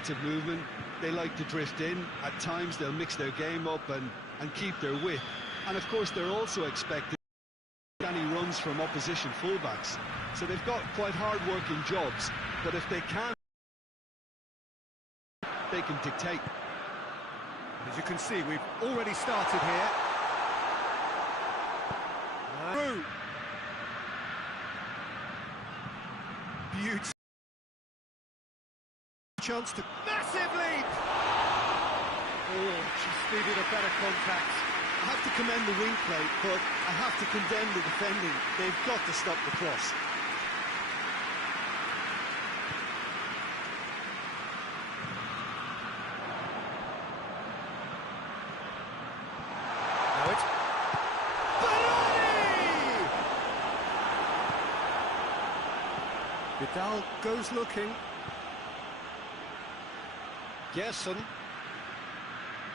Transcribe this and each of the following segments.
creative movement. They like to drift in. At times they'll mix their game up and keep their width. And of course they're also expected any runs from opposition fullbacks. So they've got quite hard-working jobs, but if they can dictate. As you can see, we've already started here. Through. Beautiful. Chance to massive lead. Oh, just needed a better contact. I have to commend the wing play, but I have to condemn the defending. They've got to stop the cross. Now it's Baroni! Vidal goes looking. Gerson.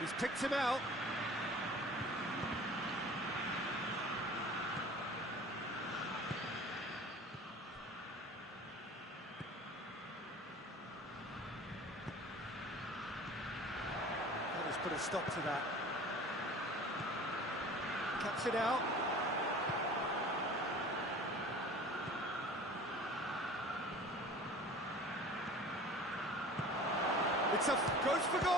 He's picked him out. Let's put a stop to that. Cuts it out. It's a goes for goal.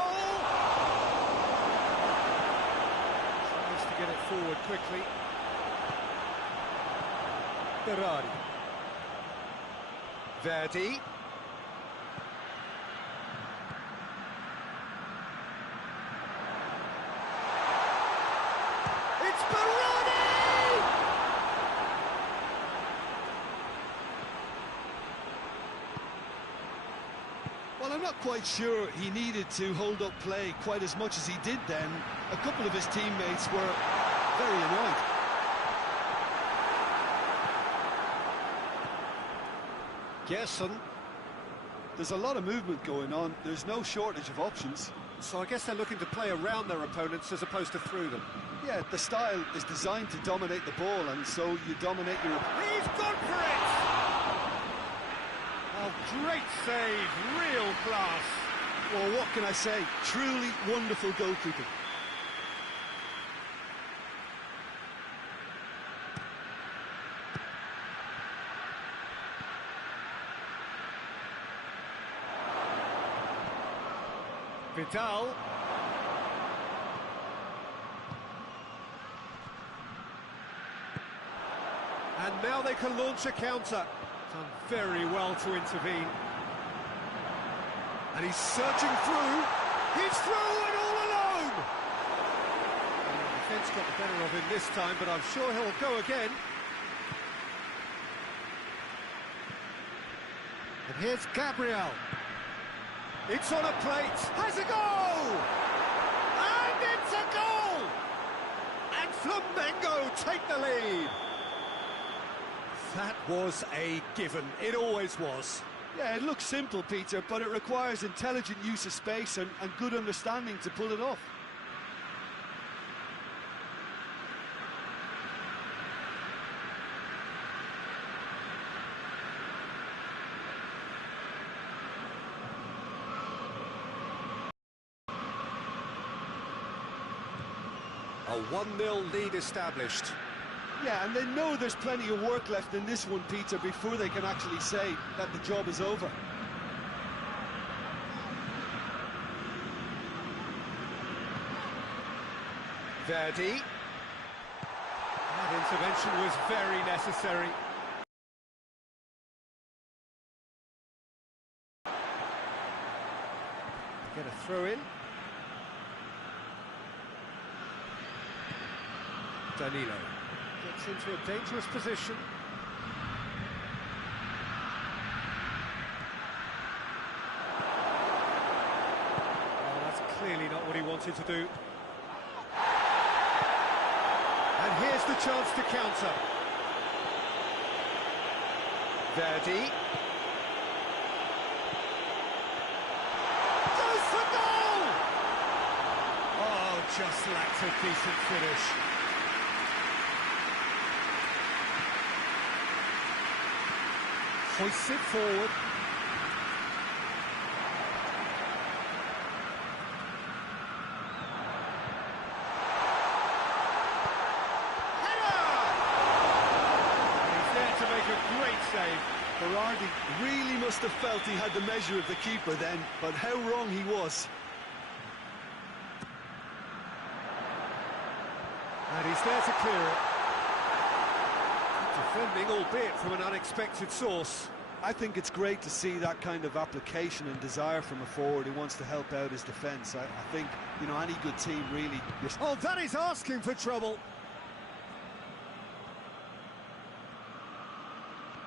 Tries to get it forward quickly. Berardi. Verdi. It's Baroni! Well, I'm not quite sure he needed to hold up play quite as much as he did then. A couple of his teammates were very annoyed. Gerson. There's a lot of movement going on. There's no shortage of options. So I guess they're looking to play around their opponents as opposed to through them. Yeah, the style is designed to dominate the ball, and so you dominate your... He's gone for it! Oh, great save, real class. Well, what can I say? Truly wonderful goalkeeping. Vidal. And now they can launch a counter. Done very well to intervene. And he's searching through. He's through and all alone! The defence got the better of him this time, but I'm sure he'll go again. And here's Gabriel. It's on a plate. Has a goal! And it's a goal! And Flamengo take the lead. That was a given. It always was. Yeah, it looks simple, Peter, but it requires intelligent use of space and good understanding to pull it off. A 1-0 lead established. Yeah, and they know there's plenty of work left in this one, Peter, before they can actually say that the job is over. Verdi. That intervention was very necessary. Get a throw in. Danilo gets into a dangerous position. Oh, that's clearly not what he wanted to do. And here's the chance to counter. Verdi. Goes for goal! Oh, just lacked a decent finish. Hoists it forward. must have felt he had the measure of the keeper then, but how wrong he was. And he's there to clear it. Defending, albeit from an unexpected source. I think it's great to see that kind of application and desire from a forward who wants to help out his defence. I think, you know, any good team really... Oh, that is asking for trouble.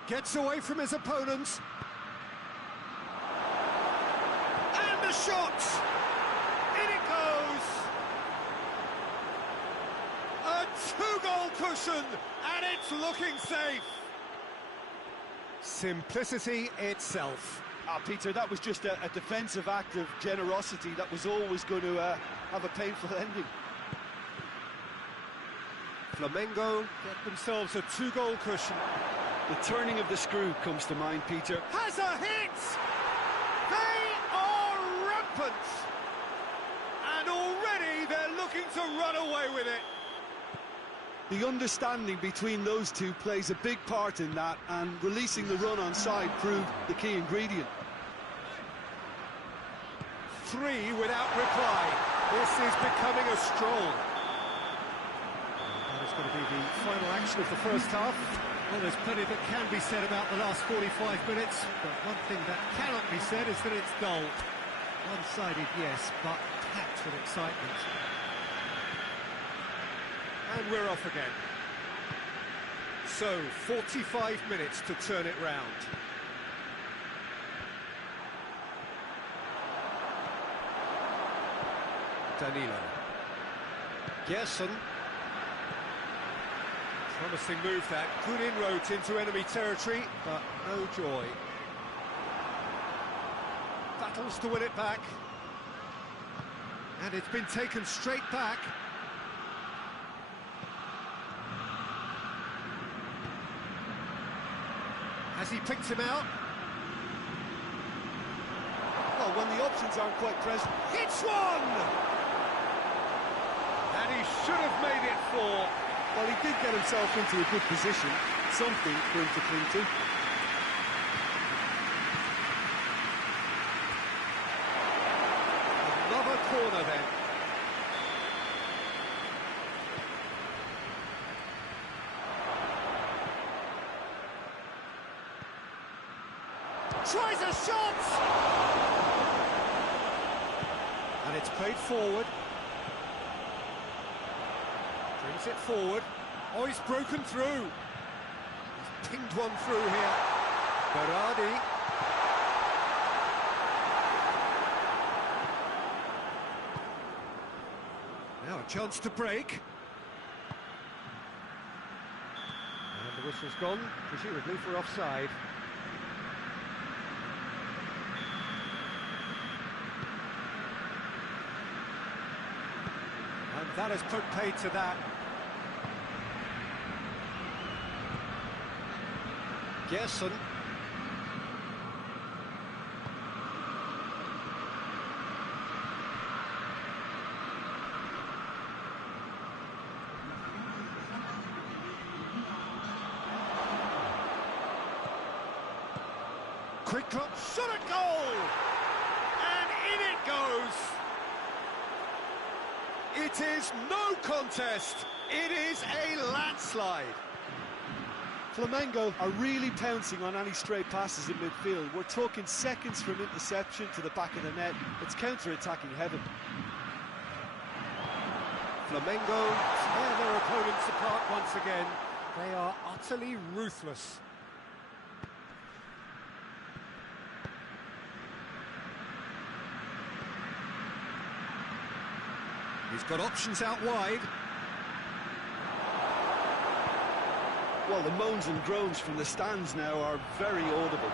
Gets away from his opponents. And the shot! In it goes! A two-goal cushion, and it's looking safe. Simplicity itself. Peter, that was just a defensive act of generosity that was always going to have a painful ending. Flamengo get themselves a two-goal cushion. The turning of the screw comes to mind, Peter. Has a hit! They are rampant! And already they're looking to run away with it. The understanding between those two plays a big part in that, and releasing the run on side proved the key ingredient. 3 without reply. This is becoming a stroll. That is going to be the final action of the first half. Well, there's plenty that can be said about the last 45 minutes, but one thing that cannot be said is that it's dull. One-sided, yes, but packed with excitement. And we're off again. So, 45 minutes to turn it round. Danilo. Gerson. Promising move that. Good inroads into enemy territory, but no joy. Battles to win it back. And it's been taken straight back. Has he picked him out? Well, when the options aren't quite present. Hits one! And he should have made it 4. Well, he did get himself into a good position, something for him to cling to. Another corner then. Tries a shot! And it's played forward. Brings it forward. Oh, he's broken through. He's pinged one through here. Berardi. Now a chance to break. And the whistle's gone, presumably for offside. And that has put paid to that. Gerson. Quick look, shot at goal! And in it goes! It is no contest, it is a landslide. Flamengo are really pouncing on any stray passes in midfield. We're talking seconds from interception to the back of the net. It's counter-attacking heaven. Flamengo tear their opponents apart once again. They are utterly ruthless. He's got options out wide. Well, the moans and groans from the stands now are very audible.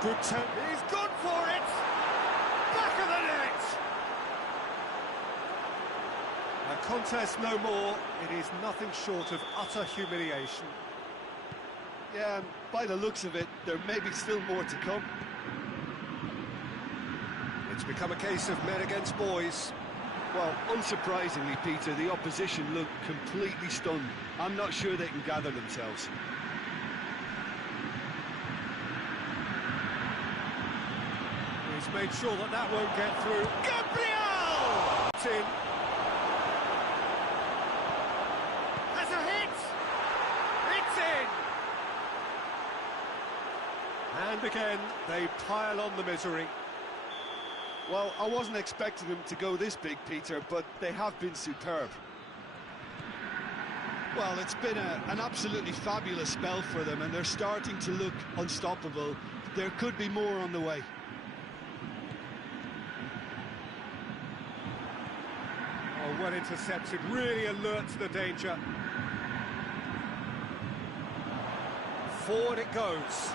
Good turn. He's gone for it! Back of the net! A contest no more. It is nothing short of utter humiliation. Yeah, by the looks of it, there may be still more to come. It's become a case of men against boys. Well, unsurprisingly, Peter, the opposition look completely stunned. I'm not sure they can gather themselves. He's made sure that that won't get through. Gabriel! It's in. Has a hit! It's in! And again, they pile on the misery. Well, I wasn't expecting them to go this big, Peter, but they have been superb. Well, it's been an absolutely fabulous spell for them, and they're starting to look unstoppable. There could be more on the way. Oh, well intercepted, really alert to the danger. Forward it goes.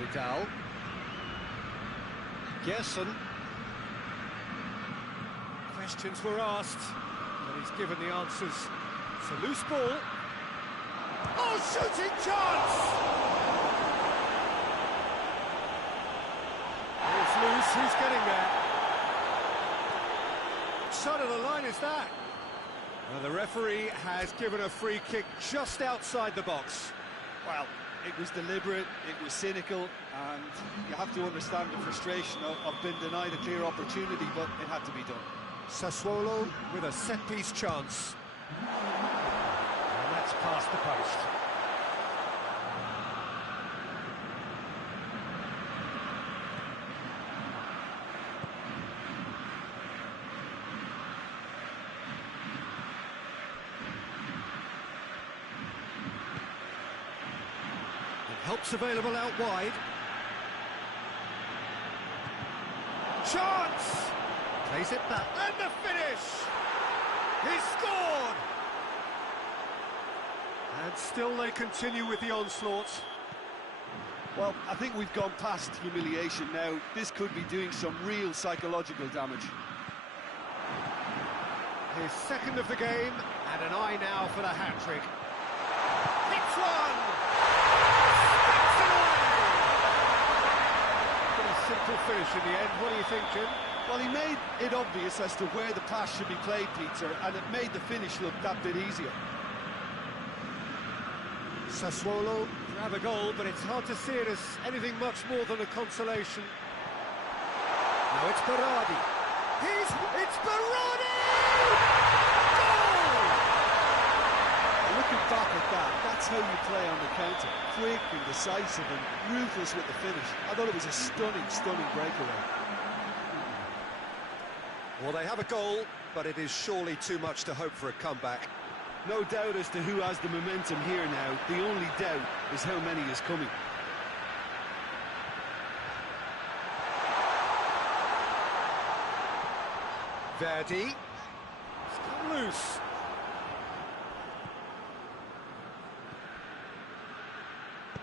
Vidal. Gerson. Questions were asked, and he's given the answers. It's a loose ball. Oh, shooting chance! It's loose, who's getting there? Which side of the line is that? Well, the referee has given a free kick just outside the box. Well, it was deliberate, it was cynical, and you have to understand the frustration of being denied a clear opportunity, but it had to be done. Sassuolo with a set-piece chance. And that's past the post. Help's available out wide. Chance! Plays it back. And the finish! He's scored! And still they continue with the onslaught. Well, I think we've gone past humiliation now. This could be doing some real psychological damage. His second of the game, and an eye now for the hat-trick. Hits one! Simple finish in the end. What do you think, Jim? Well, he made it obvious as to where the pass should be played, Peter, and it made the finish look that bit easier. Sassuolo grab a goal, but it's hard to see it as anything much more than a consolation. Now it's Berardi. It's Berardi! Goal! Looking back at that, that's how you play on the counter. Quick and decisive and ruthless with the finish. I thought it was a stunning breakaway. Well, they have a goal, but it is surely too much to hope for a comeback. No doubt as to who has the momentum here now. The only doubt is how many is coming. Verdi. It's come loose.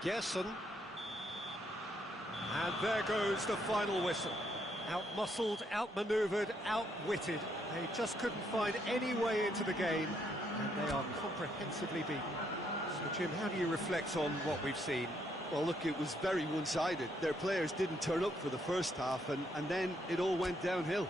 Gerson. And there goes the final whistle. Out-muscled, out-manoeuvred, outwitted. They just couldn't find any way into the game, and they are comprehensively beaten. So, Jim, how do you reflect on what we've seen? Well, look, it was very one-sided. Their players didn't turn up for the first half, and then it all went downhill.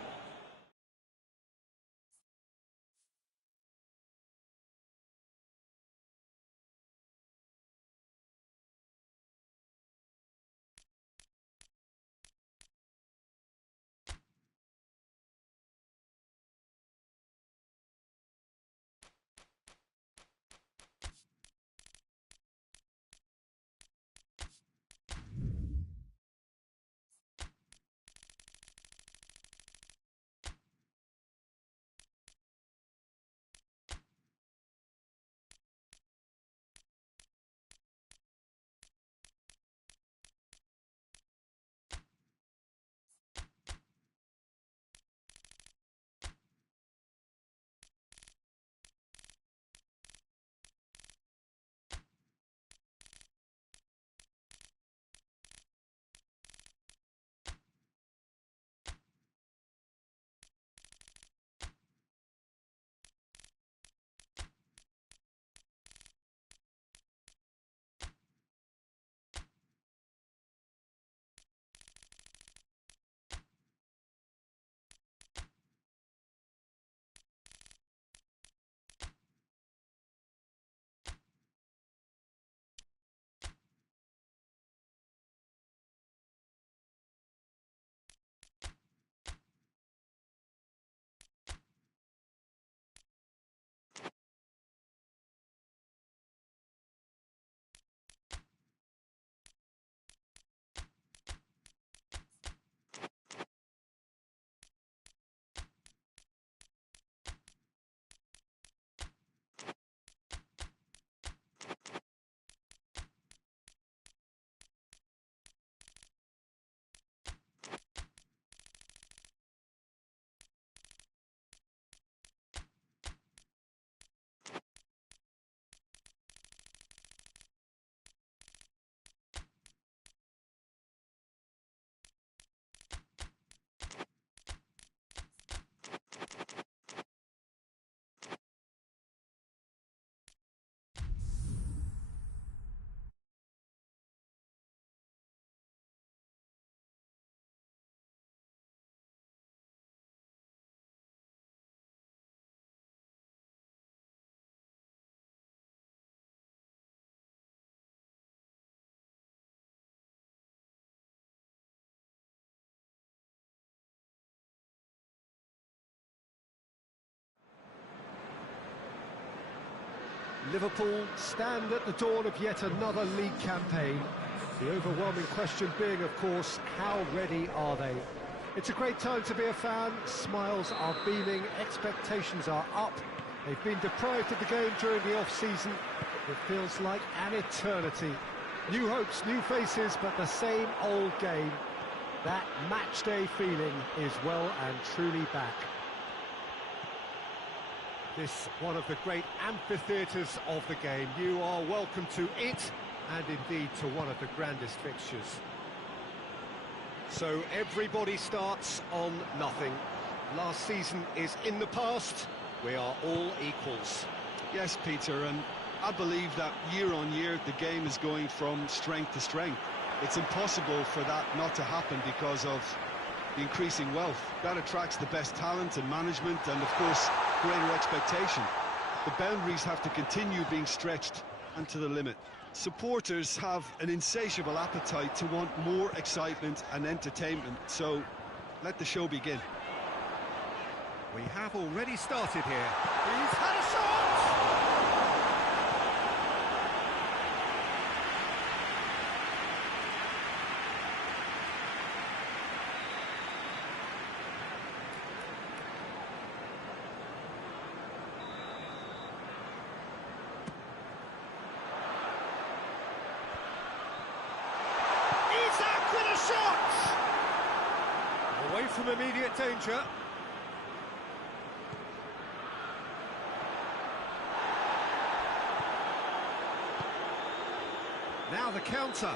Liverpool stand at the dawn of yet another league campaign. The overwhelming question being, of course, how ready are they? It's a great time to be a fan. Smiles are beaming, expectations are up. They've been deprived of the game during the off-season. It feels like an eternity. New hopes, new faces, but the same old game. That match-day feeling is well and truly back. This one of the great amphitheatres of the game. You are welcome to it, and indeed to one of the grandest fixtures. So everybody starts on nothing. Last season is in the past. We are all equals. Yes, Peter, and I believe that year on year the game is going from strength to strength. It's impossible for that not to happen because of the increasing wealth. That attracts the best talent and management and, of course, greater expectation. The boundaries have to continue being stretched and to the limit. Supporters have an insatiable appetite to want more excitement and entertainment, so let the show begin. We have already started here. He's had a shot! With a shot! Away from immediate danger. Now the counter.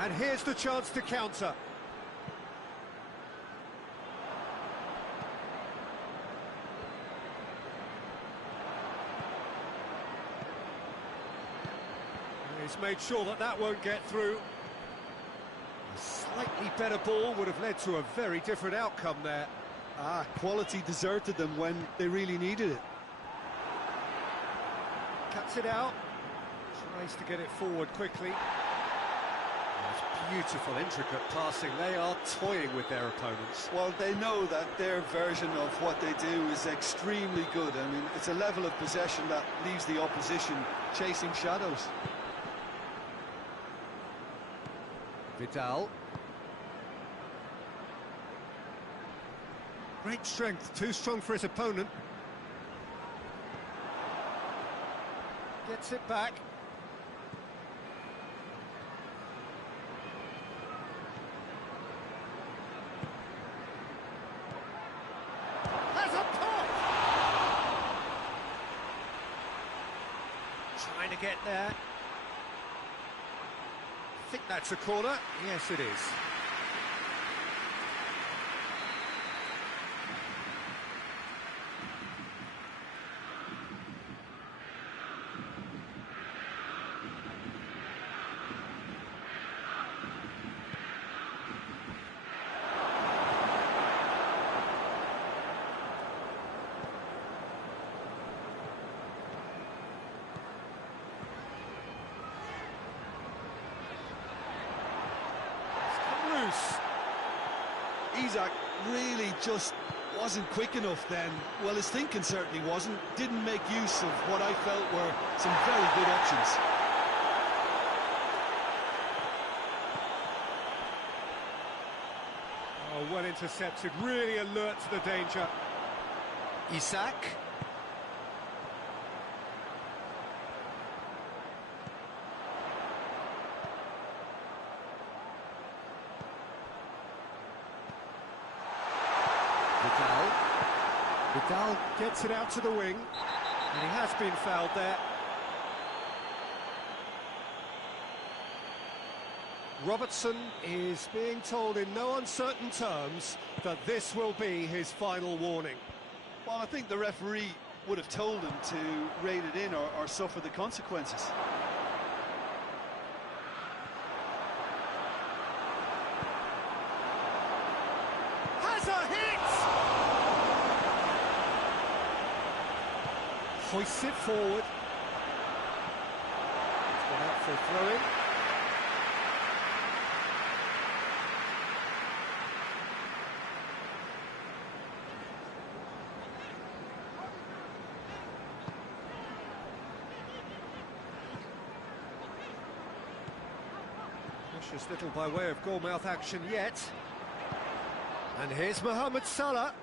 And here's the chance to counter. He's made sure that that won't get through. A slightly better ball would have led to a very different outcome there. Quality deserted them when they really needed it. Cuts it out. Tries to get it forward quickly. That's beautiful, intricate passing. They are toying with their opponents. Well, they know that their version of what they do is extremely good. I mean, it's a level of possession that leaves the opposition chasing shadows. Vidal. Great strength, too strong for his opponent. Gets it back. Has a pop! Trying to get there. I think that's a corner. Yes, it is. Isak really just wasn't quick enough then. Well, his thinking certainly wasn't. Didn't make use of what I felt were some very good options. Oh, well intercepted, really alert to the danger. Isak. Vidal gets it out to the wing, and he has been fouled there. Robertson is being told in no uncertain terms that this will be his final warning. Well, I think the referee would have told him to rate it in or suffer the consequences. Has a hit! Hoists it forward. It's gone out for a throw-in. Precious little by way of goal-mouth action yet. And here's Mohamed Salah.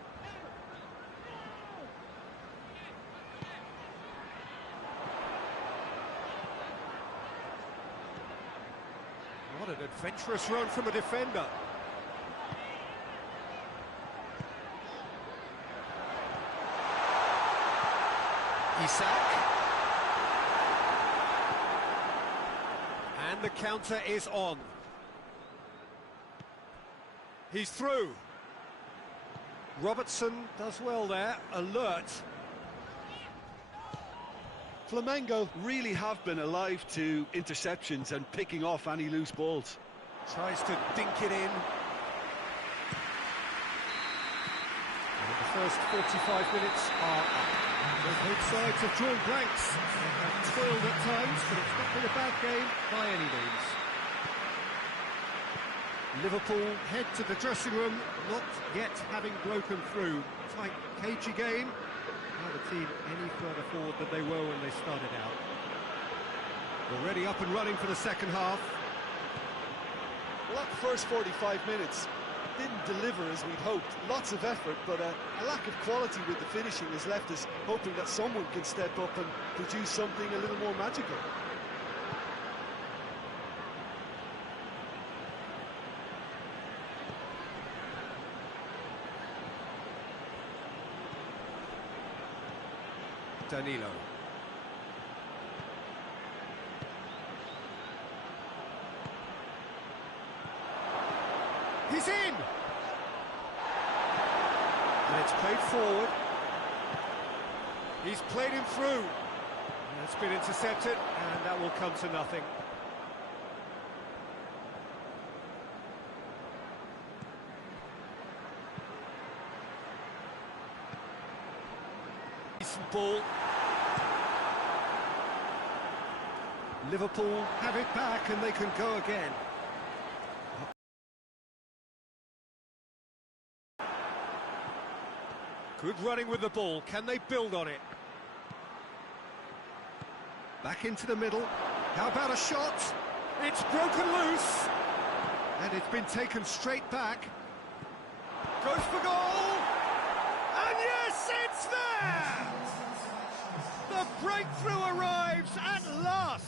What an adventurous run from a defender. Isak. And the counter is on. He's through. Robertson does well there, alert. Flamengo really have been alive to interceptions and picking off any loose balls. Tries to dink it in. And the first 45 minutes are up. Both sides have drawn blanks. They have toiled at times, but it's not been a bad game by any means. Liverpool head to the dressing room, not yet having broken through. Tight, cagey game. Now the team any further forward than they were when they started out. Already up and running for the second half. Well, that first 45 minutes didn't deliver as we'd hoped. Lots of effort, but a lack of quality with the finishing has left us hoping that someone can step up and produce something a little more magical. Danilo. He's in! And it's played forward. He's played him through. And it's been intercepted, and that will come to nothing. Decent ball. Liverpool have it back, and they can go again. Good running with the ball. Can they build on it? Back into the middle. How about a shot? It's broken loose. And it's been taken straight back. Goes for goal. And yes, it's there! The breakthrough arrives at last.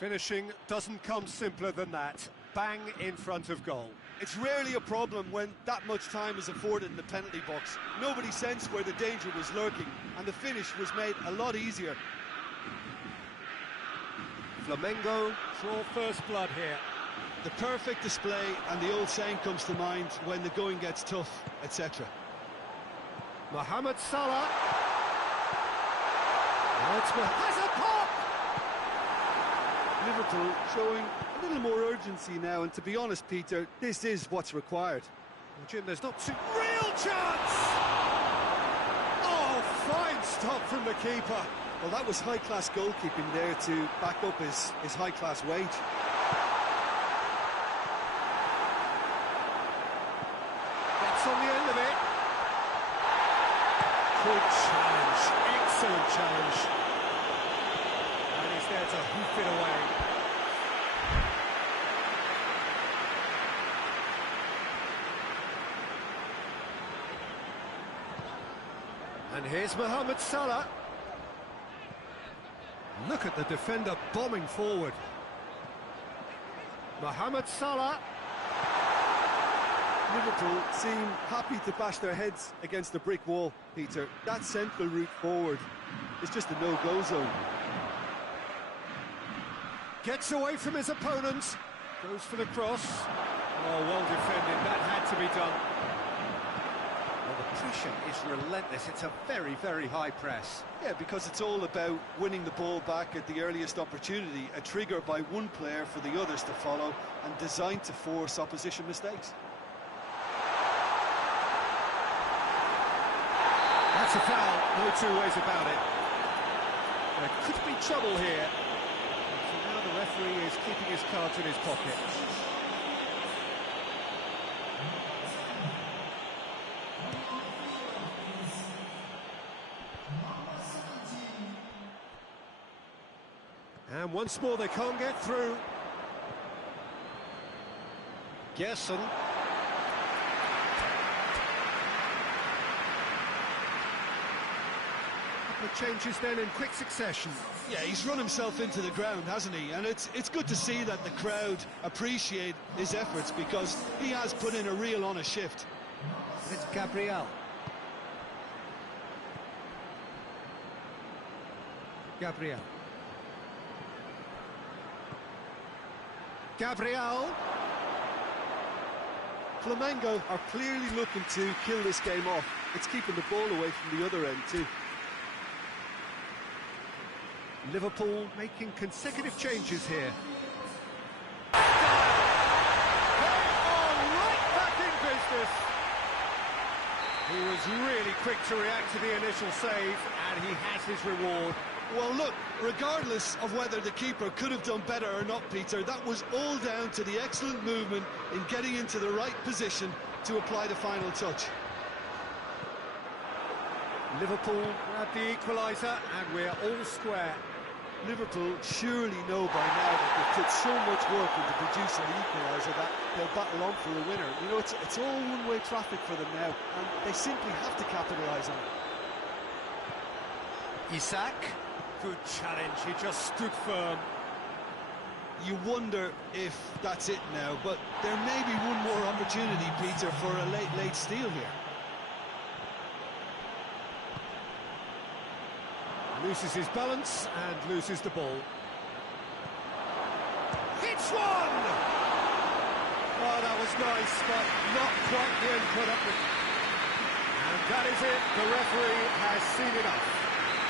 Finishing doesn't come simpler than that. Bang in front of goal. It's rarely a problem when that much time is afforded in the penalty box. Nobody sensed where the danger was lurking, and the finish was made a lot easier. Flamengo draw first blood here. The perfect display, and the old saying comes to mind, when the going gets tough, etc. Mohamed Salah. Has a pop! Liverpool showing a little more urgency now, and to be honest, Peter, this is what's required. Well, Jim, there's not too... Real chance! Oh, fine stop from the keeper. Well, that was high-class goalkeeping there to back up his high-class wage. Gets on the end of it. Good challenge, excellent challenge. And he's there to hoof it away. And here's Mohamed Salah. Look at the defender bombing forward. Mohamed Salah. Liverpool seem happy to bash their heads against the brick wall, Peter. That central route forward is just a no-go zone. Gets away from his opponent. Goes for the cross. Oh, well defended. That had to be done. Well, the pressure is relentless. It's a very, very high press. Yeah, because it's all about winning the ball back at the earliest opportunity, a trigger by one player for the others to follow, and designed to force opposition mistakes. That's a foul, no two ways about it. There could be trouble here. So now the referee is keeping his cards in his pocket. And once more they can't get through. Gerson. Couple of changes then in quick succession. Yeah, he's run himself into the ground, hasn't he? And it's good to see that the crowd appreciate his efforts, because he has put in a real honest shift. It's Gabriel. Gabriel. Flamengo are clearly looking to kill this game off. It's keeping the ball away from the other end too. Liverpool making consecutive changes here. They are right back in business. He was really quick to react to the initial save, and he has his reward. Well, look, regardless of whether the keeper could have done better or not, Peter, that was all down to the excellent movement in getting into the right position to apply the final touch. Liverpool grab the equaliser, and we're all square. Liverpool surely know by now that they've put so much work into producing the equaliser that they'll battle on for a winner. You know, it's all one-way traffic for them now, and they simply have to capitalise on it. Isak, good challenge, he just stood firm. You wonder if that's it now, but there may be one more opportunity, Peter, for a late steal here. Loses his balance and loses the ball. Hits one! Oh, that was nice, but not quite the end product. And that is it, the referee has seen enough.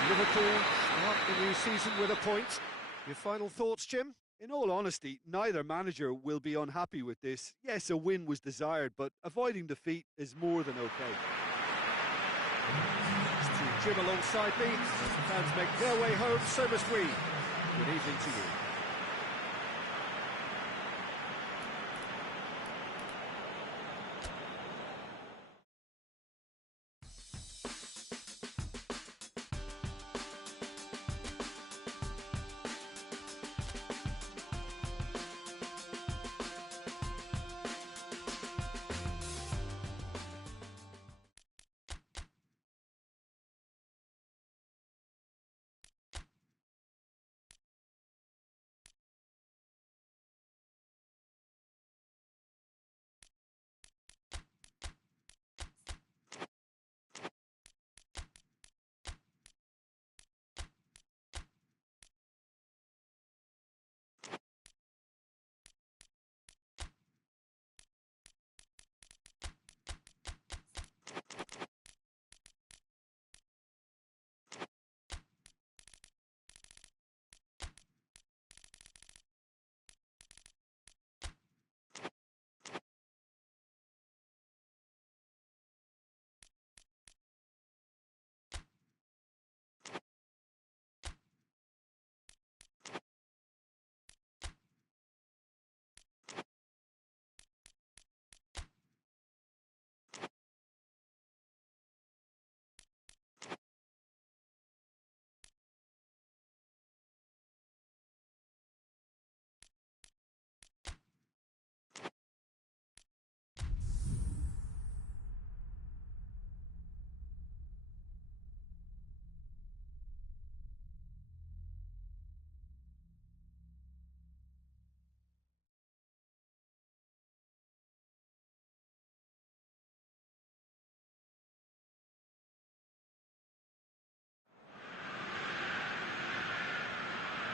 Liverpool start the new season with a point. Your final thoughts, Jim? In all honesty, neither manager will be unhappy with this. Yes, a win was desired, but avoiding defeat is more than okay. Jim alongside me. As the fans make their way home, so must we. Good evening to you.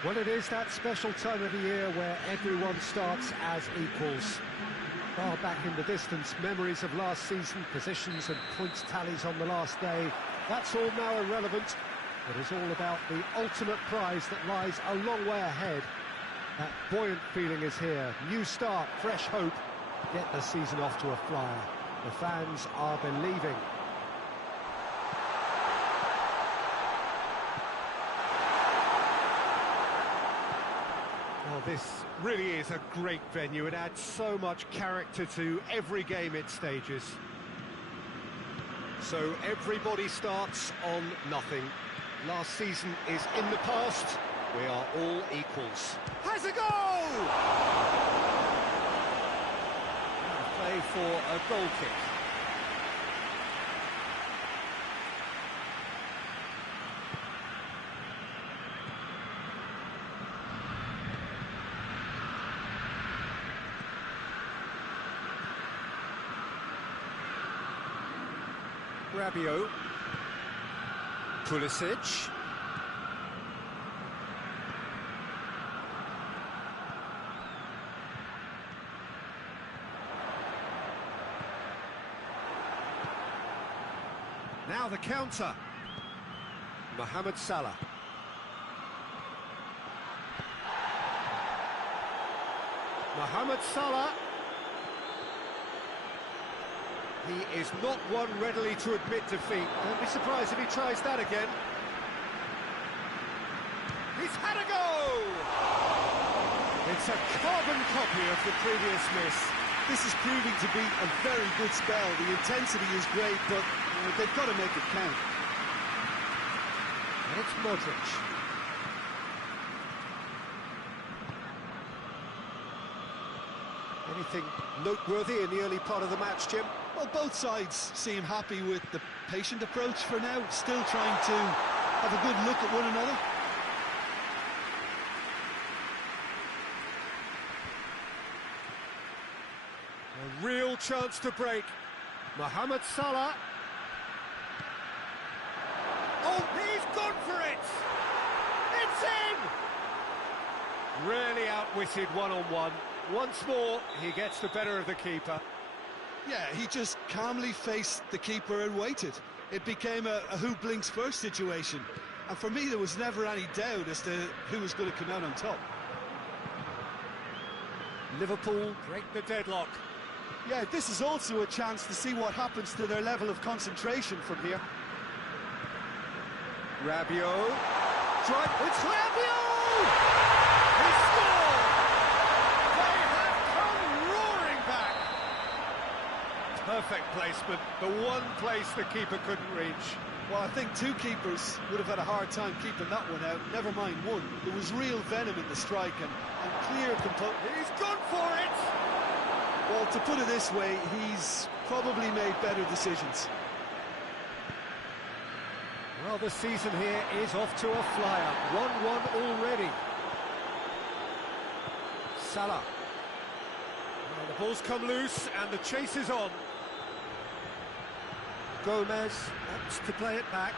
Well, it is that special time of the year where everyone starts as equals. Far back in the distance, memories of last season, positions and points tallies on the last day, that's all now irrelevant. It is all about the ultimate prize that lies a long way ahead. That buoyant feeling is here. New start, fresh hope. Get the season off to a flyer. The fans are believing. Well, this really is a great venue. It adds so much character to every game it stages. So everybody starts on nothing. Last season is in the past. We are all equals. Has a goal! play for a goal kick. Rabiot, Pulisic, now the counter, Mohamed Salah. Mohamed Salah. He is not one readily to admit defeat. Don't be surprised if he tries that again. He's had a go! It's a carbon copy of the previous miss. This is proving to be a very good spell. The intensity is great, but they've got to make it count. And it's Modric. Anything noteworthy in the early part of the match, Jim? Well, both sides seem happy with the patient approach for now, still trying to have a good look at one another. A real chance to break. Mohamed Salah. Oh, he's gone for it! It's in! Really outwitted one-on-one. Once more, he gets the better of the keeper. Yeah, he just calmly faced the keeper and waited. It became a who blinks first situation. And for me, there was never any doubt as to who was going to come out on top. Liverpool break the deadlock. Yeah, this is also a chance to see what happens to their level of concentration from here. Rabiot. It's Rabiot! He scored! They have come roaring back! Perfect placement, the one place the keeper couldn't reach. Well, I think two keepers would have had a hard time keeping that one out, never mind one. There was real venom in the strike and clear composure. He's gone for it! Well, to put it this way, he's probably made better decisions. Well, the season here is off to a flyer. 1-1 already. Salah. Well, the ball's come loose and the chase is on. Gomez wants to play it back.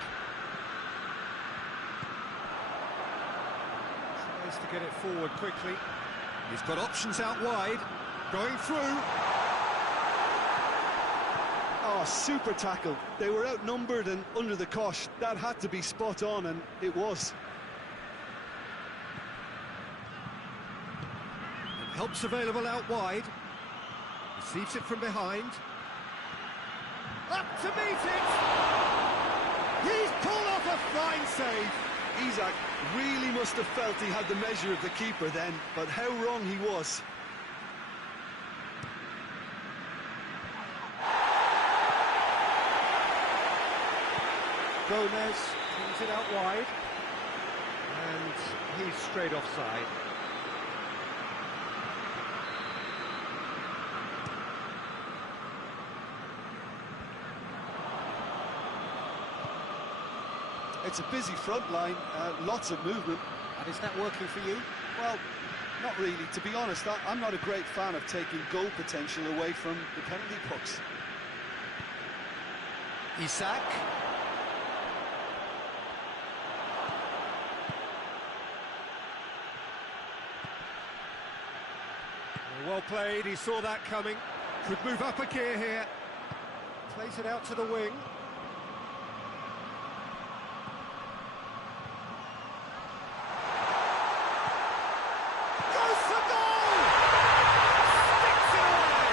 Tries to get it forward quickly. He's got options out wide. Going through. Oh, super tackle. They were outnumbered and under the cosh. That had to be spot on, and it was. And help's available out wide. Receives it from behind. Up to meet it! He's pulled off a fine save! Isak really must have felt he had the measure of the keeper then, but how wrong he was. Gomez brings it out wide, and he's straight offside. It's a busy front line, lots of movement. And is that working for you? Well, not really. To be honest, I'm not a great fan of taking goal potential away from the penalty box. Isak. Well played, he saw that coming. Could move up a gear here. Plays it out to the wing. Goes for goal! Sticks it away!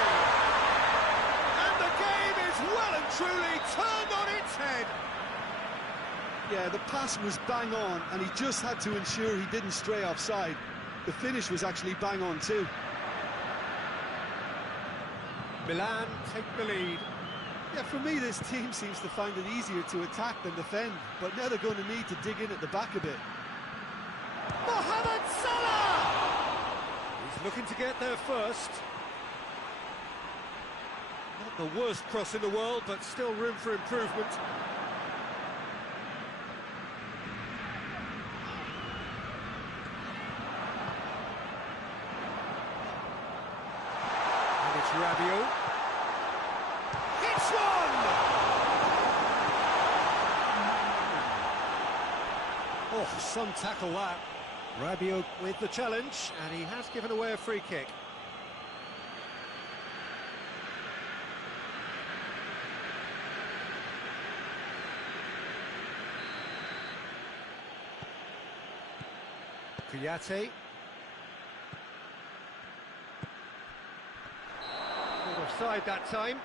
And the game is well and truly turned on its head. Yeah, the pass was bang on, and he just had to ensure he didn't stray offside. The finish was actually bang on too. Milan take the lead. Yeah, for me, this team seems to find it easier to attack than defend, but now they're going to need to dig in at the back a bit. Mohamed Salah! He's looking to get there first. the worst cross in the world, but still room for improvement. And it's Rabiot. It's one! Oh, some tackle that. Rabiot with the challenge, and he has given away a free kick. Kouyaté. Not offside that time.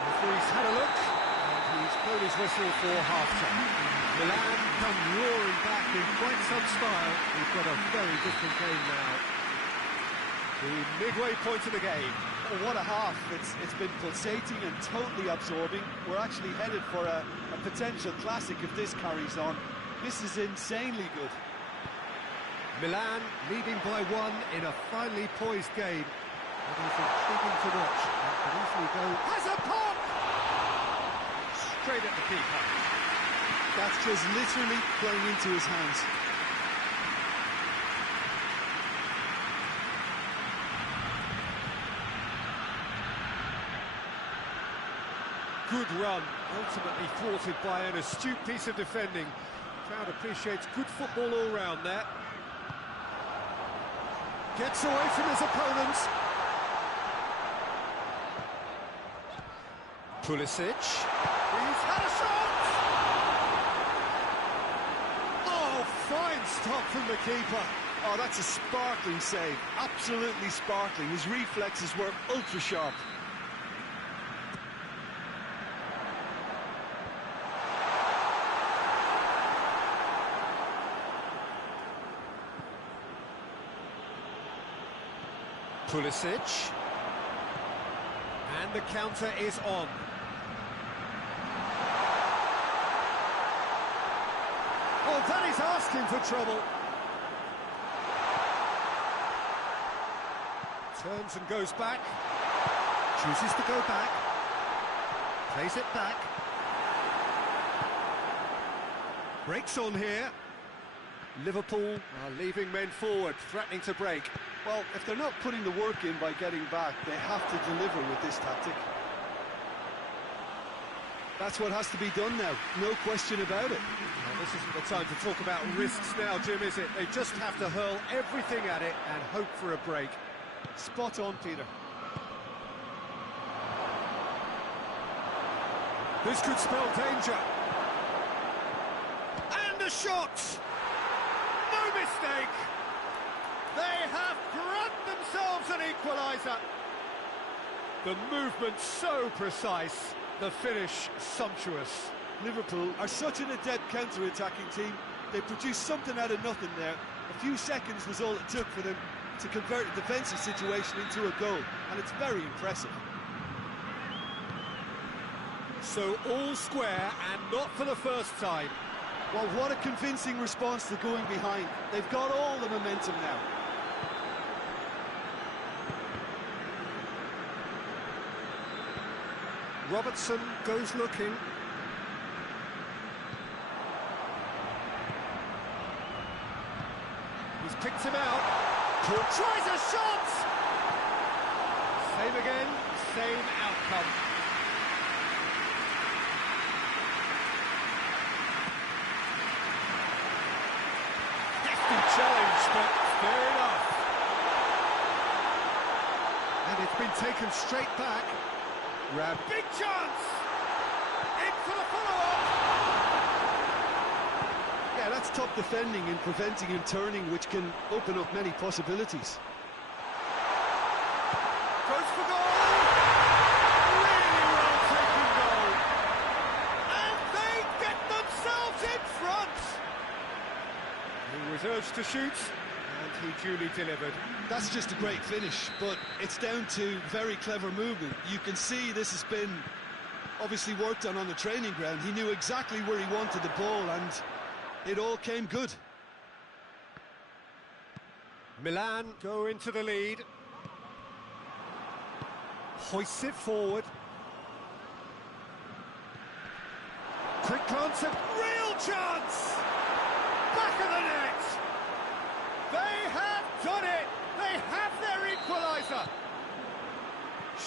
Referee's had a look, and he's blown his whistle for half-time. Milan come roaring back in quite some style. We've got a very different game now. The midway point of the game. Oh, what a half. It's been pulsating and totally absorbing. We're actually headed for a potential classic if this carries on. This is insanely good. Milan leading by one in a finely poised game. It is intriguing to watch. And can easily go... Has a pop! Straight at the keeper. That's just literally playing into his hands. Good run, ultimately thwarted by an astute piece of defending. Crowd appreciates good football all round there. Gets away from his opponents. Pulisic. He's had a shot! Oh, fine stop from the keeper. Oh, that's a sparkling save. Absolutely sparkling. His reflexes were ultra sharp. Pulisic. And the counter is on. Oh, that is asking for trouble. Turns and goes back. Chooses to go back. Plays it back. Breaks on here. Liverpool are leaving men forward, threatening to break. Well, if they're not putting the work in by getting back, they have to deliver with this tactic. That's what has to be done now, no question about it. Well, this isn't the time to talk about risks now, Jim, is it? They just have to hurl everything at it and hope for a break. Spot on, Peter. This could spell danger. And a shot! No mistake! They have grabbed themselves an equaliser. The movement so precise, the finish sumptuous. Liverpool are such an adept counter-attacking team. They produced something out of nothing there. A few seconds was all it took for them to convert a defensive situation into a goal, and it's very impressive. So all square, and not for the first time. Well, what a convincing response to going behind. They've got all the momentum now. Robertson goes looking. He's picked him out. Tries a shot! Same again, same outcome. Hefty challenge, but fair enough. And it's been taken straight back. Big chance! In for the follow-up! Yeah, that's top defending and preventing him turning, which can open up many possibilities. Goes for goal! Really well taken goal! And they get themselves in front! He was urged to shoot, and he duly delivered. That's just a great finish, but it's down to very clever movement. You can see this has been obviously worked on the training ground. He knew exactly where he wanted the ball, and it all came good. Milan go into the lead. Hoists it forward. Quick glance at real chance! Back of the net! They have done it! They have their equaliser!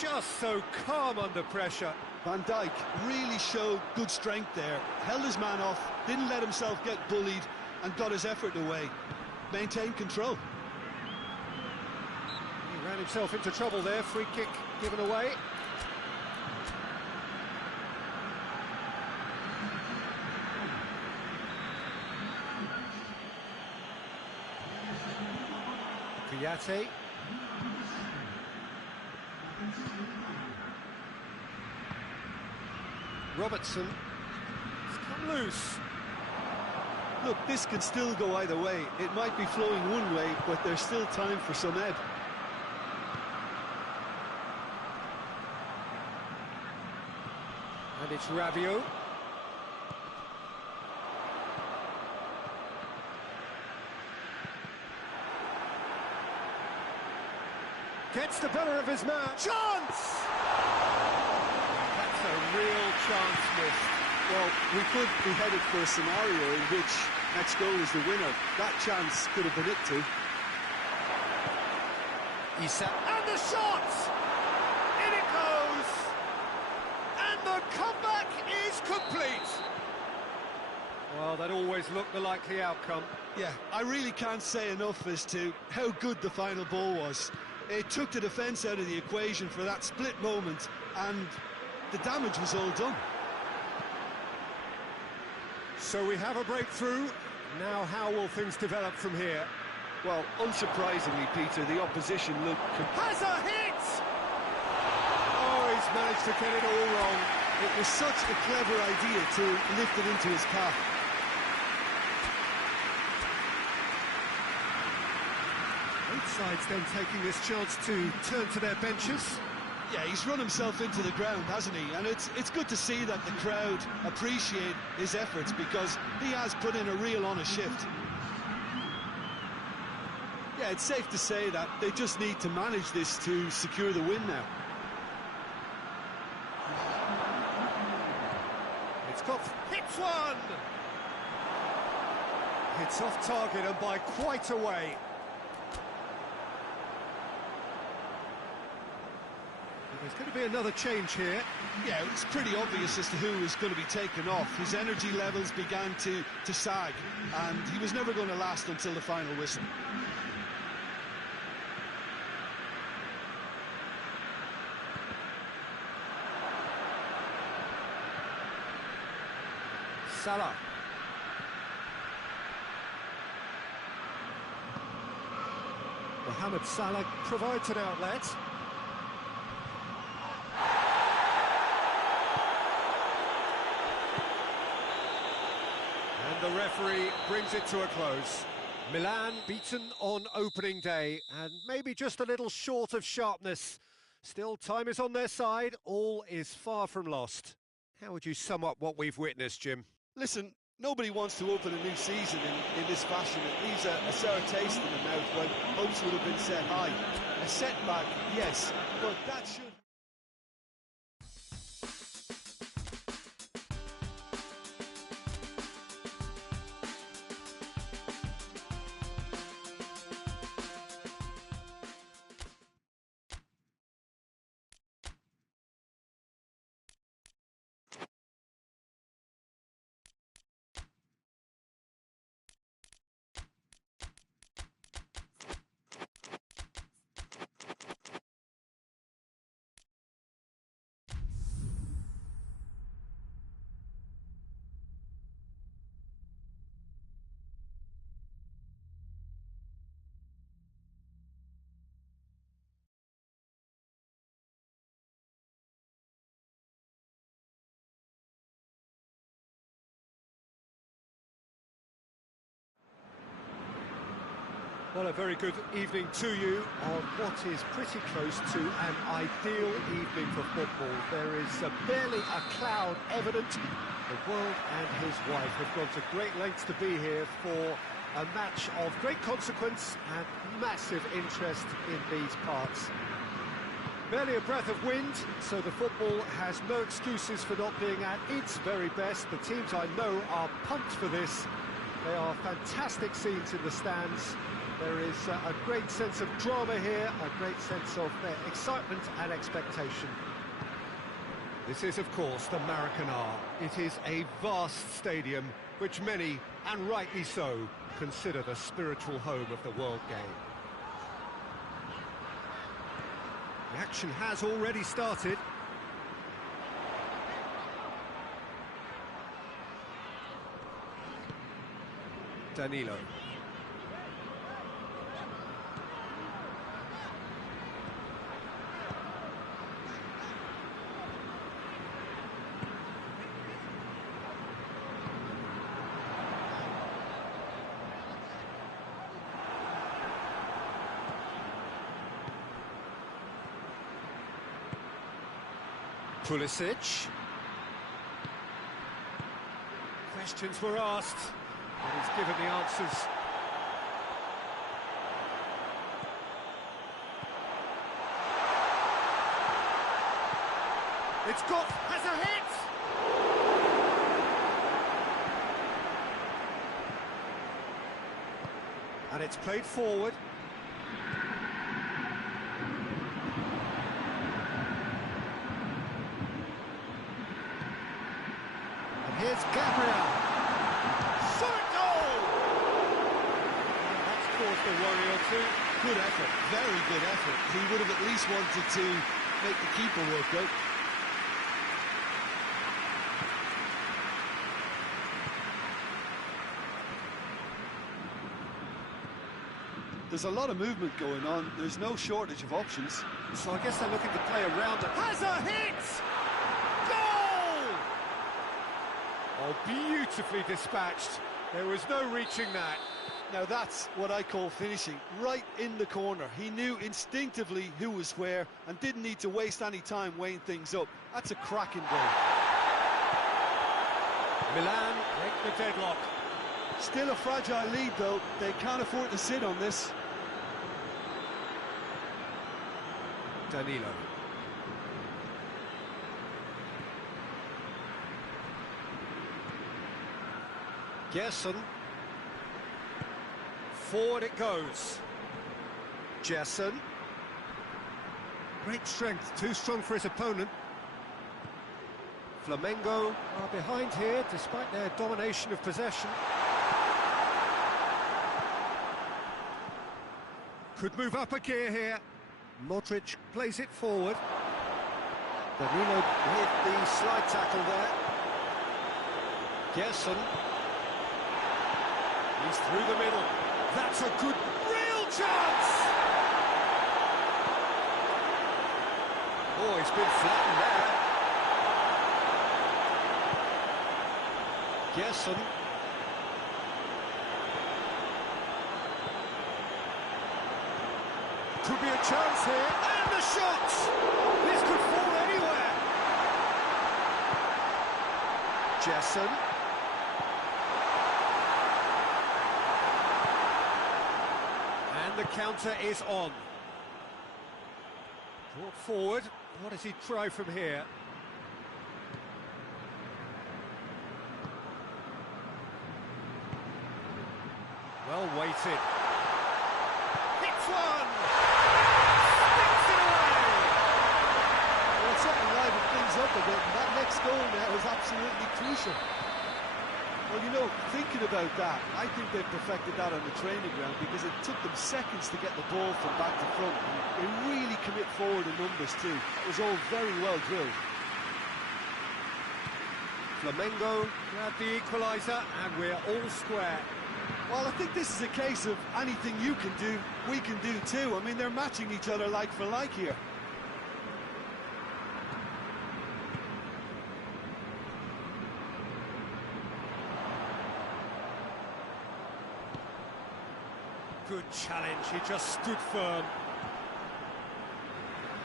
Just so calm under pressure. Van Dijk really showed good strength there, held his man off, didn't let himself get bullied, and got his effort away. Maintained control. He ran himself into trouble there, free kick given away. Kouyaté. Robertson. It's come loose. Look, this can still go either way. It might be flowing one way, but there's still time for some ebb. And it's Rabiot. Gets the better of his man. Chance! That's a real chance missed. Well, we could be headed for a scenario in which next goal is the winner. That chance could have been it too. Isak. And the shot! In it goes! And the comeback is complete! Well, that always looked the likely outcome. Yeah, I really can't say enough as to how good the final ball was. It took the defence out of the equation for that split moment, and the damage was all done. So we have a breakthrough. Now how will things develop from here? Well, unsurprisingly, Peter, the opposition looked... Has a hit! Oh, he's managed to get it all wrong. It was such a clever idea to lift it into his path. Both sides then taking this chance to turn to their benches. Yeah, he's run himself into the ground, hasn't he? And it's good to see that the crowd appreciate his efforts, because he has put in a real honest shift. Yeah, it's safe to say that they just need to manage this to secure the win now. It's got... hits one! Hits off target and by quite a way. There's going to be another change here. Yeah, it's pretty obvious as to who was going to be taken off. His energy levels began to sag, and he was never going to last until the final whistle. Salah. Mohamed Salah provides an outlet. And the referee brings it to a close. Milan beaten on opening day, and maybe just a little short of sharpness. Still, time is on their side. All is far from lost. How would you sum up what we've witnessed, Jim? Listen, nobody wants to open a new season in this fashion. It leaves a sour taste in the mouth when hopes would have been set high. A setback, yes, but that should... Well, a very good evening to you on what is pretty close to an ideal evening for football. There is barely a cloud evident. The world and his wife have gone to great lengths to be here for A match of great consequence and massive interest in these parts. Barely a breath of wind, so the football has no excuses for not being at its very best. The teams I know are pumped for this. They are fantastic scenes in the stands. There is a great sense of drama here, a great sense of excitement and expectation. This is, of course, the Maracanã. It is a vast stadium, which many, and rightly so, consider the spiritual home of the world game. The action has already started. Danilo. Pulisic. Questions were asked, and he's given the answers. It's got, has a hit! And it's played forward. Here's Gabriel. Shot goal! That's caused a worry or two. Good effort, very good effort. He would have at least wanted to make the keeper work out. There's a lot of movement going on. There's no shortage of options. So I guess they're looking to play around it. Has a hit! Oh, beautifully dispatched. There was no reaching that. Now that's what I call finishing, right in the corner. He knew instinctively who was where and didn't need to waste any time weighing things up. That's a cracking goal. Milan break the deadlock. Still a fragile lead though, they can't afford to sit on this. Danilo. Gerson. Forward it goes. Gerson. Great strength, too strong for his opponent. Flamengo are behind here, despite their domination of possession. Could move up a gear here. Modric plays it forward. Danilo with the slide tackle there. Gerson. He's through the middle. That's a good, real chance! Oh, he's been flattened there. Gerson. Could be a chance here. And the shot! This could fall anywhere. Gerson. The counter is on. Brought forward. What does he try from here? Well weighted. Hits one! Sticks it away! Well, it's certainly livened things up a bit, and that next goal now is absolutely crucial. Well, you know, thinking about that, I think they've perfected that on the training ground because it took them seconds to get the ball from back to front. And they really commit forward in numbers too. It was all very well drilled. Flamengo grab the equaliser and we're all square. Well, I think this is a case of anything you can do, we can do too. I mean, they're matching each other like for like here. Good challenge, he just stood firm.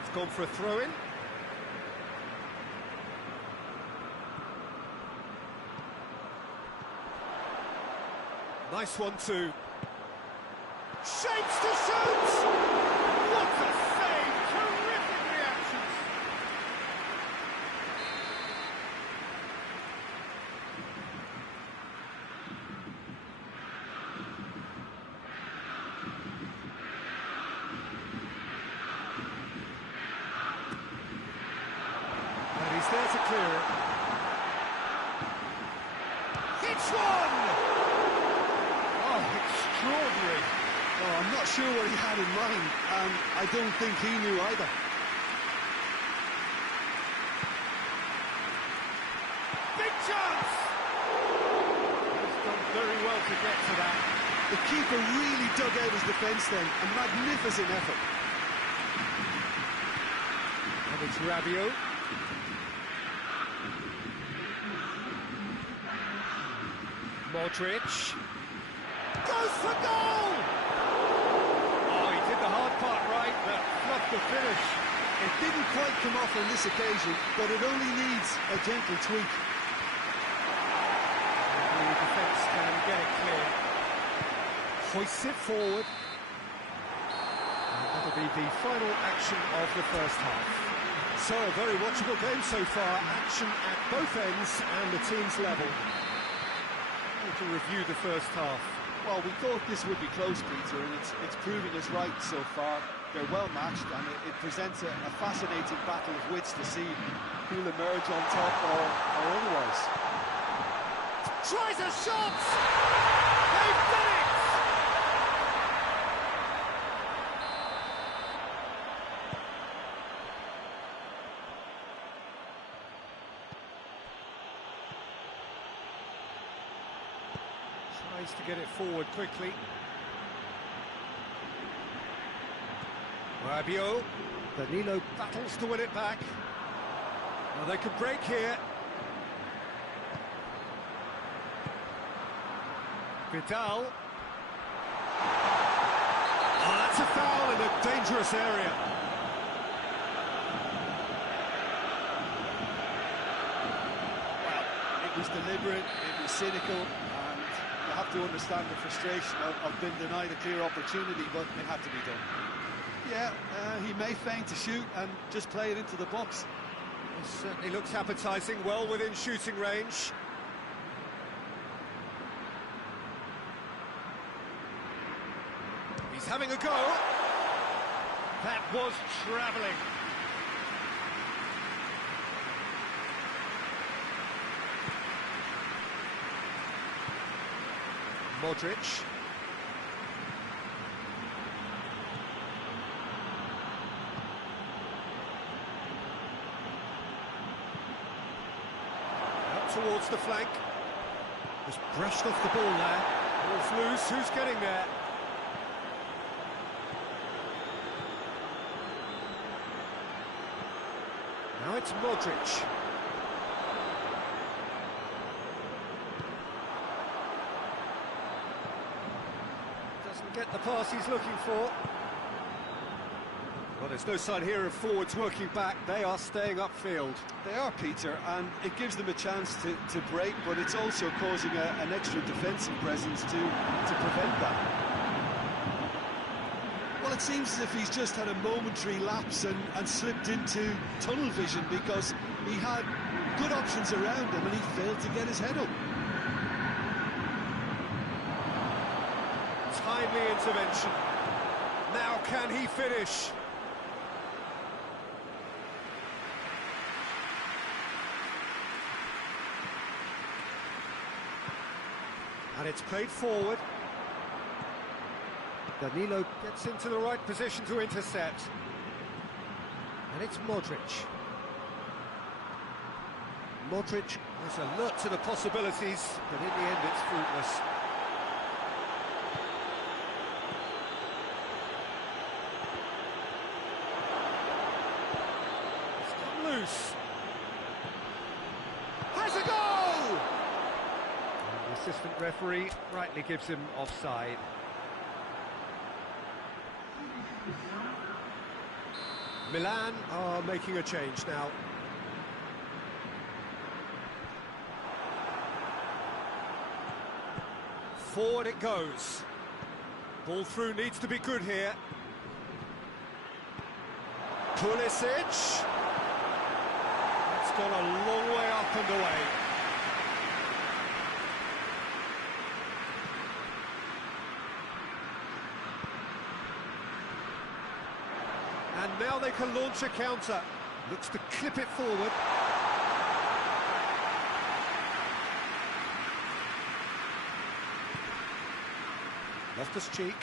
It's gone for a throw-in. Nice one too. Shapes to shoot! What a save! Terrific reactions! And he's there to clear it. It's one! Oh, extraordinary. Oh, I'm not sure what he had in mind, and I don't think he knew either. Big chance! He's done very well to get to that. The keeper really dug out his defence then, a magnificent effort. And it's Rabiot. Modric. Goes for goal! Oh, he did the hard part right, but fluffed the finish. It didn't quite come off on this occasion, but it only needs a gentle tweak. The defence can get it clear. Hoists it forward. And that'll be the final action of the first half. So, a very watchable game so far. Action at both ends and the teams level. To review the first half. Well, we thought this would be close, Peter, and it's proving us right so far. They're well matched, and it presents a fascinating battle of wits to see who'll emerge on top or otherwise. Tries a shot! They've done it! Tries to get it forward quickly. Rabiot. Danilo battles to win it back. Well, they could break here. Vidal. Oh, that's a foul in a dangerous area. Well, it was deliberate, it was cynical, and you have to understand the frustration of being denied a clear opportunity, but it had to be done. Yeah, he may feign to shoot and just play it into the box. It certainly looks appetising, well within shooting range. He's having a go. That was travelling. Modric. Out towards the flank. Just brushed off the ball there. Ball's loose, who's getting there? Now it's Modric. Doesn't get the pass he's looking for. Well, there's no sign here of forwards working back. They are staying upfield. They are, Peter, and it gives them a chance to break, but it's also causing an extra defensive presence to prevent that. Well, it seems as if he's just had a momentary lapse and slipped into tunnel vision, because he had good options around him and he failed to get his head up. Timely intervention. Now can he finish? And it's played forward. Danilo gets into the right position to intercept. And it's Modric. Modric is alert to the possibilities, but in the end it's fruitless. It's come loose. Has a goal! And the assistant referee rightly gives him offside. Milan are making a change now. Forward it goes. Ball through needs to be good here. Pulisic. It's gone a long way up and away. And now they can launch a counter. Looks to clip it forward. Loftus-Cheek.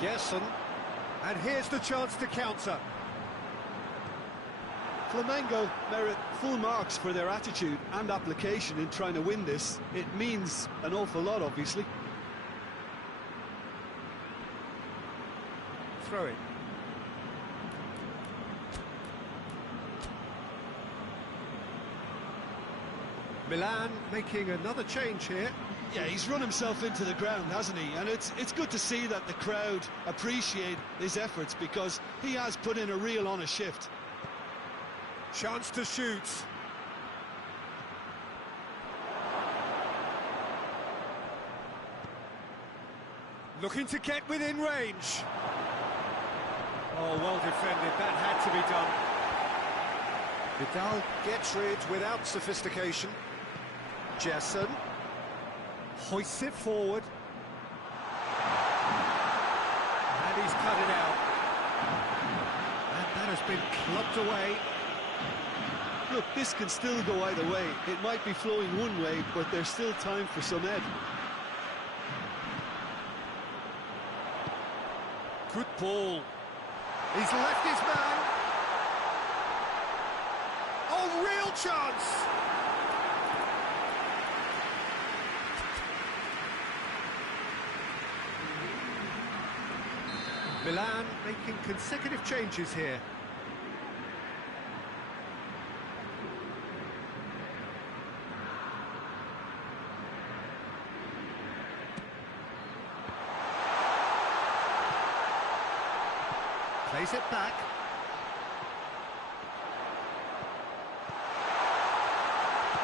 Gerson. And here's the chance to counter. Flamengo merit full marks for their attitude and application in trying to win this. It means an awful lot, obviously. Throw it. Milan making another change here. Yeah, he's run himself into the ground, hasn't he? And it's good to see that the crowd appreciate his efforts because he has put in a real honest shift. Chance to shoot. Looking to get within range. Oh, well defended. That had to be done. Vidal gets rid without sophistication. Gerson hoists it forward. And he's cut it out. And that has been clubbed away. Look, this can still go either way. It might be flowing one way, but there's still time for some ed. Good ball. He's left his man. Oh, real chance! Milan making consecutive changes here. Plays it back.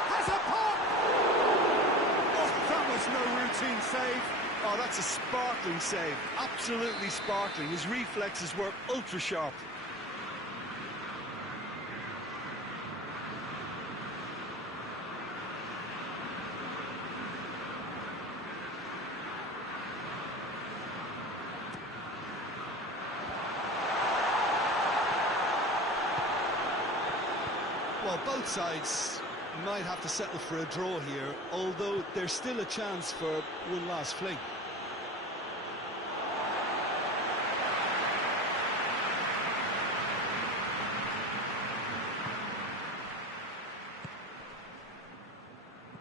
Has a pop! Oh, that was no routine save. Oh, that's a sparkling save. Absolutely sparkling. His reflexes were ultra sharp. Well, both sides might have to settle for a draw here, although there's still a chance for one last fling.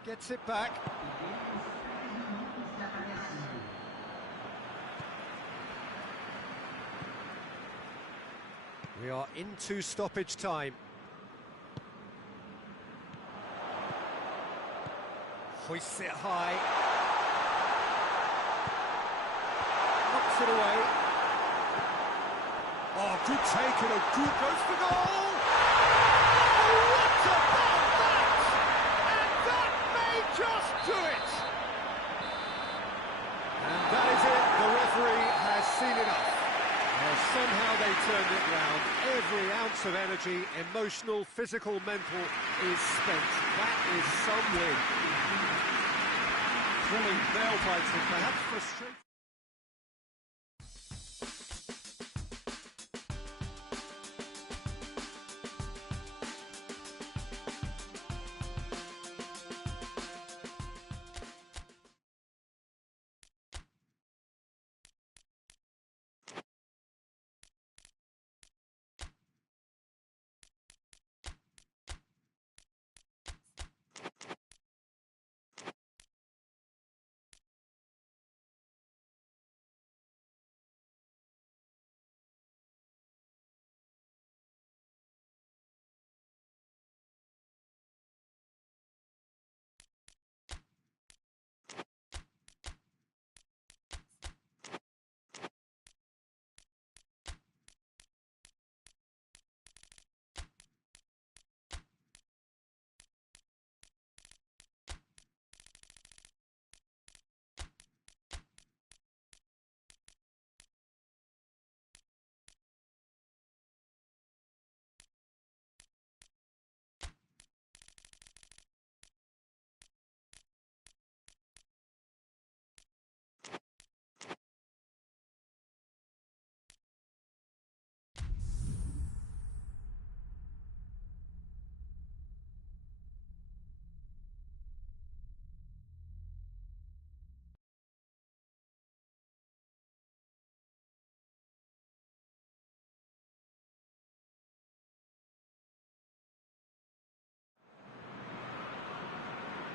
Gets it back. We are into stoppage time. Hoists it high. Knocks it away. Oh, good take and a good goes for goal! Oh, what about that? And that may just do it! And that is it. The referee has seen enough. Well, somehow they turned it round. Every ounce of energy, emotional, physical, mental, is spent. That is some win. Thrilling nail biting, perhaps frustrating.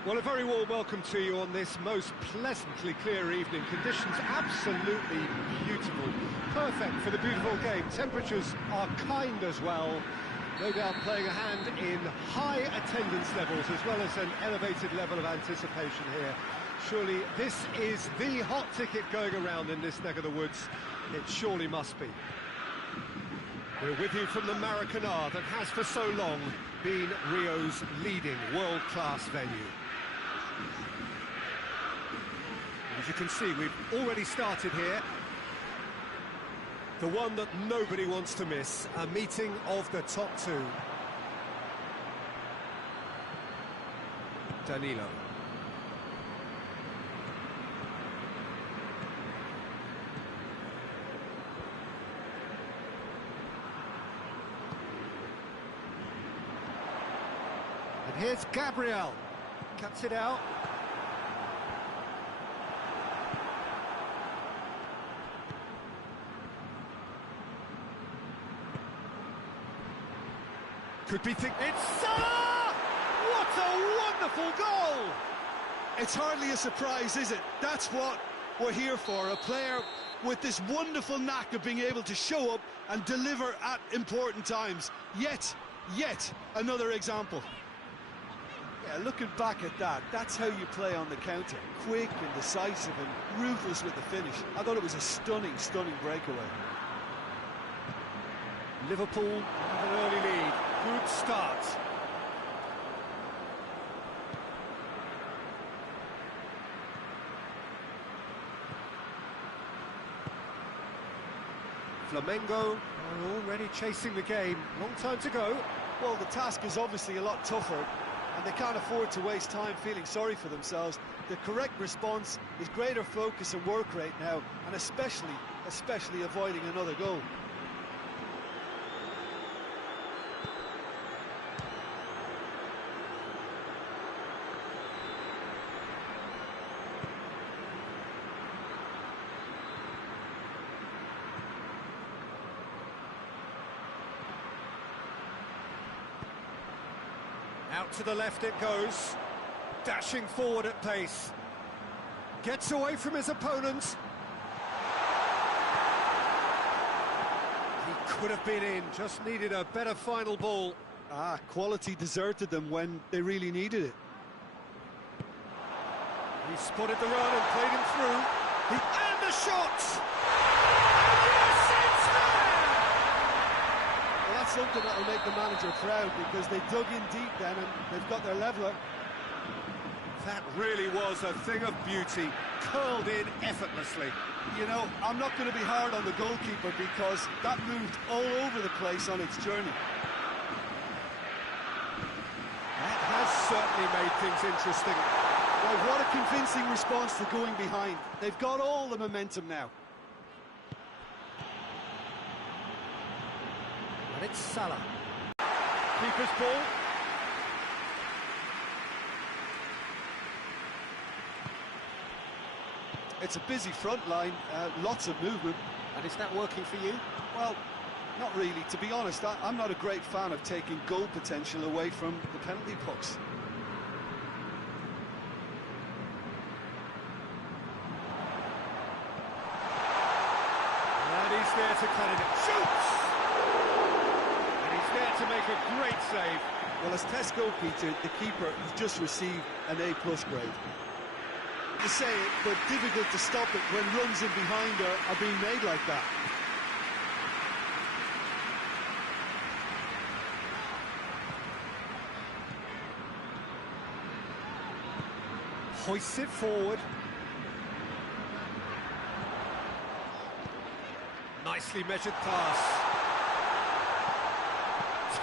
Well, a very warm welcome to you on this most pleasantly clear evening. Conditions absolutely beautiful. Perfect for the beautiful game. Temperatures are kind as well. No doubt playing a hand in high attendance levels as well as an elevated level of anticipation here. Surely this is the hot ticket going around in this neck of the woods. It surely must be. We're with you from the Maracanã that has for so long been Rio's leading world-class venue. As you can see, we've already started here. The one that nobody wants to miss, a meeting of the top two. Danilo. And here's Gabriel. Cuts it out. Could be it's Salah! What a wonderful goal! It's hardly a surprise, is it? That's what we're here for, a player with this wonderful knack of being able to show up and deliver at important times. Yet another example. Yeah, looking back at that, that's how you play on the counter. Quick and decisive and ruthless with the finish. I thought it was a stunning breakaway. Liverpool have an early lead. Good start. Flamengo are already chasing the game. Long time to go. Well, the task is obviously a lot tougher, and they can't afford to waste time feeling sorry for themselves. The correct response is greater focus and work rate now, and especially avoiding another goal. Out to the left it goes, dashing forward at pace. Gets away from his opponent. He could have been in, just needed a better final ball. Quality deserted them when they really needed it. He spotted the run and played him through. And the shot! That's something that will make the manager proud, because they dug in deep then and they've got their leveller. That really was a thing of beauty, curled in effortlessly. You know, I'm not going to be hard on the goalkeeper because that moved all over the place on its journey. That has certainly made things interesting. Well, what a convincing response to going behind. They've got all the momentum now. And it's Salah. Keeper's ball. It's a busy front line, lots of movement. And is that working for you? Well, not really. To be honest, I'm not a great fan of taking goal potential away from the penalty box. And he's there to cut it. Shoots! There to make a great save. Well, as test goalkeeper, the keeper has just received an A+ grade. To say it, but difficult to stop it when runs in behind are being made like that. Hoists it forward. Nicely measured pass.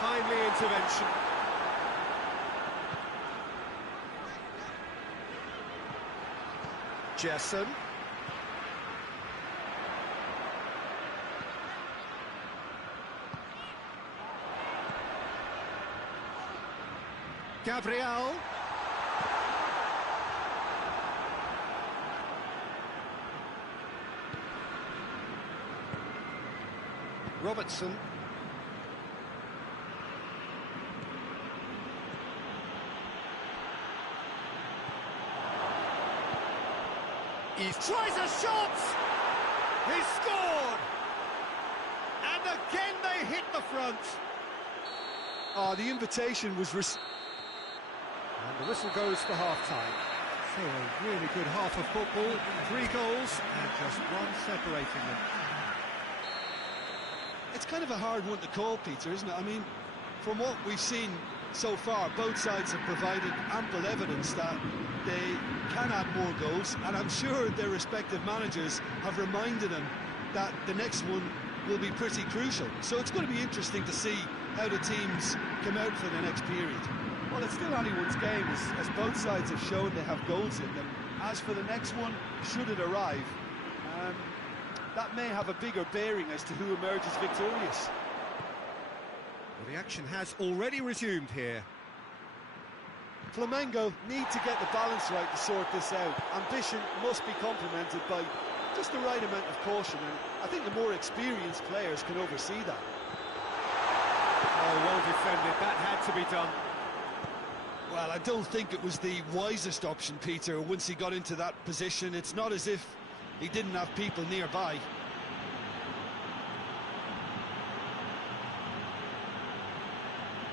Timely intervention. Jesson. Gabriel. Robertson. He tries a shot! He scored! And again they hit the front. Oh, the invitation was... And the whistle goes for half-time. So a really good half of football, 3 goals and just one separating them. It's kind of a hard one to call, Peter, isn't it? I mean, from what we've seen so far, both sides have provided ample evidence that they can add more goals, and I'm sure their respective managers have reminded them that the next one will be pretty crucial. So it's going to be interesting to see how the teams come out for the next period. Well, it's still anyone's game, as both sides have shown they have goals in them. As for the next one, should it arrive, that may have a bigger bearing as to who emerges victorious. Well, the action has already resumed here. Flamengo need to get the balance right to sort this out. Ambition must be complemented by just the right amount of caution, and I think the more experienced players can oversee that. Oh, well defended, that had to be done. Well, I don't think it was the wisest option, Peter, once he got into that position. It's not as if he didn't have people nearby.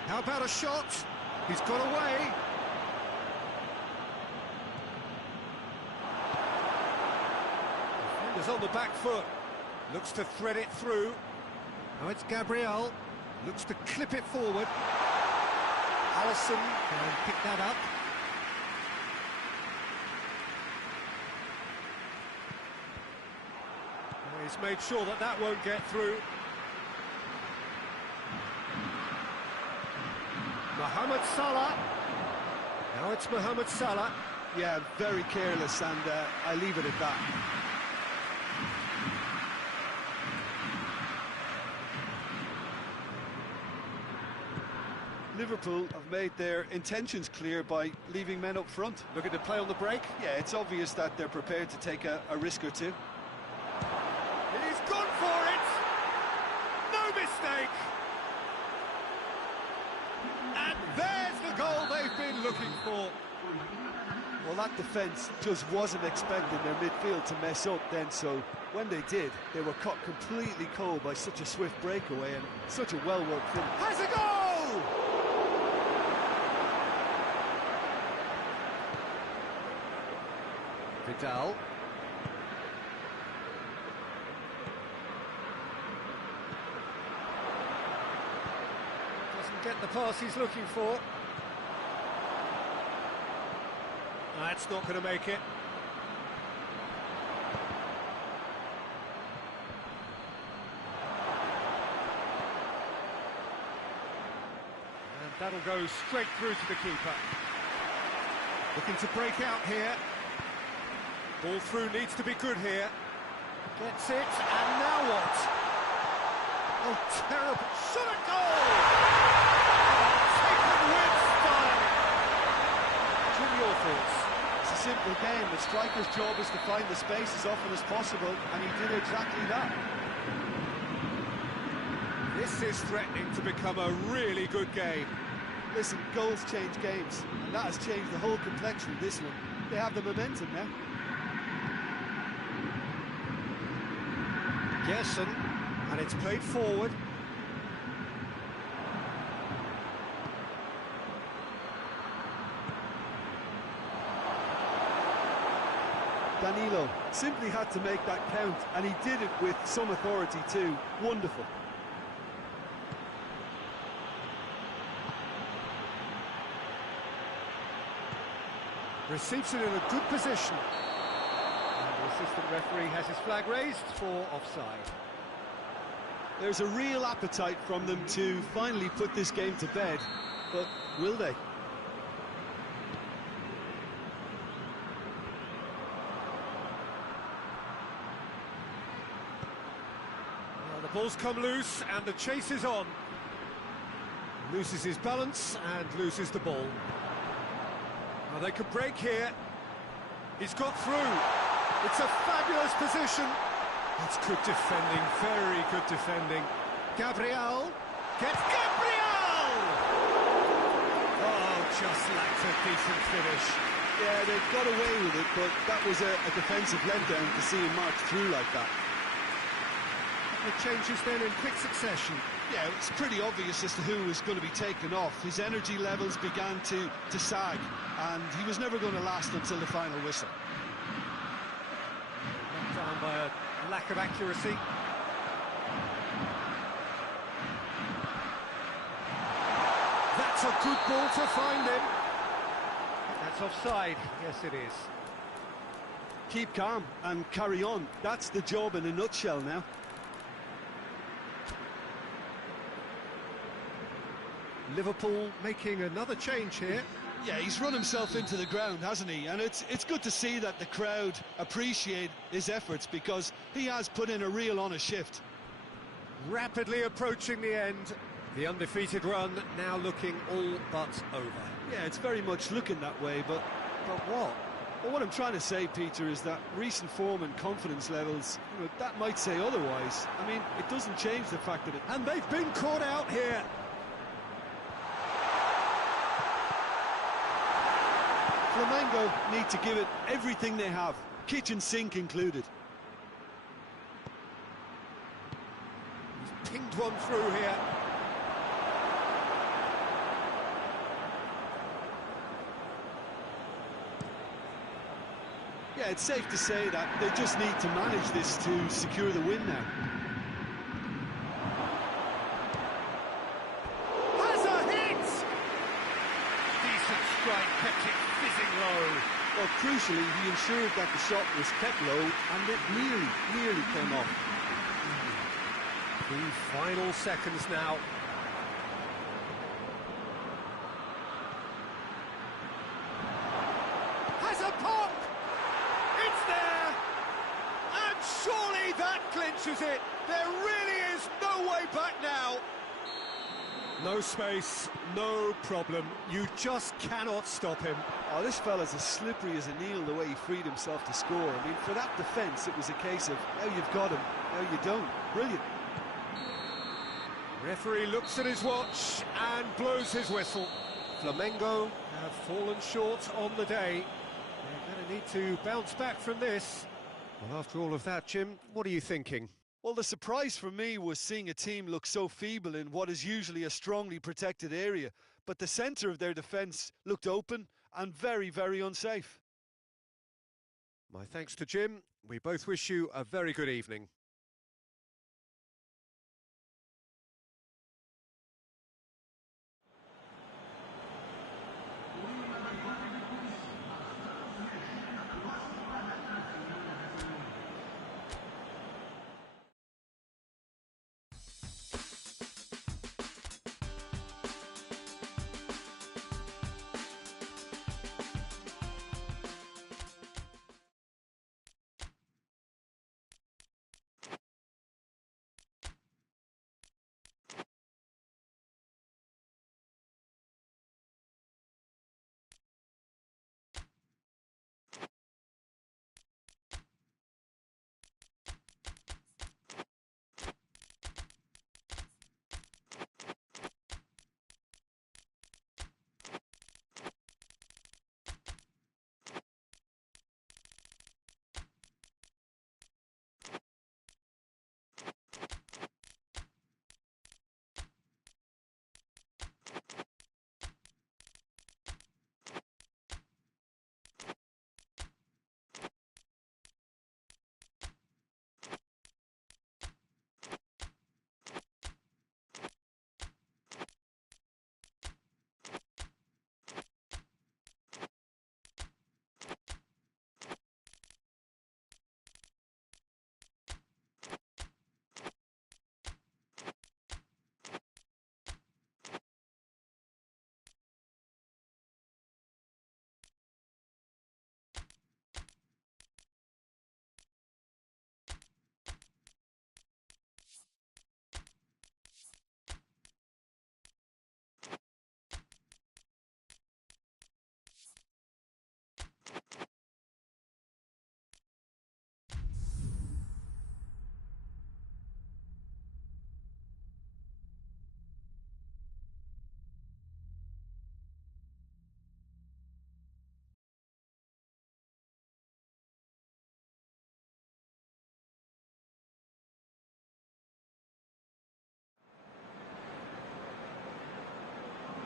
How about a shot? He's got away. Defender's on the back foot. Looks to thread it through. Now it's Gabriel. Looks to clip it forward. Allison can pick that up. He's made sure that that won't get through. Mohamed Salah. Now it's Mohamed Salah. Yeah, very careless, and I leave it at that. Liverpool have made their intentions clear by leaving men up front. Looking to play on the break. Yeah, it's obvious that they're prepared to take a risk or two. He's gone for it! No mistake! And there's the goal they've been looking for. Well, that defence just wasn't expecting their midfield to mess up then, so when they did, they were caught completely cold by such a swift breakaway and such a well-worked finish. Has a goal! Vidal. Doesn't get the pass he's looking for. That's not going to make it. And that'll go straight through to the keeper. Looking to break out here. Ball through needs to be good here. Gets it, and now what? Oh, terrible. Shot a goal! Taken with style. What are your thoughts? It's a simple game. The striker's job is to find the space as often as possible, and he did exactly that. This is threatening to become a really good game. Listen, goals change games, and that has changed the whole complexion of this one. They have the momentum now. Gerson, and it's played forward. Danilo simply had to make that count, and he did it with some authority too. Wonderful. Receives it in a good position. And the assistant referee has his flag raised for offside. There's a real appetite from them to finally put this game to bed, but will they? Well, the ball's come loose and the chase is on. Loses his balance and loses the ball. Well, they could break here. He's got through. It's a fabulous position. That's good defending, very good defending. Gabriel gets Gabriel! Oh, just lacks a decent finish. Yeah, they got away with it, but that was a defensive letdown to see him march through like that. The changes then in quick succession. Yeah, it's pretty obvious as to who was going to be taken off. His energy levels began to sag, and he was never going to last until the final whistle. Knocked down by a lack of accuracy. That's a good ball to find him. That's offside. Yes, it is. Keep calm and carry on. That's the job in a nutshell now. Liverpool making another change here. Yeah, he's run himself into the ground, hasn't he? And it's good to see that the crowd appreciate his efforts, because he has put in a real honest shift. Rapidly approaching the end. The undefeated run now looking all but over. Yeah, it's very much looking that way, but what? Well, what I'm trying to say, Peter, is that recent form and confidence levels, that might say otherwise. I mean, it doesn't change the fact that it... And they've been caught out here. Flamengo need to give it everything they have, kitchen sink included. He's pinged one through here. Yeah, it's safe to say that they just need to manage this to secure the win now. Has a hit! Decent strike, kept it fizzing low. Well, crucially, he ensured that the shot was kept low, and it nearly came off. The final seconds now. Has a pop! It's there! And surely that clinches it! There really is no way back now! No space, no problem. You just cannot stop him. Oh, this fella's as slippery as a needle the way he freed himself to score. I mean, for that defence, it was a case of, now you've got him, now you don't. Brilliant. Referee looks at his watch and blows his whistle. Flamengo have fallen short on the day. They're going to need to bounce back from this. Well, after all of that, Jim, what are you thinking? Well, the surprise for me was seeing a team look so feeble in what is usually a strongly protected area, but the centre of their defence looked open and very, very unsafe. My thanks to Jim. We both wish you a very good evening.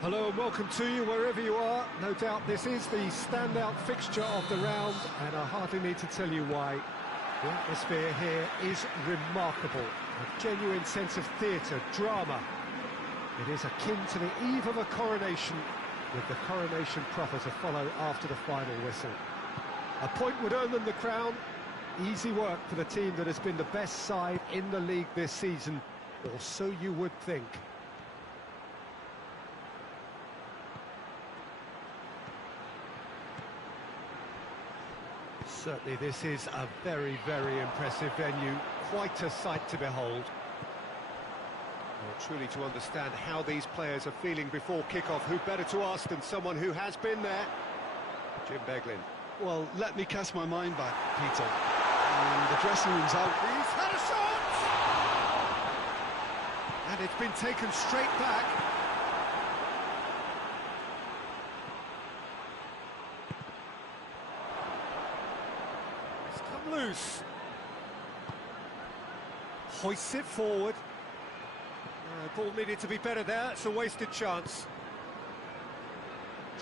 Hello and welcome to you wherever you are. No doubt this is the standout fixture of the round, and I hardly need to tell you why. The atmosphere here is remarkable. A genuine sense of theatre, drama. It is akin to the eve of a coronation, with the coronation proper to follow after the final whistle. A point would earn them the crown. Easy work for the team that has been the best side in the league this season, or so you would think. Certainly this is a very, very impressive venue, quite a sight to behold. Well, truly to understand how these players are feeling before kick-off, who better to ask than someone who has been there? Jim Beglin. Well, let me cast my mind back, Peter. And the dressing room's out. He's had a shot! And it's been taken straight back. It's come loose. Hoists it forward. Ball needed to be better there. It's a wasted chance.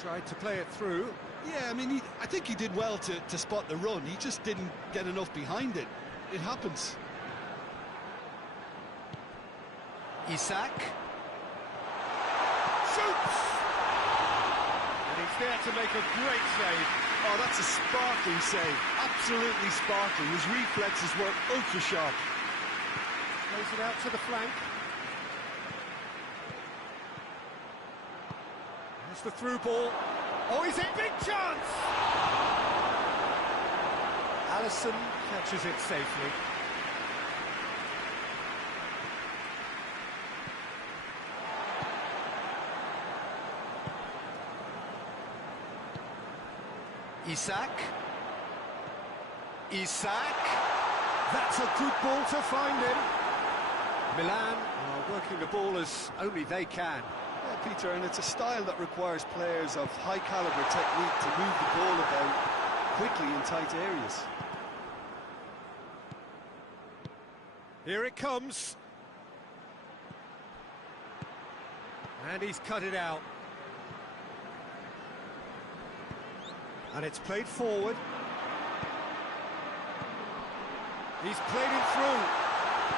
Tried to play it through. Yeah, I mean, I think he did well to spot the run. He just didn't get enough behind it. It happens. Isak. Shoots! And he's there to make a great save. Oh, that's a sparkling save. Absolutely sparkling. His reflexes were ultra-sharp. Plays it out to the flank. There's the through ball. Oh, he's in big chance! Alisson catches it safely. Isak. That's a good ball to find him. Milan are working the ball as only they can. Yeah, Peter, and it's a style that requires players of high-caliber technique to move the ball about quickly in tight areas. Here it comes. And he's cut it out. And it's played forward. He's played it through.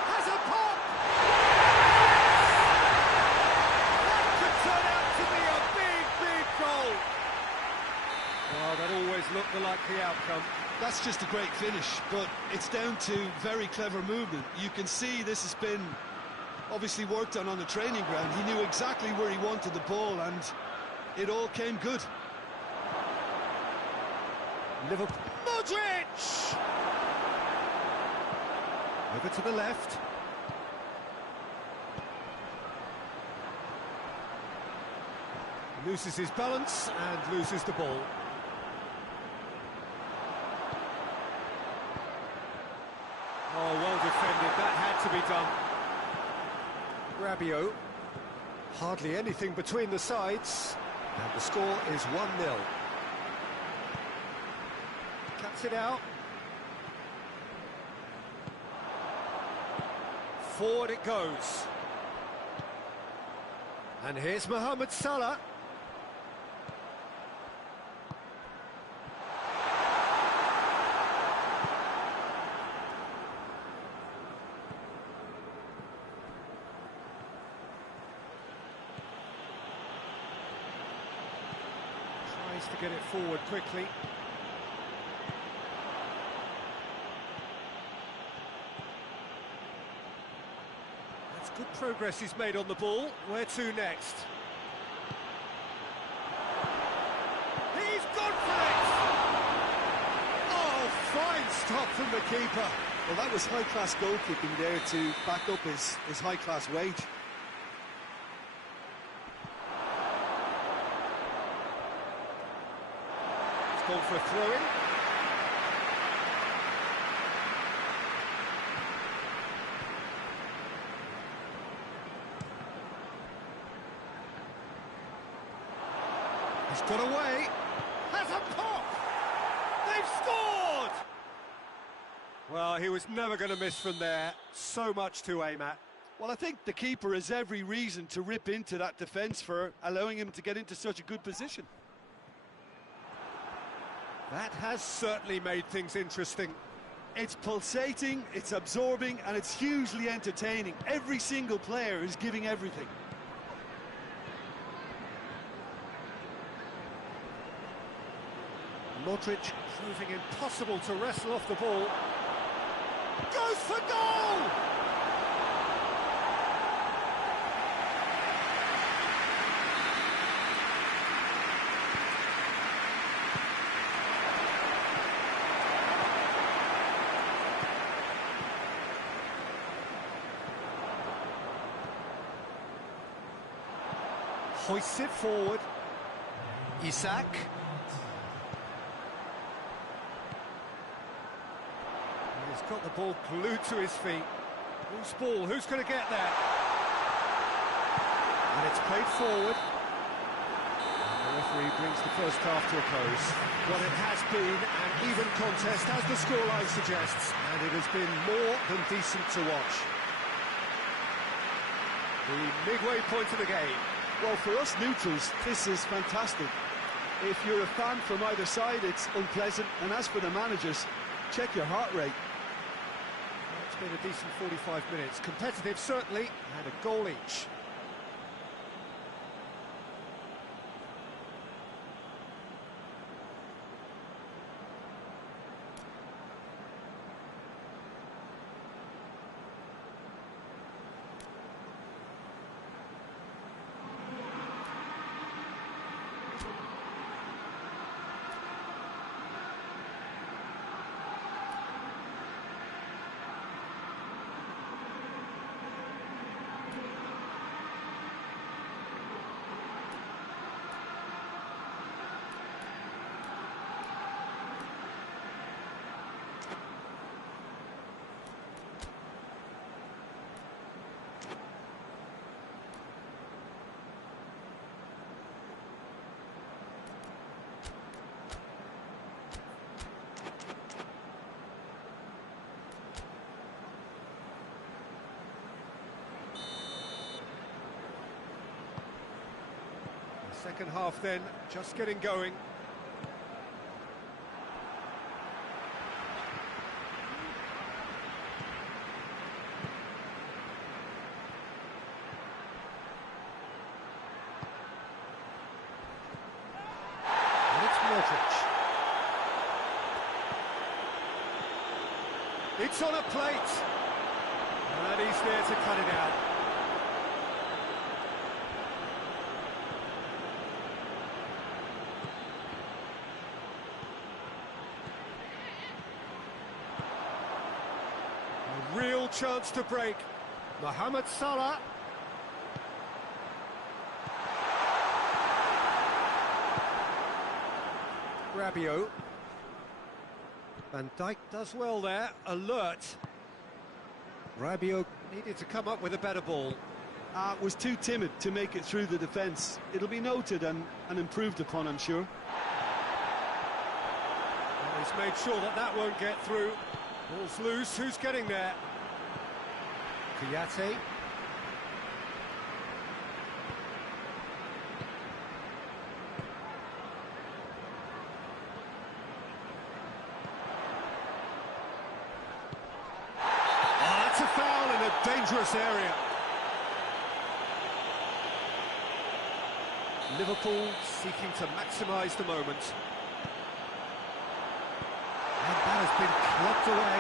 Has a pop! That could turn out to be a big, big goal. Well, that always looked the likely outcome. That's just a great finish, but it's down to very clever movement. You can see this has been obviously worked on the training ground. He knew exactly where he wanted the ball, and it all came good. Liverpool. Modric! Over to the left. Loses his balance and loses the ball. Oh, well defended. That had to be done. Rabiot. Hardly anything between the sides. And the score is 1-0. Cuts it out. Forward it goes. And here's Mohamed Salah. Tries to get it forward quickly. Good progress he's made on the ball. Where to next? He's gone for it! Oh, fine stop from the keeper. Well, that was high-class goalkeeping there to back up his high-class wage. He's gone for a throw-in. He's got away. Has a pop! They've scored! Well, he was never going to miss from there. So much to aim at. Well, I think the keeper has every reason to rip into that defence for allowing him to get into such a good position. That has certainly made things interesting. It's pulsating, it's absorbing, and it's hugely entertaining. Every single player is giving everything. Modric proving impossible to wrestle off the ball. Goes for goal! Hoists it forward. Isak. He's got the ball glued to his feet. Whose ball? Who's going to get there? And it's played forward. And the referee brings the first half to a close. Well, it has been an even contest, as the scoreline suggests, and it has been more than decent to watch. The midway point of the game. Well, for us neutrals, this is fantastic. If you're a fan from either side, it's unpleasant. And as for the managers, check your heart rate. It's been a decent 45 minutes. Competitive, certainly, and a goal each. Second half then, just getting going. And it's Modric. It's on a plate. And he's there to cut it out. Real chance to break. Mohamed Salah. Rabiot. Van Dijk does well there. Alert. Rabiot needed to come up with a better ball. Was too timid to make it through the defence. It'll be noted and improved upon, I'm sure. And he's made sure that that won't get through. Ball's loose, who's getting there? Kouyaté. Oh, that's a foul in a dangerous area. Liverpool seeking to maximise the moment. And that has been clubbed away.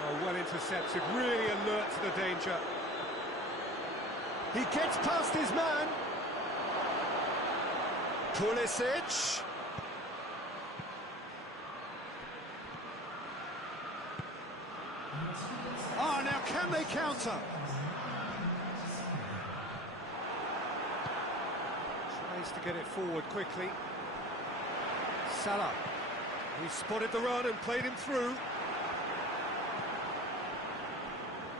Oh, well intercepted, really alert to the danger. He gets past his man. Pulisic. Oh, now can they counter? Tries to get it forward quickly. Salah. He spotted the run and played him through.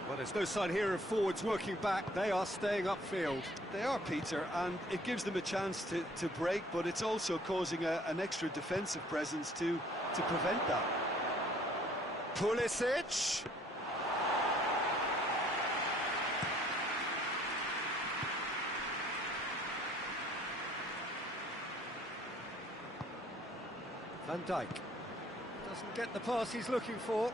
Well, there's no sign here of forwards working back. They are staying upfield. They are, Peter, and it gives them a chance to break, but it's also causing an extra defensive presence to prevent that. Pulisic. Van Dijk doesn't get the pass he's looking for.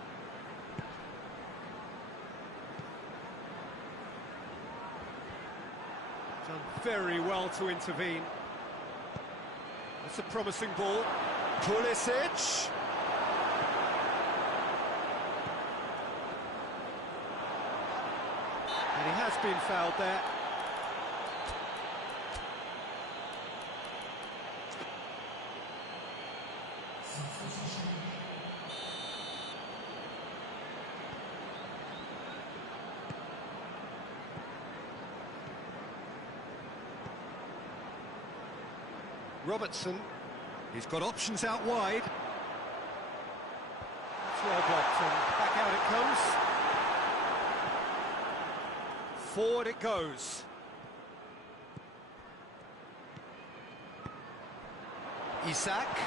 Done very well to intervene. That's a promising ball. Pulisic. And he has been fouled there. Robertson, he's got options out wide. It's well blocked and back out it comes. Forward it goes. Isak.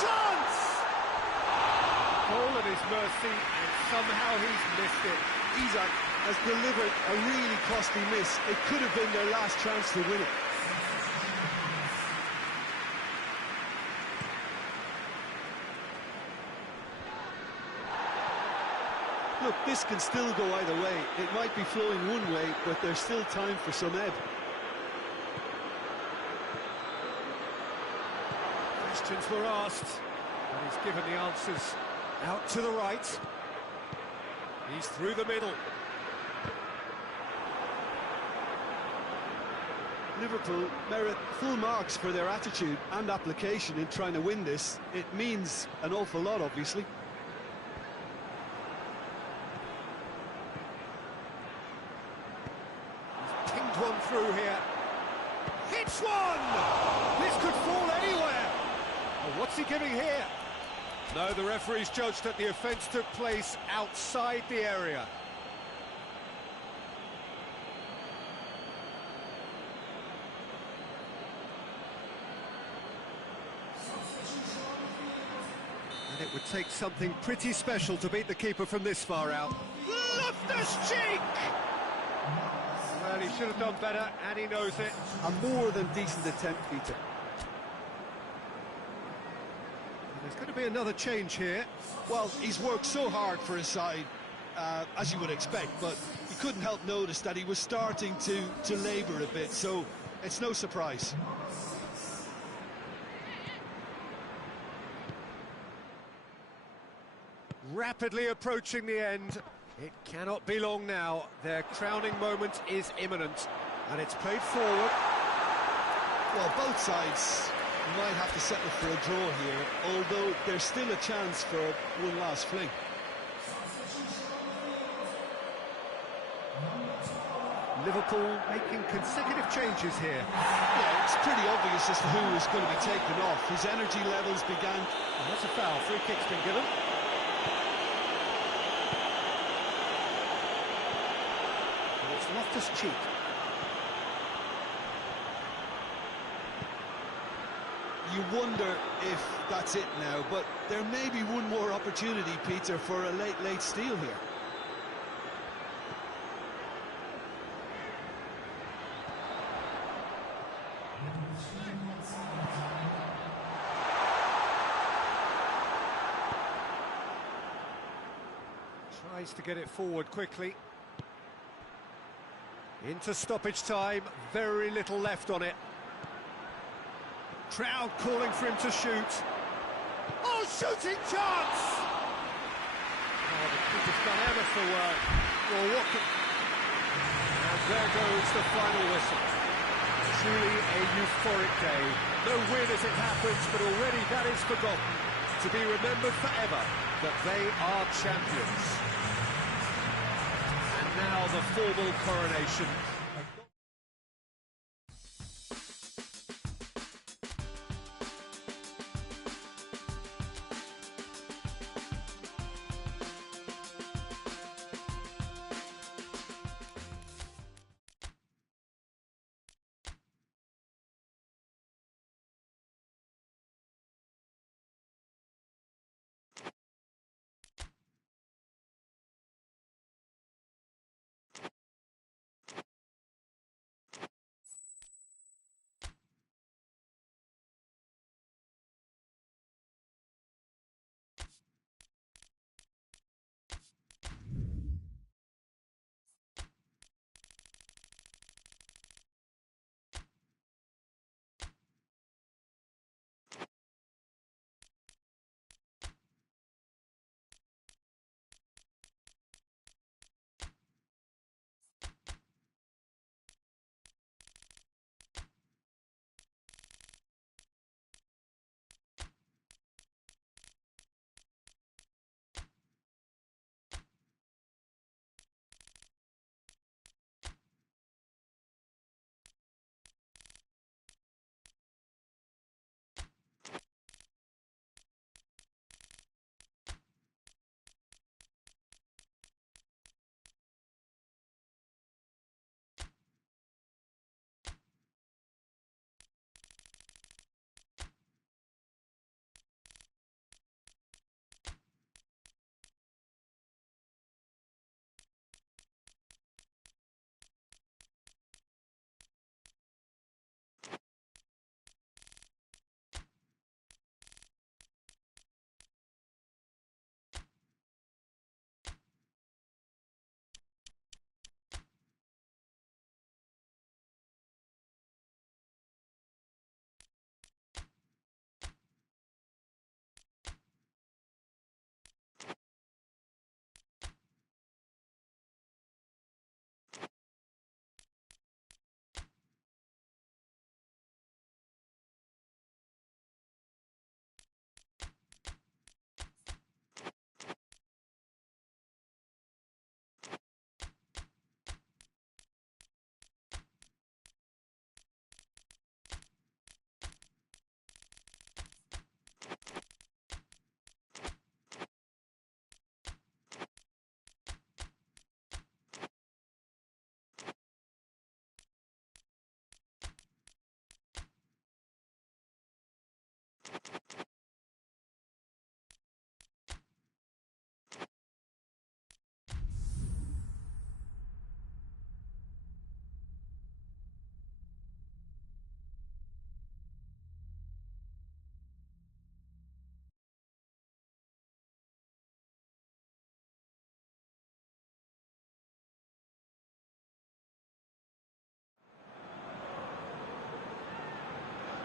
Chance! Goal at his mercy, and somehow he's missed it. Isak has delivered a really costly miss. It could have been their last chance to win it. Look, this can still go either way. It might be flowing one way, but there's still time for some ebb. Questions were asked, and he's given the answers. Out to the right. He's through the middle. Liverpool merit full marks for their attitude and application in trying to win this. It means an awful lot, obviously. He's pinged one through here. Hits one! This could fall anywhere. Oh, what's he giving here? No, the referee's judged that the offence took place outside the area. And it would take something pretty special to beat the keeper from this far out. Loftus-Cheek! Well, he should have done better, and he knows it. A more than decent attempt, Peter. There's going to be another change here. Well, he's worked so hard for his side, as you would expect, but you couldn't help notice that he was starting to labour a bit, so it's no surprise. Rapidly approaching the end. It cannot be long now. Their crowning moment is imminent, and it's played forward. Well, both sides might have to settle for a draw here, although there's still a chance for one last fling. Liverpool making consecutive changes here. Yeah, it's pretty obvious as to who is going to be taken off. His energy levels began... Oh, that's a foul. Free kick's been given. And it's Loftus-Cheek. You wonder if that's it now, but there may be one more opportunity, Peter, for a late steal here. Tries to get it forward quickly. Into stoppage time, very little left on it. Crowd calling for him to shoot. Oh, shooting chance! Oh, the keeper's done amateur work. Well, what can... And there goes the final whistle. Truly a euphoric day. No win as it happens, but already that is forgotten. To be remembered forever that they are champions. And now the formal coronation.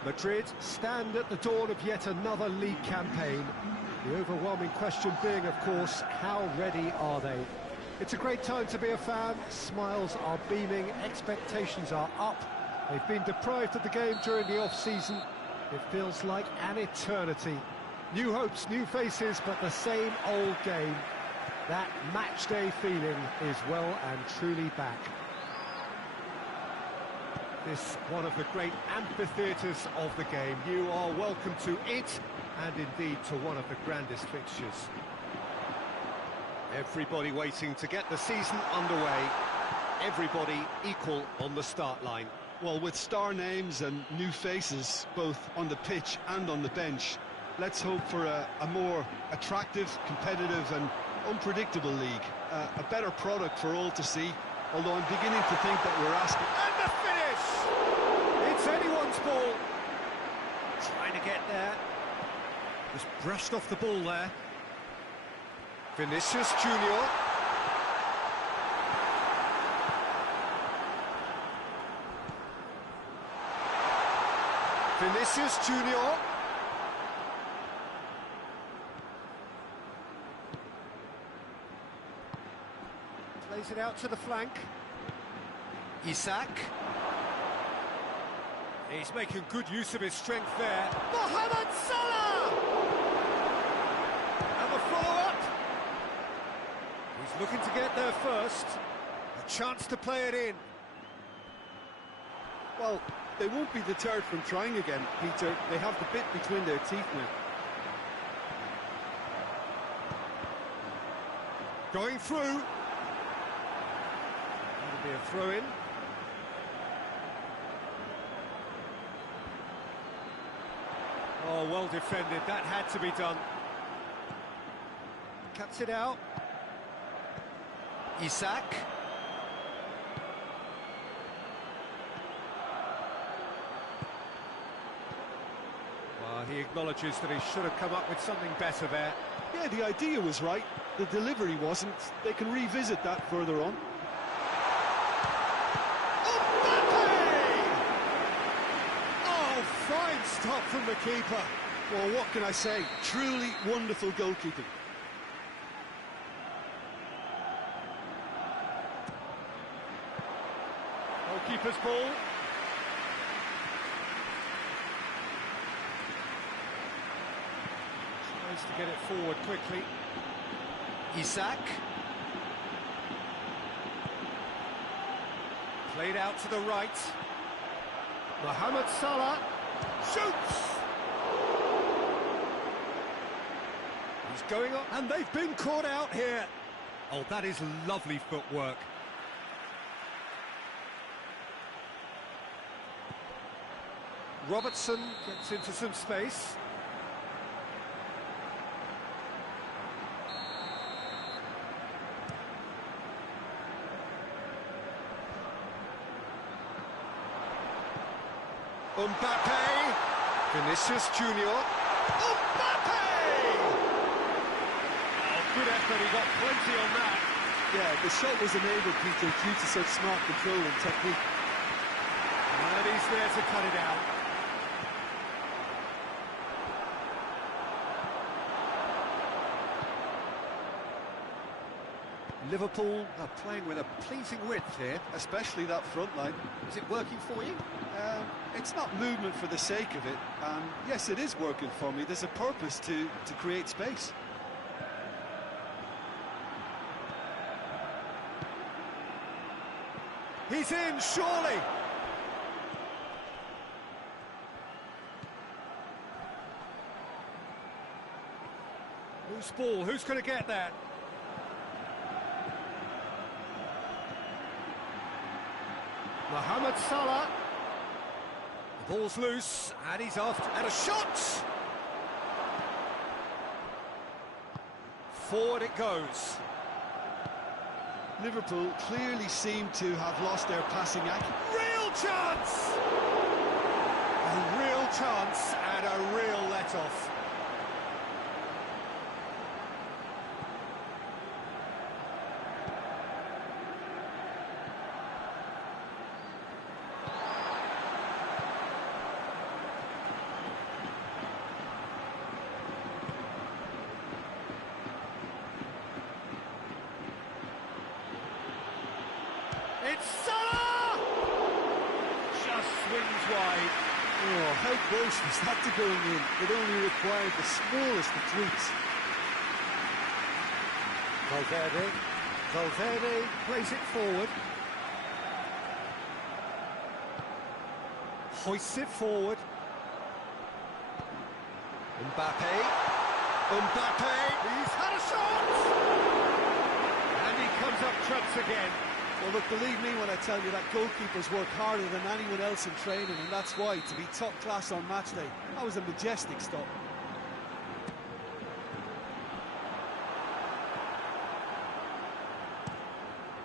Madrid stand at the dawn of yet another league campaign. The overwhelming question being, of course, how ready are they? It's a great time to be a fan. Smiles are beaming, expectations are up. They've been deprived of the game during the off-season. It feels like an eternity. New hopes, new faces, but the same old game. That match-day feeling is well and truly back. This one of the great amphitheatres of the game. You are welcome to it, and indeed to one of the grandest fixtures. Everybody waiting to get the season underway. Everybody equal on the start line. Well, with star names and new faces, both on the pitch and on the bench, let's hope for a more attractive, competitive and unpredictable league. A better product for all to see, although I'm beginning to think that we're asking... And the finish! It's anyone's ball. Trying to get there. Just brushed off the ball there. Vinicius Junior. Vinicius Junior. Plays it out to the flank. Isak. He's making good use of his strength there. Mohamed Salah! And the follow-up. He's looking to get there first. A chance to play it in. Well, they won't be deterred from trying again, Peter. They have the bit between their teeth now. Going through. That'll be a throw-in. Oh, well defended. That had to be done. Cuts it out. Isak. Well, he acknowledges that he should have come up with something better there. Yeah, the idea was right. The delivery wasn't. They can revisit that further on. Oh, fine stop from the keeper. Well, what can I say? Truly wonderful goalkeeping. Goalkeeper's ball. Tries to get it forward quickly. Isak. Played out to the right. Mohamed Salah shoots! He's going up, and they've been caught out here. Oh, that is lovely footwork. Robertson gets into some space. Mbappe! Vinicius Junior. Mbappe! Oh, good effort, he got plenty on that. Yeah, the shot was enabled, Peter, due to such smart control and technique. And he's there to cut it out. Liverpool are playing with a pleasing width here. Especially that front line. Is it working for you? It's not movement for the sake of it. Yes, it is working for me. There's a purpose to create space. He's in, surely! Loose ball, who's going to get that? Mohamed Salah. The ball's loose, and he's after... And a shot! Forward it goes. Liverpool clearly seem to have lost their passing accuracy. Real chance! A real chance and a real let-off. It's Salah! Just swings wide. Oh, how close was that to going in? It only required the smallest of tweaks. Valverde plays it forward. Hoists it forward. Mbappe. He's had a shot! And he comes up trumps again. Well, look, believe me when I tell you that goalkeepers work harder than anyone else in training, and that's why, to be top class on match day, that was a majestic stop.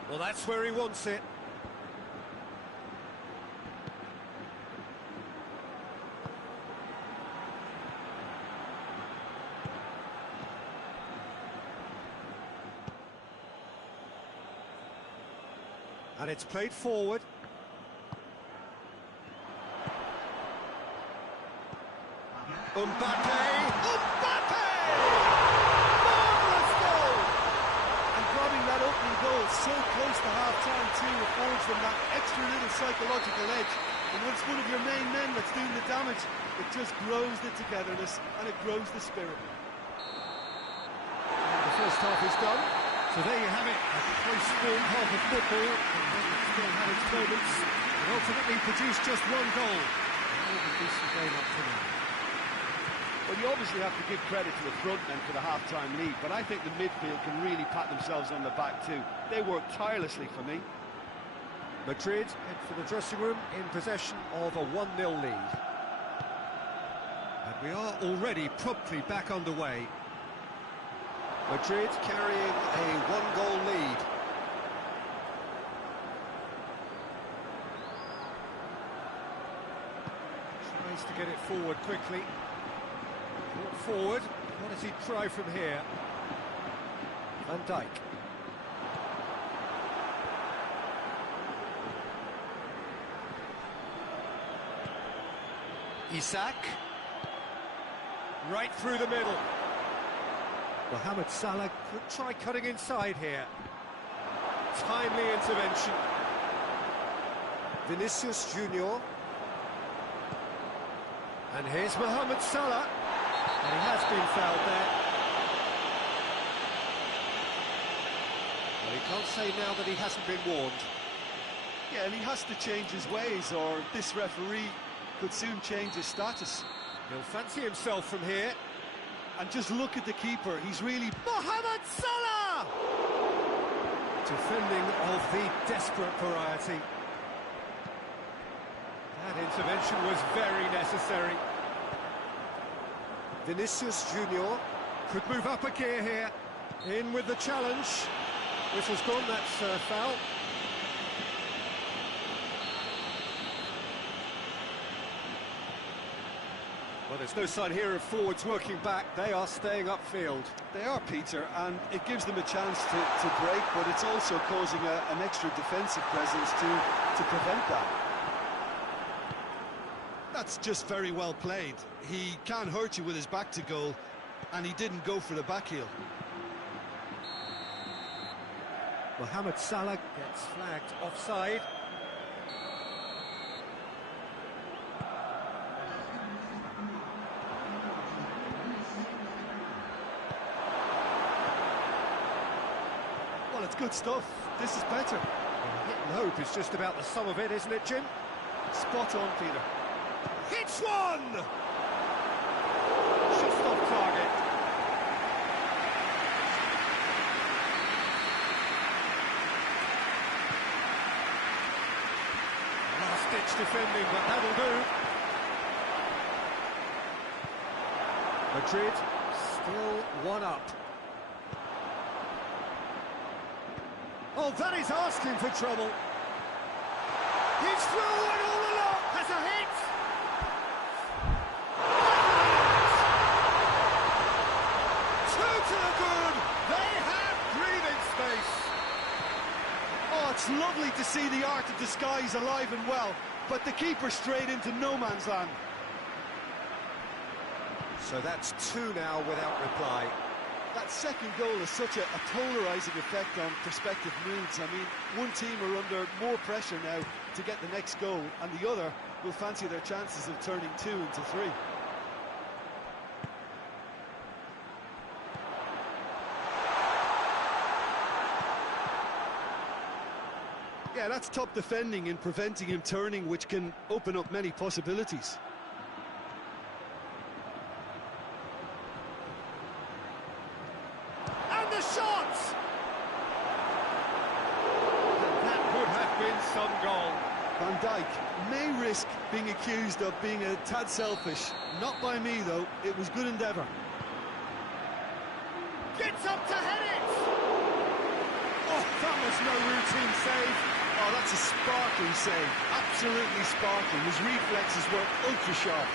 Well, that's where he wants it. And it's played forward. Mbappe! Marvellous goal! And grabbing that opening goal so close to half-time too affords them that extra little psychological edge. And once one of your main men that's doing the damage, it just grows the togetherness and it grows the spirit. And the first half is done. So there you have it, a close-form half of football, and it still had its moments, and ultimately produced just one goal. A decent game up to now. Well, you obviously have to give credit to the front men for the half-time lead, but I think the midfield can really pat themselves on the back too. They worked tirelessly for me. Madrid head for the dressing room in possession of a 1-0 lead. And we are already promptly back underway. Madrid carrying a 1-goal lead. Tries to get it forward quickly. Brought forward. What does he try from here? Van Dijk. Isak. Right through the middle. Mohamed Salah could try cutting inside here. Timely intervention. Vinicius Junior. And here's Mohamed Salah. And he has been fouled there. Well, he can't say now that he hasn't been warned. Yeah, and he has to change his ways, or this referee could soon change his status. He'll fancy himself from here. And just look at the keeper, he's really... Mohamed Salah! Defending of the desperate variety. That intervention was very necessary. Vinicius Junior could move up a gear here. In with the challenge. Whistle's gone, that's foul. Well, there's no sign here of forwards working back. They are staying upfield. They are, Peter, and it gives them a chance to break, but it's also causing an extra defensive presence to prevent that. That's just very well played. He can't hurt you with his back to goal, and he didn't go for the back heel. Mohamed Salah gets flagged offside. Well, it's good stuff. This is better. Hit and hope is just about the sum of it, isn't it, Jim? Spot on, Peter. Hits one! Just off target. Last-ditch defending, but that'll do. Madrid still one up. Oh, that is asking for trouble. He's through and all along. Has a hit. Two to the good. They have breathing space. Oh, it's lovely to see the art of disguise alive and well, but the keeper straight into no man's land. So that's two now without reply. That second goal has such a polarising effect on prospective moods. I mean, one team are under more pressure now to get the next goal, and the other will fancy their chances of turning 2 into 3. Yeah, that's top defending and preventing him turning, which can open up many possibilities. And the shot! And that would have been some goal. Van Dijk may risk being accused of being a tad selfish. Not by me, though. It was good endeavour. Gets up to head it! Oh, that was no routine save. Oh, that's a sparkling save. Absolutely sparkling. His reflexes were ultra-sharp.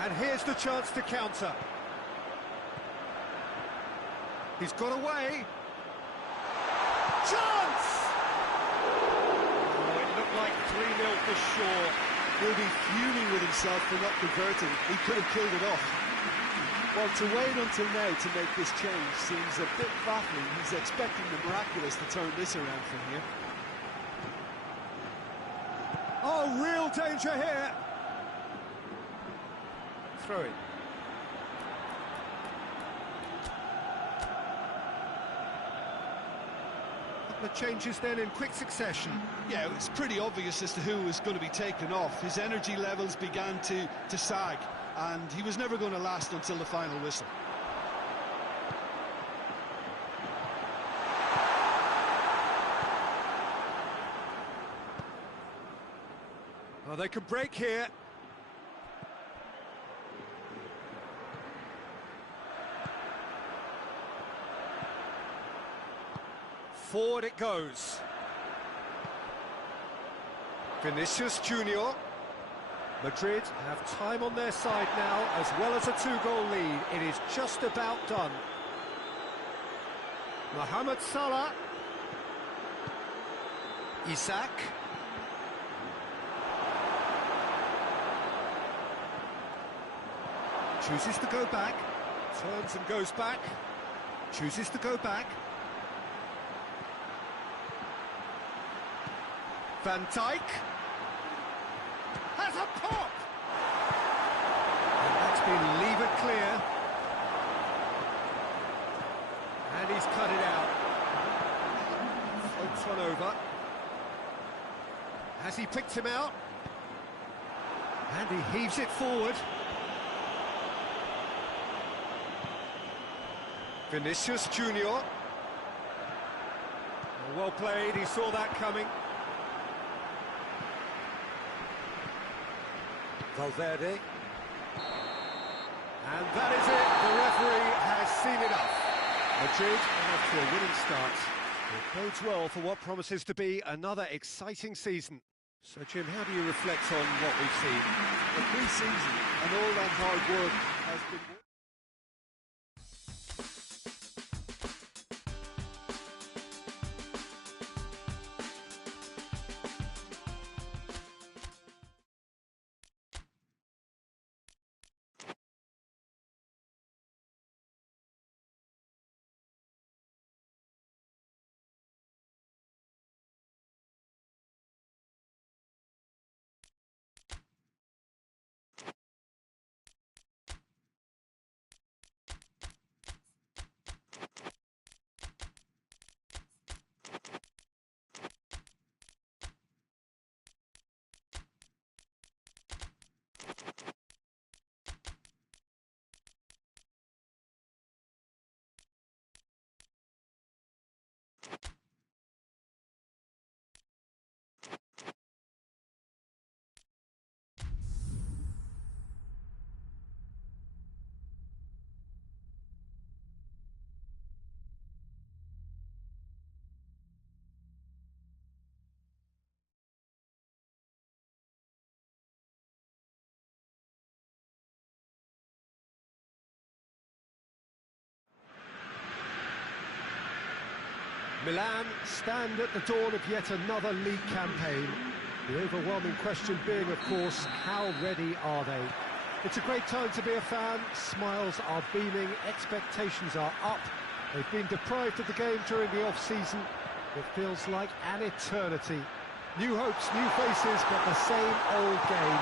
And here's the chance to counter. He's got away. Chance! Oh, it looked like 3-0 for sure. He'll be fuming with himself for not converting. He could have killed it off. Well, to wait until now to make this change seems a bit baffling. He's expecting the miraculous to turn this around from here. Oh, real danger here. Throw it. Couple of changes then in quick succession. Yeah, it was pretty obvious as to who was going to be taken off. His energy levels began to sag, and he was never going to last until the final whistle. Oh, they could break here. Forward it goes. Vinicius Junior. Madrid have time on their side now, as well as a 2-goal lead. It is just about done. Mohamed Salah. Isak. Chooses to go back. Turns and goes back. Chooses to go back. Van Dijk has a pop, and that's been levered clear, and he's cut it out. Floats one over. Has he picked him out? And he heaves it forward. Vinicius Junior. Well played, he saw that coming. Valverde. And that is it, the referee has seen enough. Madrid are off to a winning start. It bodes well for what promises to be another exciting season. So Jim, how do you reflect on what we've seen? The pre-season and all that hard work has been... Milan stand at the dawn of yet another league campaign. The overwhelming question being, of course, how ready are they? It's a great time to be a fan. Smiles are beaming, expectations are up. They've been deprived of the game during the off-season. It feels like an eternity. New hopes, new faces, but the same old game.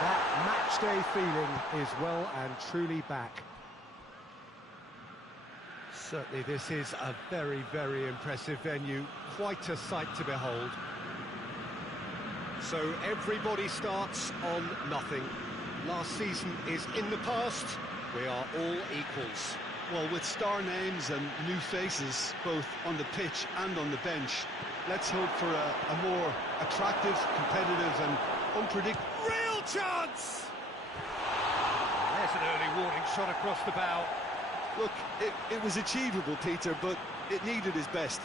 That match-day feeling is well and truly back. Certainly this is a very, very impressive venue. Quite a sight to behold. So everybody starts on nothing. Last season is in the past. We are all equals. Well, with star names and new faces, both on the pitch and on the bench, let's hope for a more attractive, competitive and unpredictable... Real chance! There's an early warning shot across the bow. Look, it was achievable, Peter, but it needed his best.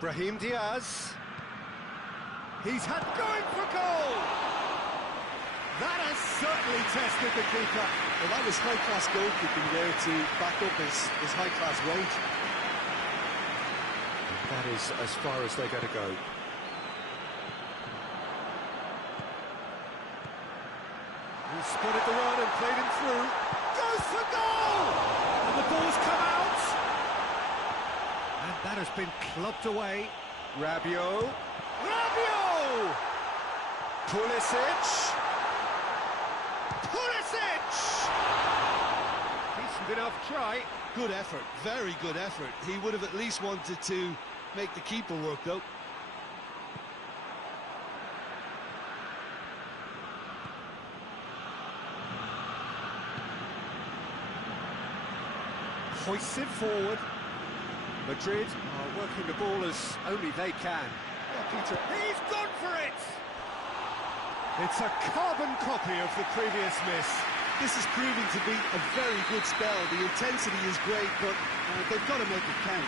Brahim Diaz. He's had going for goal! That has certainly tested the keeper. Well, that was high-class goalkeeping there to back up his high-class range. That is as far as they're going to go. He spotted the run and played him through. Goes for goal! And the ball's come out! And that has been clubbed away. Rabiot. Rabiot! Pulisic! Pulisic! Decent enough try. Good effort, very good effort. He would have at least wanted to make the keeper work, though. Hoists it forward. Madrid are working the ball as only they can. Oh, Peter, he's gone for it! It's a carbon copy of the previous miss. This is proving to be a very good spell. The intensity is great, but they've got to make it count.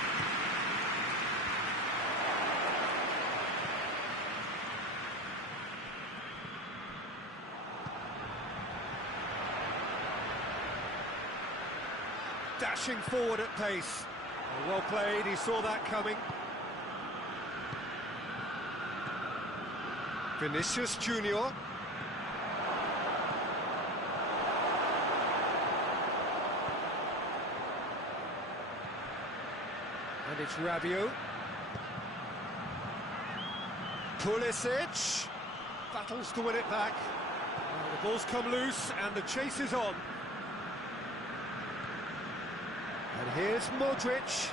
Dashing forward at pace. Well played, he saw that coming. Vinicius Junior. And it's Rabiot. Pulisic. Battles to win it back. Well, the ball's come loose and the chase is on. And here's Modric.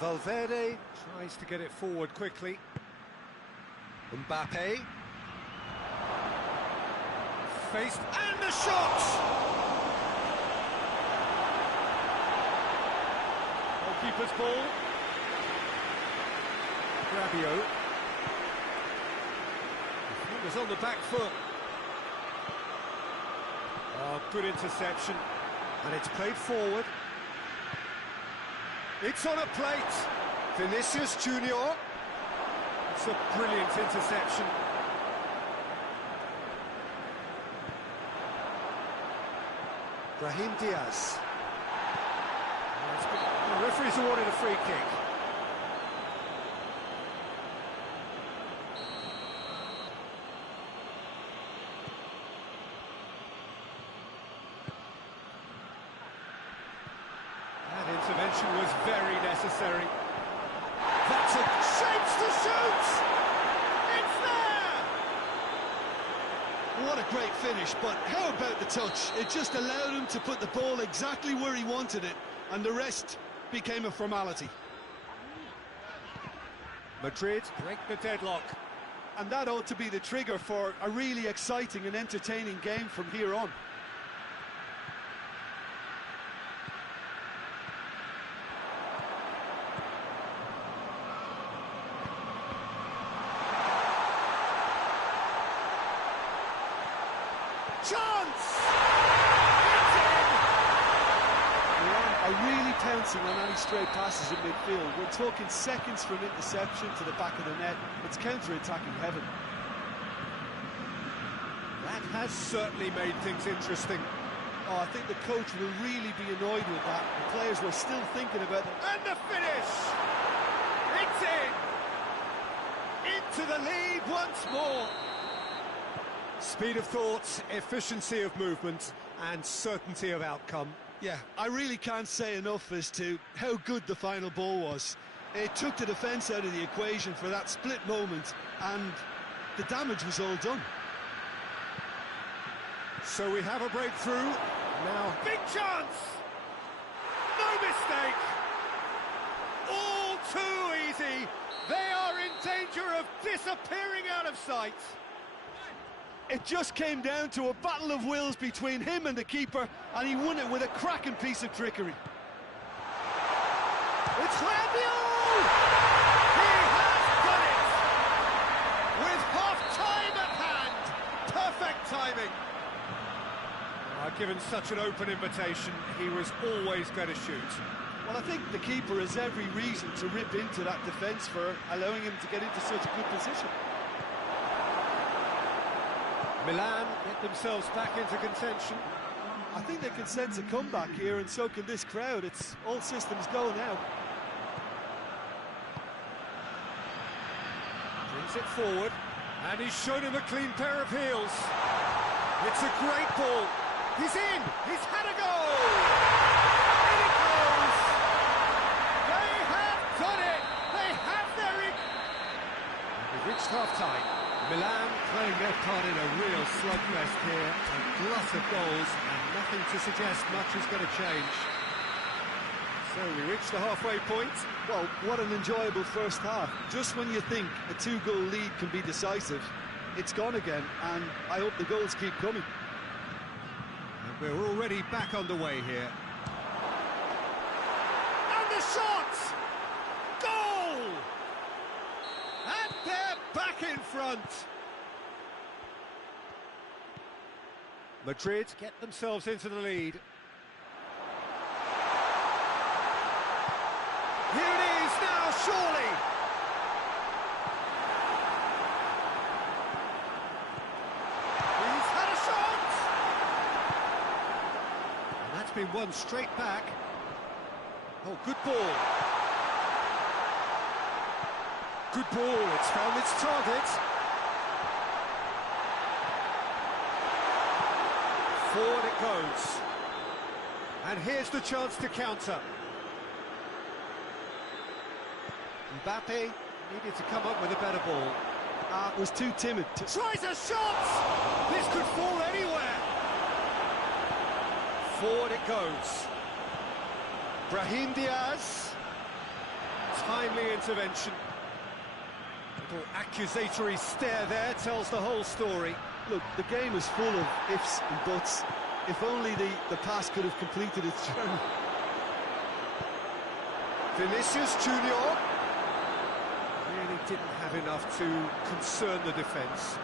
Valverde tries to get it forward quickly. Mbappe. Faced, and the shot! Goalkeeper's ball. Rabiot. He was on the back foot. Oh, good interception. And it's played forward. It's on a plate. Vinicius Junior. It's a brilliant interception. Brahim Diaz. The referee's awarded a free kick. That intervention was very necessary. That's a chance to shoot! It's there! What a great finish, but how about the touch? It just allowed him to put the ball exactly where he wanted it, and the rest became a formality. Madrid break the deadlock. And that ought to be the trigger for a really exciting and entertaining game from here on. Chance! Milan are really pouncing on any stray passes in midfield. We're talking seconds from interception to the back of the net. It's counter-attacking heaven. That has certainly made things interesting. Oh, I think the coach will really be annoyed with that. The players were still thinking about it. And the finish! It's in! Into the lead once more. Speed of thought, efficiency of movement, and certainty of outcome. Yeah, I really can't say enough as to how good the final ball was. It took the defence out of the equation for that split moment, and the damage was all done. So we have a breakthrough. Now, big chance! No mistake! All too easy! They are in danger of disappearing out of sight! It just came down to a battle of wills between him and the keeper, and he won it with a cracking piece of trickery. It's Rabiot! He has done it! With half-time at hand! Perfect timing! Given such an open invitation, he was always going to shoot. Well, I think the keeper has every reason to rip into that defence for allowing him to get into such a good position. Milan get themselves back into contention. I think they can sense a comeback here, and so can this crowd. It's all systems go now. Brings it forward, and he's shown him a clean pair of heels. It's a great ball. He's in! He's had a goal! In it goes! They have done it! They have their... We've reached half-time. Milan playing their part in a real slugfest here. A glut of goals, and nothing to suggest much is going to change. So we reach the halfway point. Well, what an enjoyable first half. Just when you think a two-goal lead can be decisive, it's gone again, and I hope the goals keep coming. We're already back underway here. And the shot! Goal! And they're back in front. Madrid get themselves into the lead. Here it is now, surely! He's had a shot! Been won straight back. Oh, good ball. Good ball, it's found its target. Forward it goes. And here's the chance to counter. Mbappe needed to come up with a better ball. Was too timid. Tries a shot! This could fall anywhere. Forward it goes. Brahim Diaz. Timely intervention. Little accusatory stare there tells the whole story. Look, the game is full of ifs and buts. If only the pass could have completed its journey. Vinicius Junior really didn't have enough to concern the defence.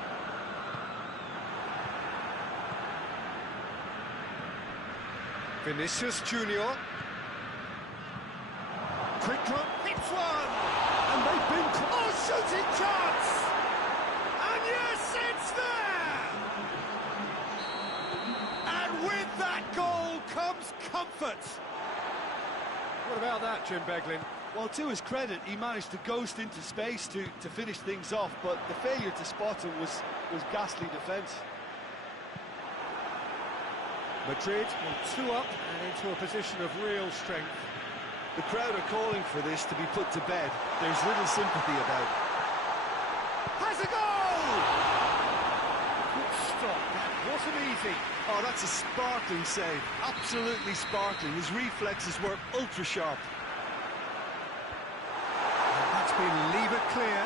Vinicius Junior. Quick drop, hits one! And they've been... Oh, shooting chance! And yes, it's there! And with that goal comes comfort. What about that, Jim Beglin? Well, to his credit, he managed to ghost into space to finish things off, but the failure to spot him was ghastly defence. Madrid will two up and into a position of real strength. The crowd are calling for this to be put to bed. There's little sympathy about it. Has a goal! Good stop, that wasn't easy. Oh, that's a sparkling save. Absolutely sparkling. His reflexes were ultra-sharp. And that's been leave it clear.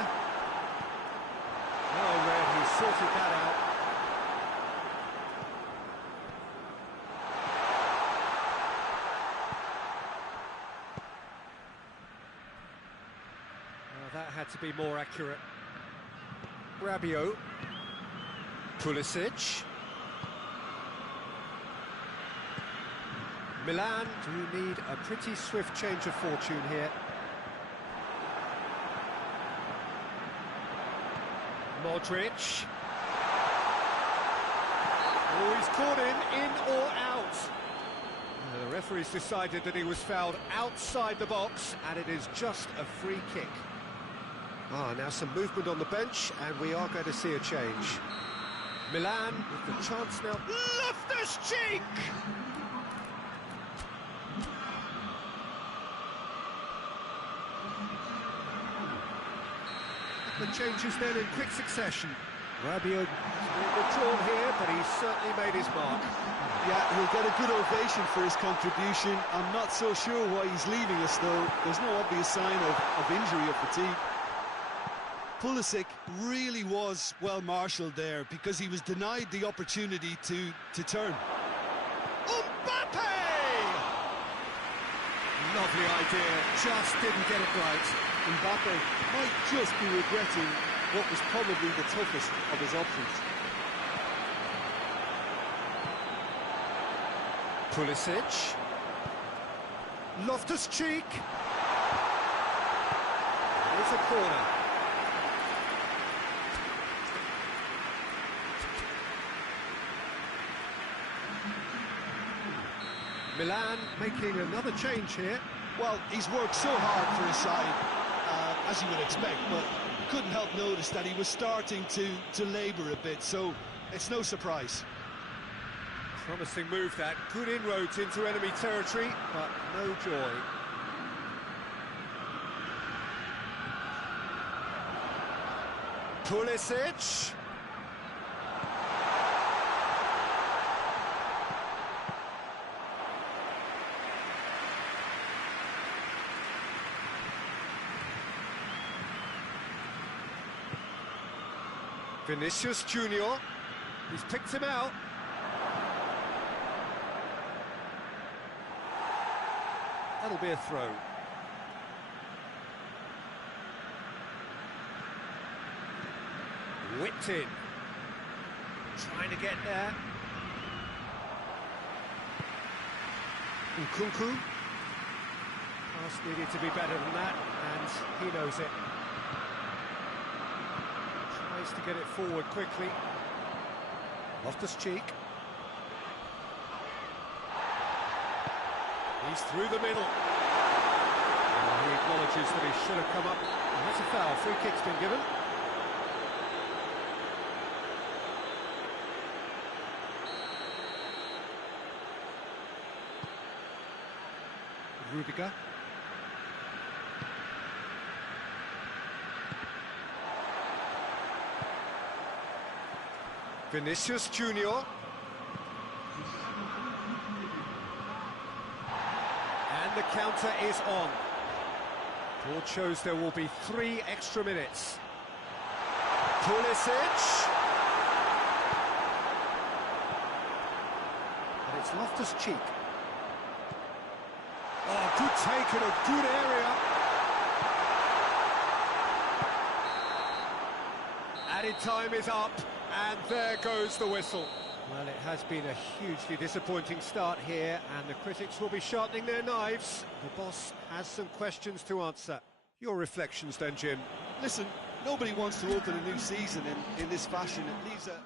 Well read, he sorted that out. That had to be more accurate. Rabiot. Pulisic. Milan do need a pretty swift change of fortune here. Modric. Oh, he's caught in or out. The referee's decided that he was fouled outside the box, and it is just a free kick. Now some movement on the bench, and we are going to see a change. Milan with the chance now. Loftus-Cheek! The changes then in quick succession. Rabiot withdrawn here, but he's certainly made his mark. Yeah, he'll get a good ovation for his contribution. I'm not so sure why he's leaving us, though. There's no obvious sign of injury or fatigue. Pulisic really was well marshalled there because he was denied the opportunity to turn. Mbappe! Lovely idea, just didn't get it right. Mbappe might just be regretting what was probably the toughest of his options. Pulisic. Loftus-Cheek. Here's a corner. Milan making another change here. Well, he's worked so hard for his side, as you would expect, but couldn't help notice that he was starting to labour a bit, so it's no surprise. Promising move that, good inroads into enemy territory, but no joy. Pulisic. Vinicius Junior, he's picked him out. That'll be a throw. Whipped in. Trying to get there. Nkunku. Pass needed to be better than that, and he knows it. Tries to get it forward quickly. Loftus-Cheek. He's through the middle. He acknowledges that he should have come up. And that's a foul. Free kick's been given. Rudiger. Vinicius Junior. And the counter is on. Board shows there will be 3 extra minutes. Pulisic. And it's Loftus-Cheek. Oh, good take in a good area. Added time is up, and there goes the whistle. Well, it has been a hugely disappointing start here, and the critics will be sharpening their knives. The boss has some questions to answer. Your reflections then, Jim? Listen, nobody wants to open a new season in this fashion. It leaves a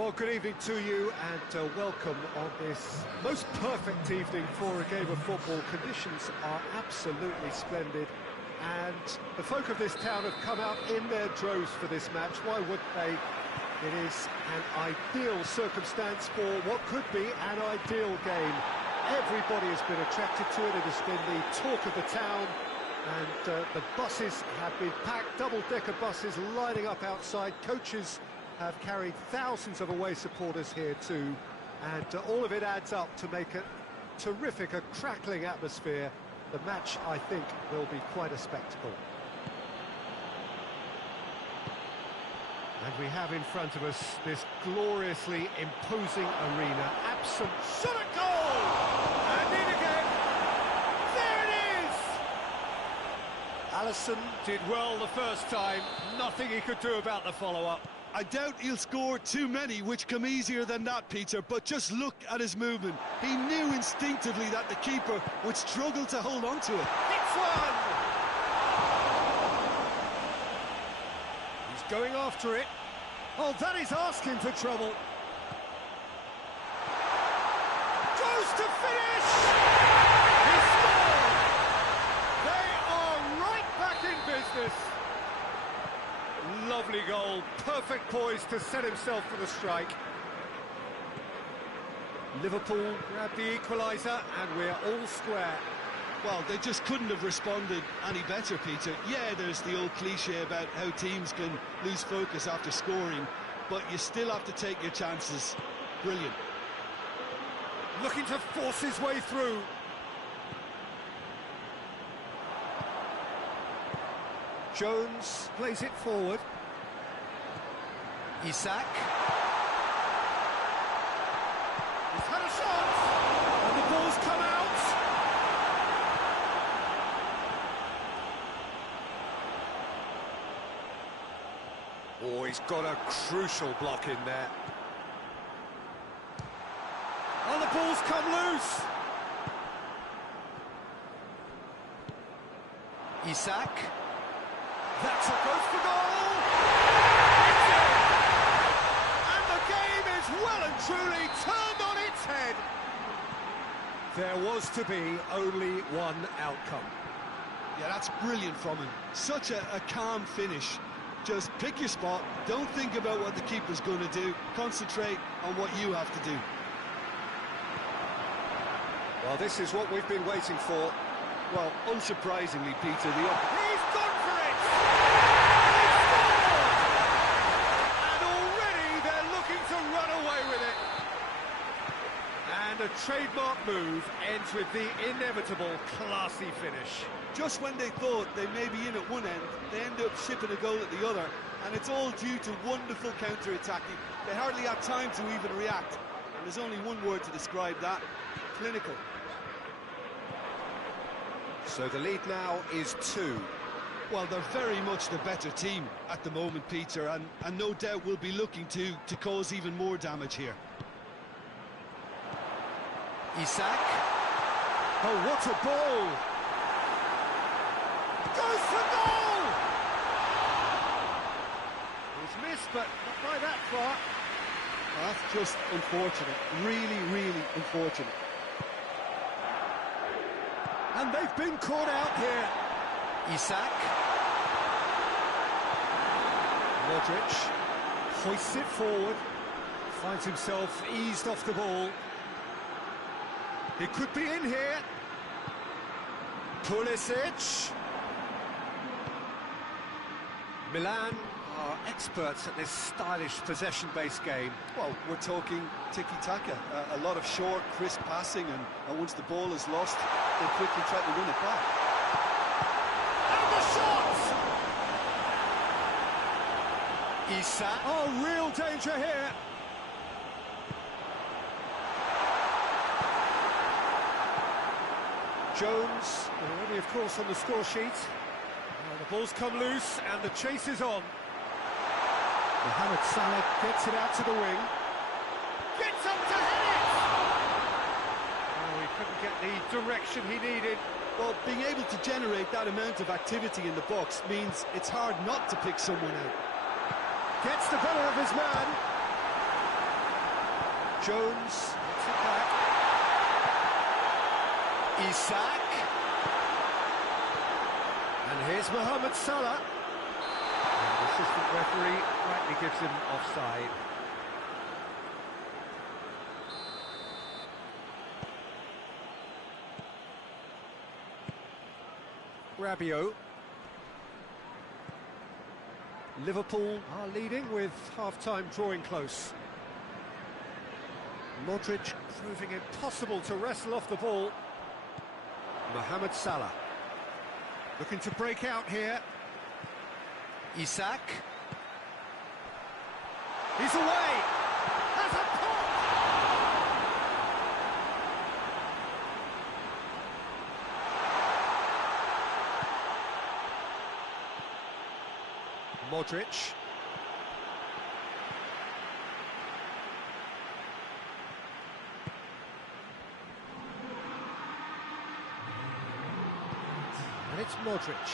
Well, good evening to you and welcome on this most perfect evening for a game of football. Conditions are absolutely splendid and the folk of this town have come out in their droves for this match. Why would they? It is an ideal circumstance for what could be an ideal game. Everybody has been attracted to it. It has been the talk of the town and the buses have been packed, double-decker buses lining up outside. Coaches have carried thousands of away supporters here too, and all of it adds up to make a terrific, a crackling atmosphere. The match, I think, will be quite a spectacle. And we have in front of us this gloriously imposing arena. Absent, shot at goal! And in again! There it is! Alisson did well the first time, nothing he could do about the follow-up. I doubt he'll score too many, which come easier than that, Peter, but just look at his movement. He knew instinctively that the keeper would struggle to hold on to it. Hits one! He's going after it. Oh, that is asking for trouble. Goes to finish! He scored! They are right back in business. Lovely goal, perfect poise to set himself for the strike. Liverpool grab the equaliser and we're all square. Well, they just couldn't have responded any better, Peter. Yeah, there's the old cliche about how teams can lose focus after scoring, but you still have to take your chances. Brilliant. Looking to force his way through. Jones plays it forward. Isak. He's had a shot! And the ball's come out! Oh, he's got a crucial block in there. And the ball's come loose! Isak. That's a goes for goal! It's in! And the game is well and truly turned on its head. There was to be only one outcome. Yeah, that's brilliant from him. Such a calm finish. Just pick your spot, don't think about what the keeper's going to do, concentrate on what you have to do. Well, this is what we've been waiting for. Well, unsurprisingly, Peter, He's gone for it! He's scored! And already they're looking to run away with it. And a trademark move ends with the inevitable classy finish. just when they thought they may be in at one end, they end up shipping a goal at the other, and it's all due to wonderful counter-attacking. They hardly had time to even react, and there's only one word to describe that: clinical. So the lead now is 2. Well, they're very much the better team at the moment, Peter, and no doubt will be looking to cause even more damage here. Isak. Oh, what a ball! Goes for goal! He's missed, but not by that far. Well, that's just unfortunate. Really, really unfortunate. And they've been caught out here. Isak. Modric hoists it forward. Finds himself eased off the ball. It could be in here. Pulisic. Milan are experts at this stylish possession-based game. Well, we're talking tiki-taka. A lot of short, crisp passing, and once the ball is lost, they quickly try to win it back. And the shot! Isak. Oh, real danger here. Jones, already of course on the score sheet. The ball's come loose and the chase is on. Mohamed Salah gets it out to the wing. Gets up to head it! Oh, he couldn't get the direction he needed. Well, being able to generate that amount of activity in the box means it's hard not to pick someone out. Gets the better of his man. Jones, gets it back. Isak. And here's Mohamed Salah. And the assistant referee rightly gives him offside. Rabiot. Liverpool are leading with half-time drawing close. Modric proving impossible to wrestle off the ball. Mohamed Salah. Looking to break out here. Isak. He's away! Has a pop! Modric. And it's Modric.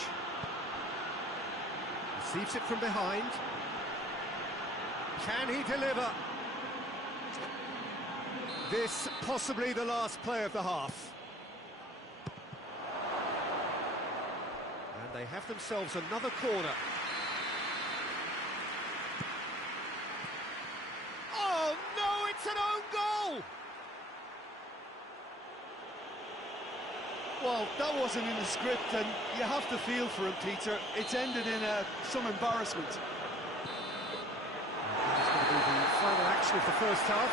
Receives it from behind. Can he deliver? This possibly the last play of the half. And they have themselves another corner. Oh no, it's an own goal! Well, that wasn't in the script, and you have to feel for him, Peter. It's ended in some embarrassment. That's going to be the final action of the first half.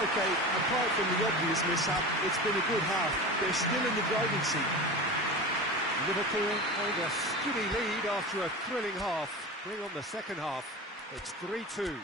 OK, apart from the obvious mishap, it's been a good half. They're still in the driving seat. Liverpool hold a skinny lead after a thrilling half. Bring on the second half. It's 3-2.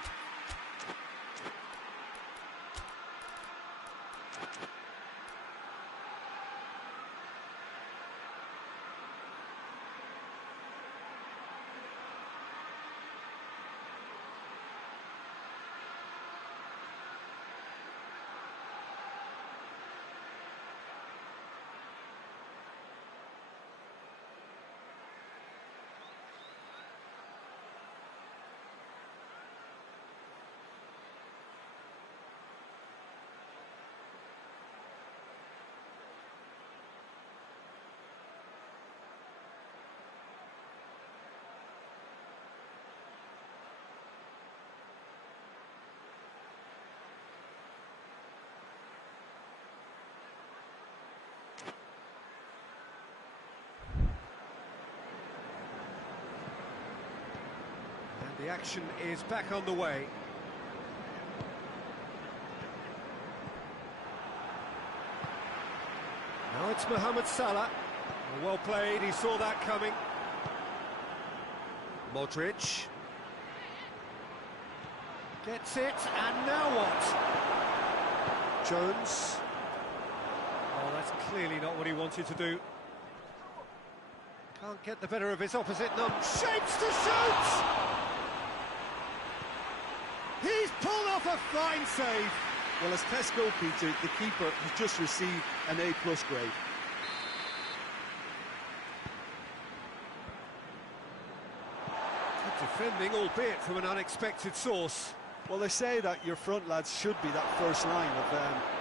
The action is back on the way. Now it's Mohamed Salah. Well played, he saw that coming. Modric. Gets it, and now what? Jones. Oh, that's clearly not what he wanted to do. Can't get the better of his opposite number. Shapes to shoot! He's pulled off a fine save. Well, as tests go, Peter, the keeper has just received an A+ grade. Good defending, albeit from an unexpected source. Well, they say that your front lads should be that first line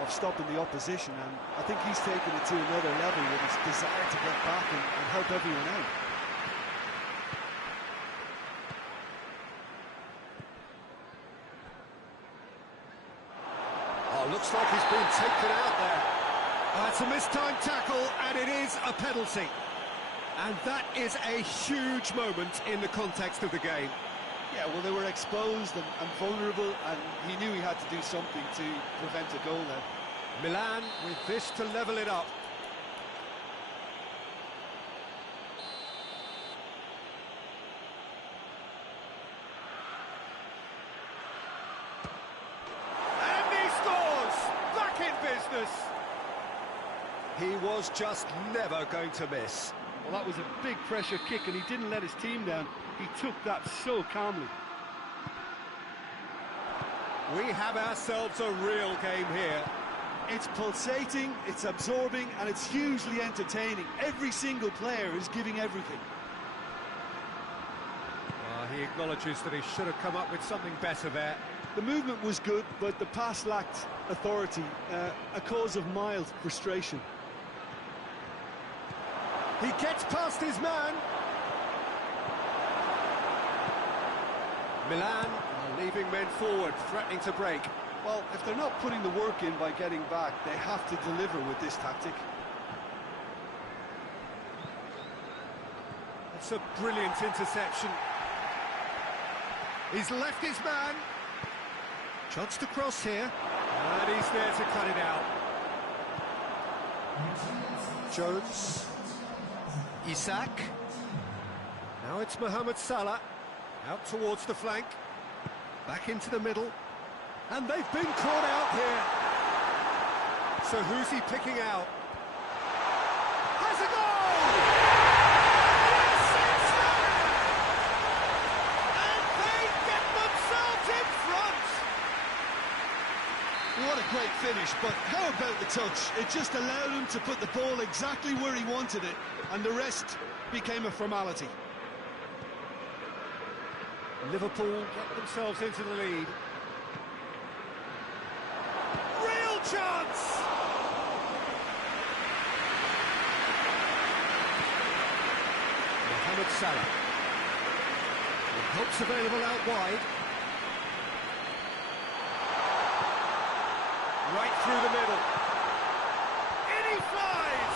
of stopping the opposition, and I think he's taken it to another level with his desire to get back and help everyone out. Looks like he's been taken out there. It's a mistimed tackle, and it is a penalty. And that is a huge moment in the context of the game. Yeah, well, they were exposed and vulnerable, and he knew he had to do something to prevent a goal there. Milan with this to level it up. He was just never going to miss. Well, that was a big pressure kick, and he didn't let his team down. He took that so calmly. We have ourselves a real game here. It's pulsating, it's absorbing, and it's hugely entertaining. Every single player is giving everything. He acknowledges that he should have come up with something better there. The movement was good, but the pass lacked authority, a cause of mild frustration. He gets past his man. Milan are leaving men forward, threatening to break. Well, if they're not putting the work in by getting back, they have to deliver with this tactic. That's a brilliant interception. He's left his man. Chance to cross here. And he's there to cut it out. Jones. Isak. Now it's Mohamed Salah. Out towards the flank. Back into the middle. And they've been caught out here. So who's he picking out? Has a goal! Yes, it's there! And they get themselves in front! What a great finish, but how about the touch? It just allowed him to put the ball exactly where he wanted it, and the rest became a formality. Liverpool get themselves into the lead. Real chance! Mohamed Salah. With help's available out wide. Right through the middle. In he flies!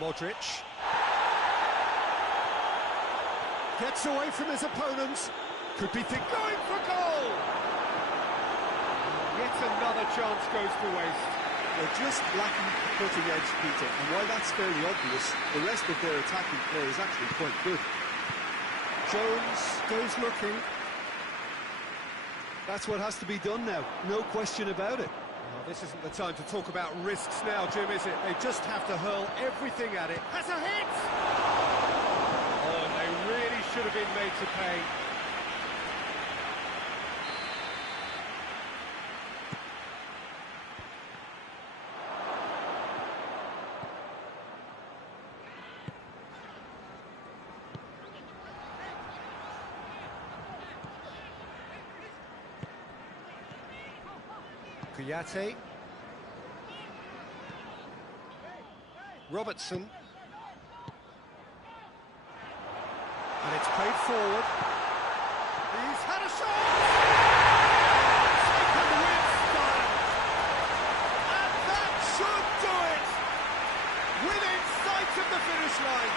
Modric. Gets away from his opponents. Could be going for goal! Yet another chance goes to waste. They're just lacking the cutting edge, Peter, and while that's fairly obvious, the rest of their attacking play is actually quite good. Jones goes looking. That's what has to be done now, no question about it. Well, this isn't the time to talk about risks now, Jim, is it? They just have to hurl everything at it. Has a hit! Oh, they really should have been made to pay. Kouyaté. Robertson. And it's played forward. He's had a shot! Taken with style. And that should do it! Within sight of the finish line.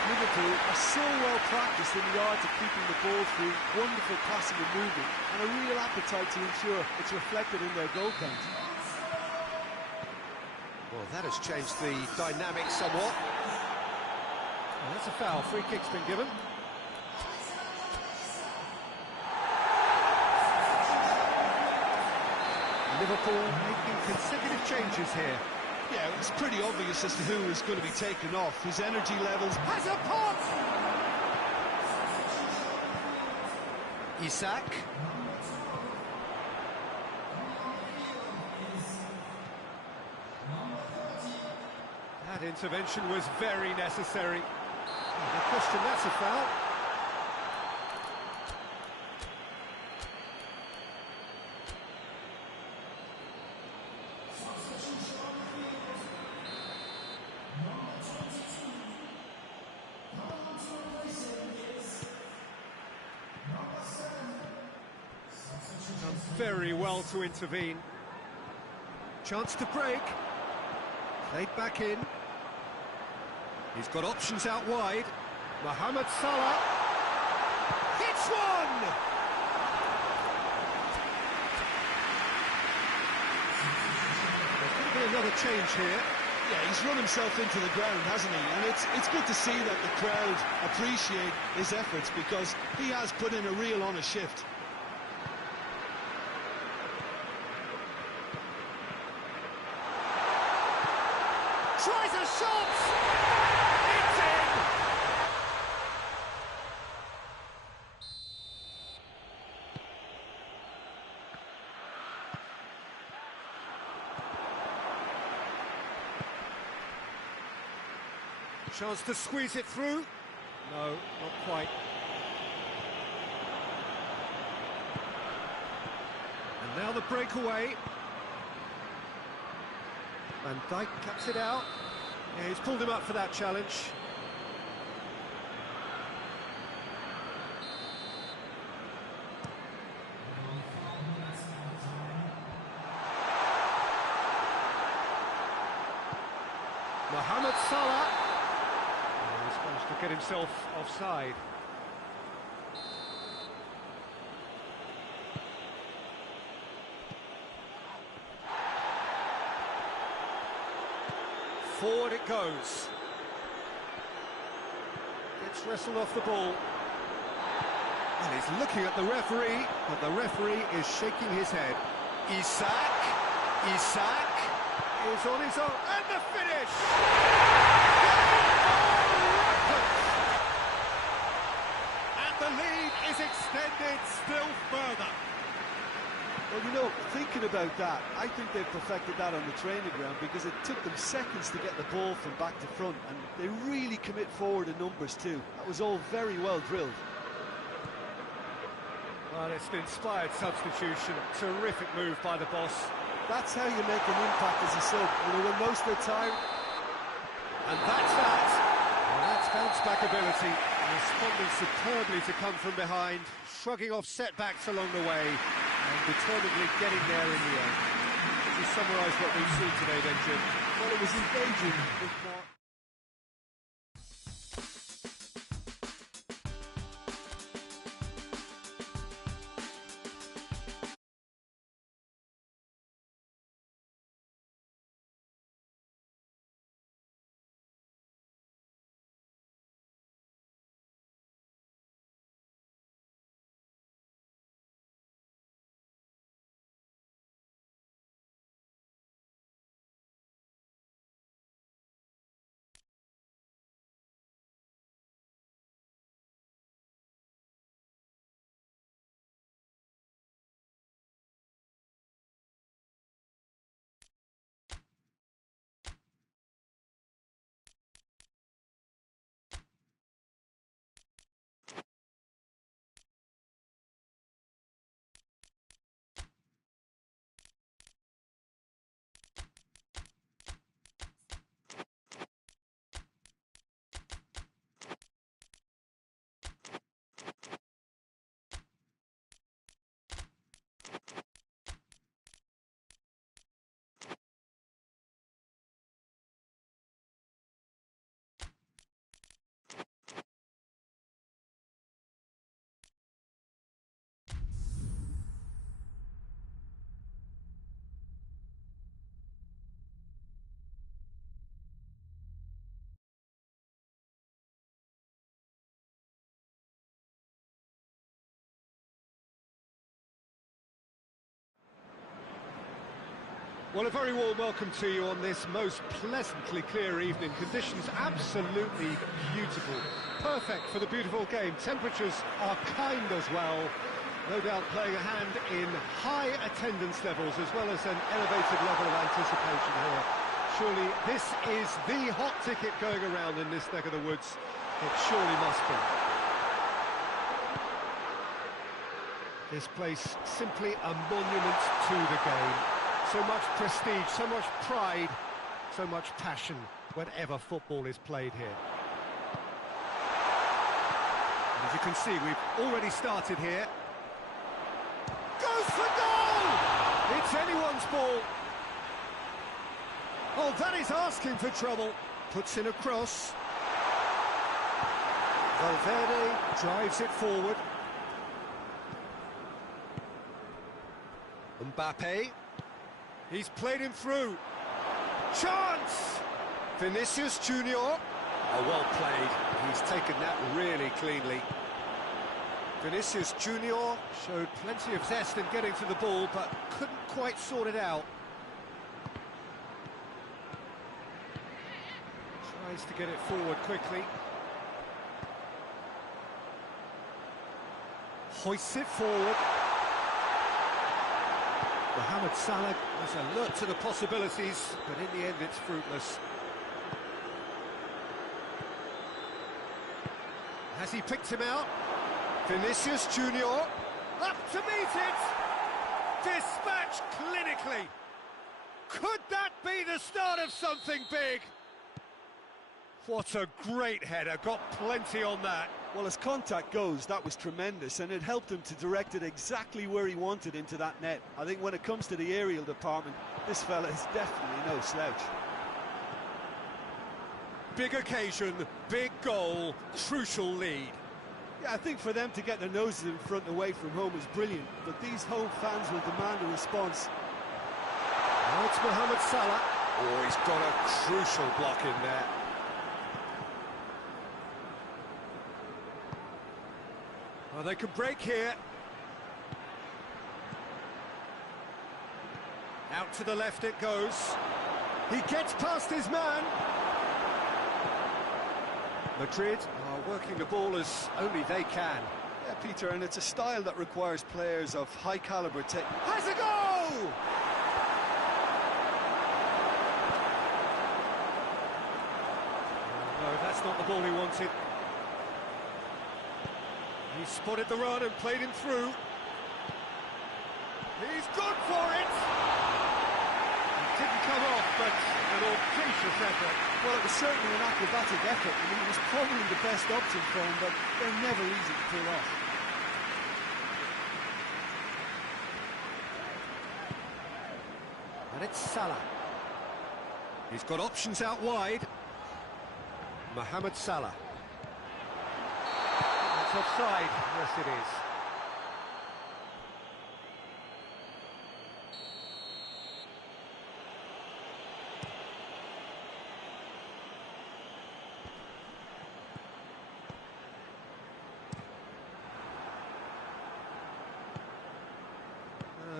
Liverpool are so well practiced in the art of keeping the ball through, wonderful passing and moving, and a real appetite to ensure it's reflected in their goal count. Well, that has changed the dynamic somewhat. Well, that's a foul. Free kick's been given. Liverpool making consecutive changes here. Yeah, it's pretty obvious as to who is going to be taken off. His energy levels... Has a pot! Isak. That intervention was very necessary. No question, that's a foul. Very well to intervene. Chance to break. Played back in. He's got options out wide. Mohamed Salah. Hits one! There's going to be another change here. Yeah, he's run himself into the ground, hasn't he? And it's good to see that the crowd appreciate his efforts because he has put in a real honest shift. Tries a shot! It's in! Chance to squeeze it through. No, not quite. Now the breakaway. Van Dijk cuts it out. Yeah, he's pulled him up for that challenge. Mohamed Salah. Oh, he's managed to get himself offside. Forward it goes. Gets wrestled off the ball. And he's looking at the referee, but the referee is shaking his head. Isak is on his own, and the finish! And the lead is extended still further. Well, you know, thinking about that, I think they've perfected that on the training ground because it took them seconds to get the ball from back to front, and they really commit forward in numbers too. That was all very well drilled. Well, it's an inspired substitution. Terrific move by the boss. That's how you make an impact as a sub. You know, when most of the time. And that's that. Well, that's bounce-back ability. Responding superbly to come from behind, shrugging off setbacks along the way, and determinedly getting there in the end. Could you summarise what we've seen today then, Jim? Well, it was engaging, if not... Well, a very warm welcome to you on this most pleasantly clear evening. Conditions absolutely beautiful. Perfect for the beautiful game. Temperatures are kind as well. No doubt playing a hand in high attendance levels as well as an elevated level of anticipation here. Surely this is the hot ticket going around in this neck of the woods. It surely must be. This place simply a monument to the game. So much prestige, so much pride, so much passion whenever football is played here. And as you can see, we've already started here. Goes for goal! It's anyone's ball. Oh, that is asking for trouble. Puts in a cross. Valverde drives it forward. Mbappe. He's played him through. Chance! Vinicius Junior. Oh, well played. He's taken that really cleanly. Vinicius Junior showed plenty of zest in getting to the ball, but couldn't quite sort it out. Tries to get it forward quickly. Hoists it forward. Mohamed Salah was alert to the possibilities, but in the end it's fruitless. Has he picked him out? Vinicius Junior up to meet it! Dispatched clinically. Could that be the start of something big? What a great header, got plenty on that. Well, as contact goes, that was tremendous, and it helped him to direct it exactly where he wanted into that net. I think when it comes to the aerial department, this fella is definitely no slouch. Big occasion, big goal, crucial lead. Yeah, I think for them to get their noses in front away from home is brilliant, but these home fans will demand a response. Now it's Mohamed Salah. Oh, he's got a crucial block in there. Well, they can break here. Out to the left it goes. He gets past his man. Madrid are working the ball as only they can. Yeah, Peter, and it's a style that requires players of high caliber Has a goal! No, that's not the ball he wanted. He spotted the run and played him through. He's gone for it! It didn't come off, but an audacious effort. Well, it was certainly an acrobatic effort. I mean, it was probably the best option for him, but they're never easy to pull off. And it's Salah. He's got options out wide. Mohamed Salah. That's offside. Yes, it is.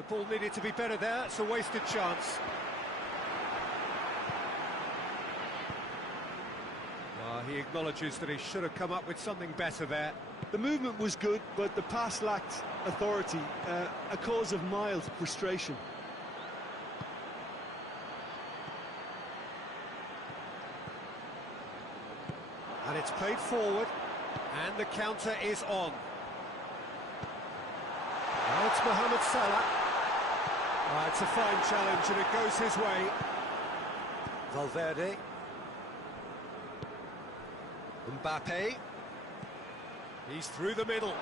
Ball needed to be better there. It's a wasted chance. He acknowledges that he should have come up with something better there. The movement was good, but the pass lacked authority, a cause of mild frustration. And it's played forward, and the counter is on. Now it's Mohamed Salah. It's a fine challenge, and it goes his way. Valverde. Mbappe. He's through the middle.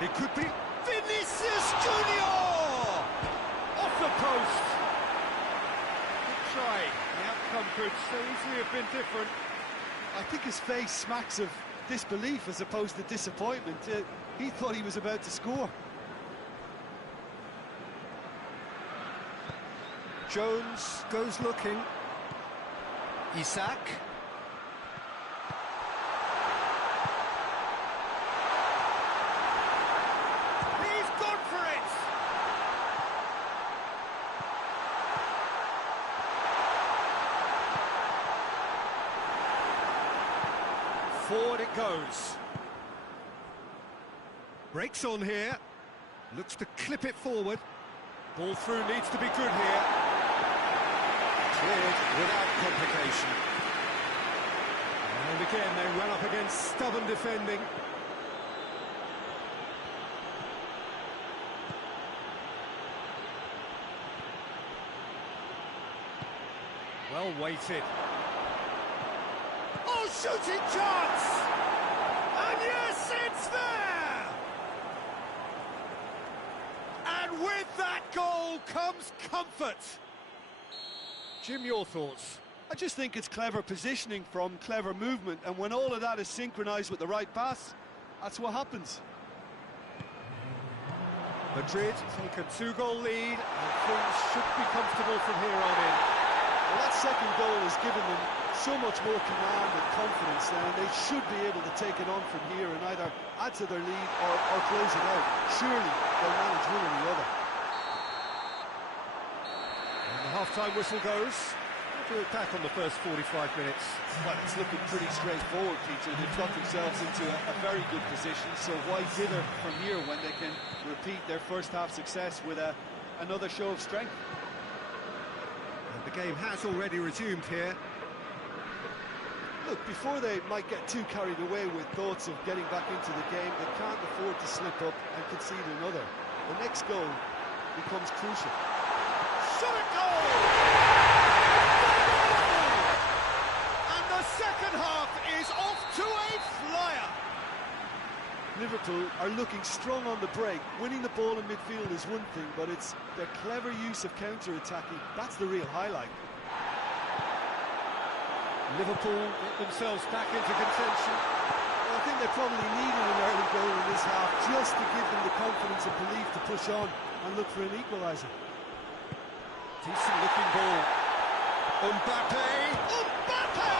It could be Vinicius Junior! Off the post. Good try. The outcome could so easily have been different. I think his face smacks of disbelief as opposed to disappointment. He thought he was about to score. Jones goes looking. Isak. He's gone for it! Forward it goes. Breaks on here. Looks to clip it forward. Ball through needs to be good here. Cleared without complication. And again, they run up against stubborn defending. Well weighted. Oh, shooting chance! And yes, it's there! And with that goal comes comfort. Jim, your thoughts? I just think it's clever positioning from clever movement, and when all of that is synchronised with the right pass, that's what happens. Madrid take a 2-goal lead, and things should be comfortable from here on in. Well, that second goal has given them so much more command and confidence now, and they should be able to take it on from here and either add to their lead or close it out. Surely they'll manage one or the other. And the half-time whistle goes. We'll do it back on the first 45 minutes. Well, it's looking pretty straightforward, Peter. They've got themselves into a very good position, so why dither from here when they can repeat their first-half success with another show of strength? And the game has already resumed here. Look, before they might get too carried away with thoughts of getting back into the game, they can't afford to slip up and concede another. The next goal becomes crucial. Shot at goal! And the second half is off to a flyer. Liverpool are looking strong on the break. Winning the ball in midfield is one thing, but it's their clever use of counter-attacking. That's the real highlight. Liverpool get themselves back into contention. Well, I think they probably needed an early goal in this half just to give them the confidence and belief to push on and look for an equaliser. Decent looking ball. Mbappe! Mbappe!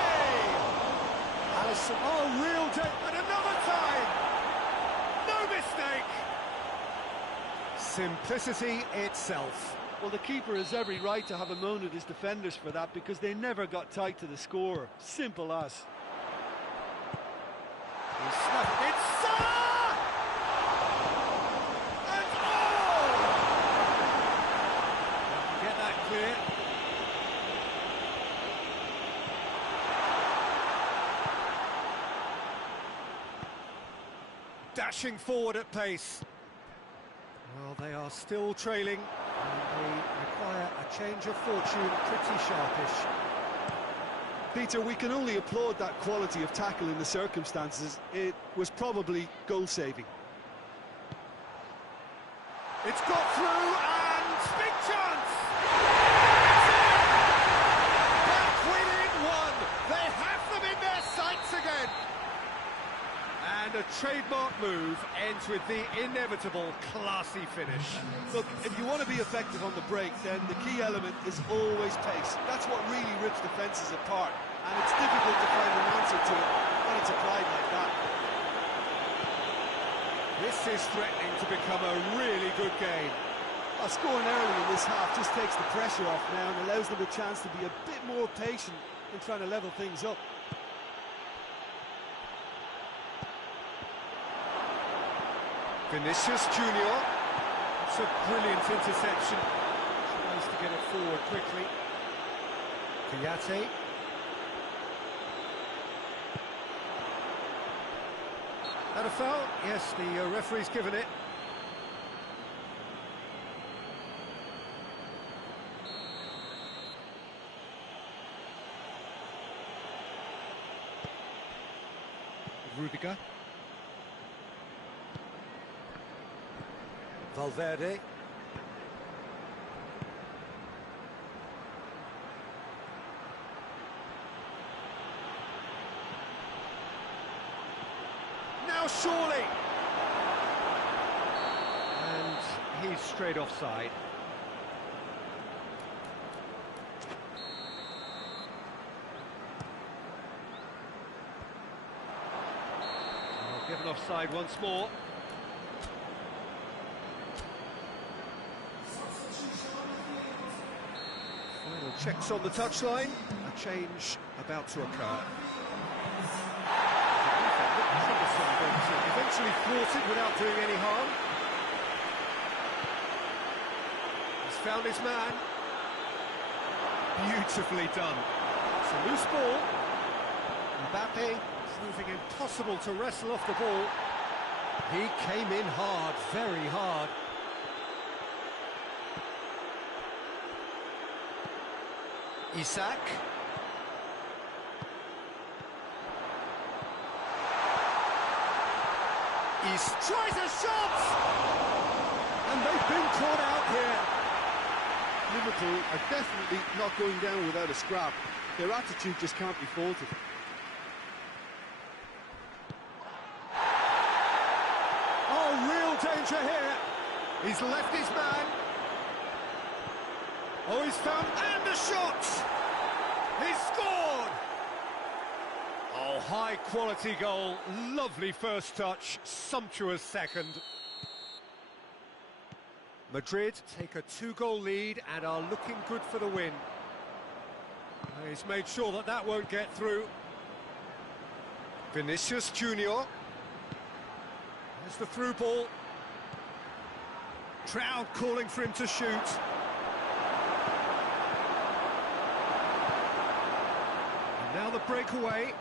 Alisson, oh, real day, and another time! No mistake! Simplicity itself. Well, the keeper has every right to have a moan at his defenders for that because they never got tight to the score. Simple as. He's snuffed it. Salah! And oh! Get that clear. Dashing forward at pace. Well, they are still trailing, and they require a change of fortune, pretty sharpish. Peter, we can only applaud that quality of tackle in the circumstances. It was probably goal-saving. It's got through, and big chance! Back within one! They have them in their sights again! And a trademark move ends with the inevitable classy finish. Look, if you want to be effective on the break, then the key element is always pace. That's what really rips defences apart, and it's difficult to find an answer to it when it's applied like that. This is threatening to become a really good game. Scoring early in this half just takes the pressure off now and allows them a chance to be a bit more patient in trying to level things up. Vinicius Junior. It's a brilliant interception. Tries to get it forward quickly. Kouyaté. That a foul? Yes, the referee's given it. Rudiger. Valverde. Now surely! And he's straight offside. Given offside once more. Final checks on the touchline. A change about to occur. Eventually thwarted without doing any harm. He's found his man. Beautifully done. It's a loose ball. Mbappe proving impossible to wrestle off the ball. He came in hard, very hard. Isak. He tries a shot! And they've been caught out here. Liverpool are definitely not going down without a scrap. Their attitude just can't be faulted. Oh, real danger here. He's left his man. Oh, he's found, and a shot! He's scored! Oh, high-quality goal. Lovely first touch, sumptuous second. Madrid take a 2-goal lead and are looking good for the win. He's made sure that that won't get through. Vinicius Junior. There's the through ball. Crowd calling for him to shoot. And now the breakaway.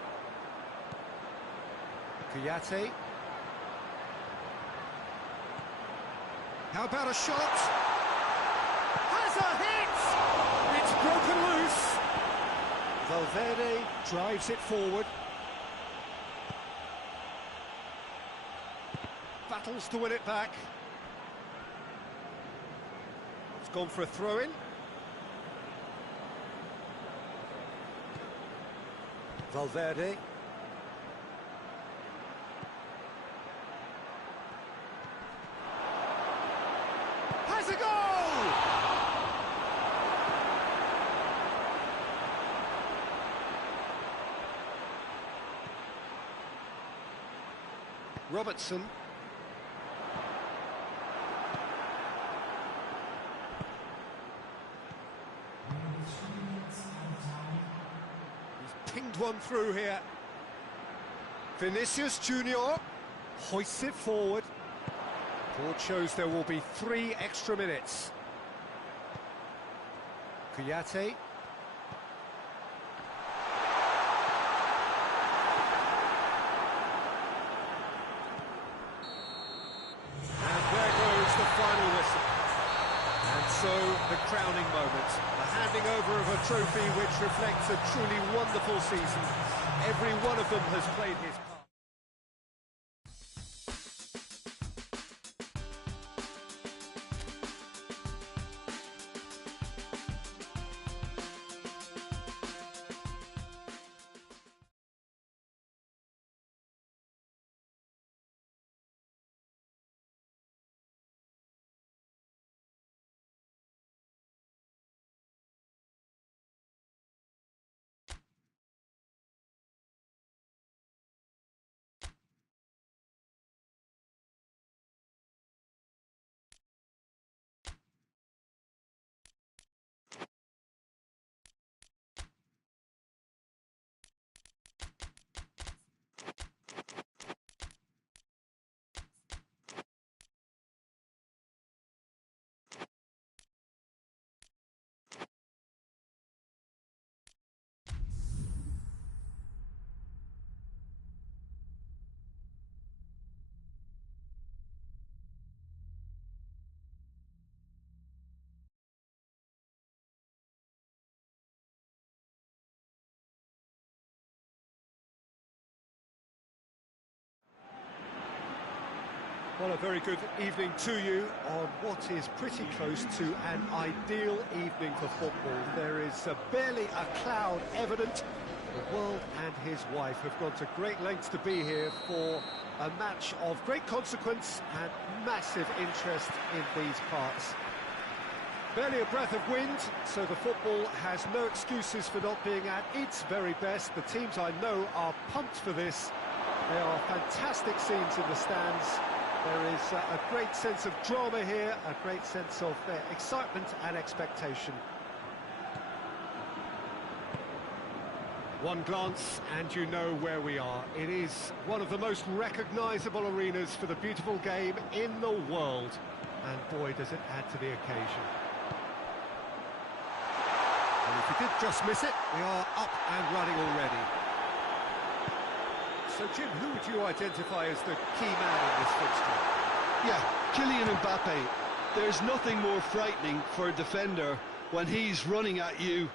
Kouyaté. How about a shot? broken loose. Valverde drives it forward. Battles to win it back. It's gone for a throw-in. Valverde. Has a goal! Robertson. He's pinged one through here. Vinicius Junior hoists it forward. Board shows there will be 3 extra minutes. Kouyaté. And there goes the final whistle. And so, the crowning moment. The handing over of a trophy which reflects a truly wonderful season. Every one of them has played his part. Well, a very good evening to you on what is pretty close to an ideal evening for football. There is barely a cloud evident. The world and his wife have gone to great lengths to be here for a match of great consequence and massive interest in these parts. Barely a breath of wind, so the football has no excuses for not being at its very best. The teams I know are pumped for this. There are fantastic scenes in the stands. There is a great sense of drama here, a great sense of excitement and expectation. One glance and you know where we are. It is one of the most recognisable arenas for the beautiful game in the world. And boy, does it add to the occasion. And if we did just miss it, we are up and running already. So, Jim, who would you identify as the key man in this fixture? Yeah, Kylian Mbappe. There's nothing more frightening for a defender when he's running at you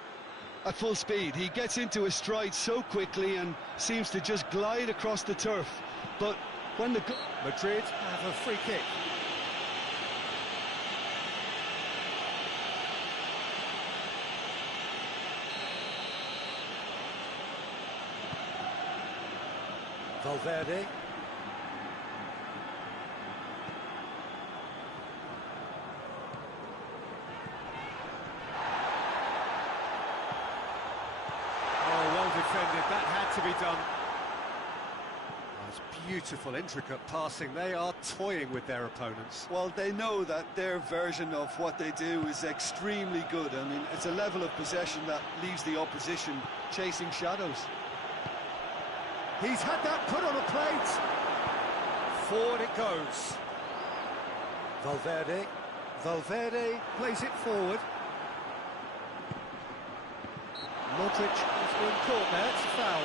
at full speed. He gets into his stride so quickly and seems to just glide across the turf. But when the... Madrid have a free kick. Valverde. Oh, well defended. That had to be done. That's beautiful, intricate passing. They are toying with their opponents. Well, they know that their version of what they do is extremely good. I mean, it's a level of possession that leaves the opposition chasing shadows. He's had that put on a plate. Forward it goes. Valverde. Valverde plays it forward. Modric has been caught there. It's a foul.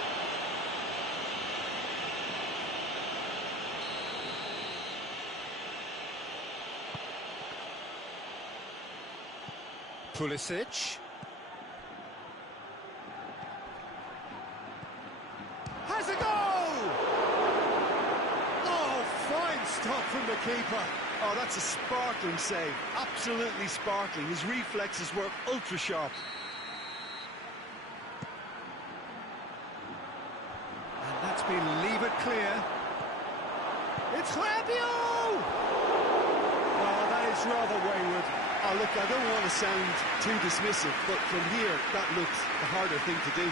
Pulisic. stop from the keeper. Oh, that's a sparkling save. Absolutely sparkling. His reflexes were ultra sharp. And that's been levered clear. It's Rabiot! Oh, that is rather wayward. Oh, look, I don't want to sound too dismissive, but from here, that looks the harder thing to do.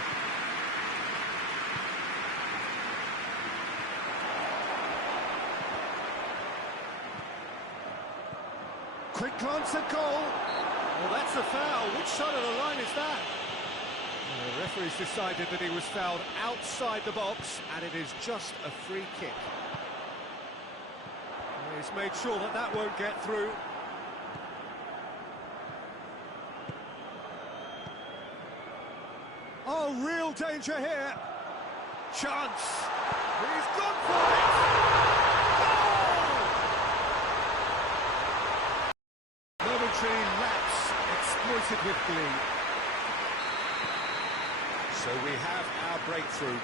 Quick glance at goal. Well, that's a foul. Which side of the line is that? The referee's decided that he was fouled outside the box, and it is just a free kick. He's made sure that that won't get through. Oh, real danger here. Chance. He's gone for it. Goal! Momentary lapse exploited with glee. So we have our breakthrough.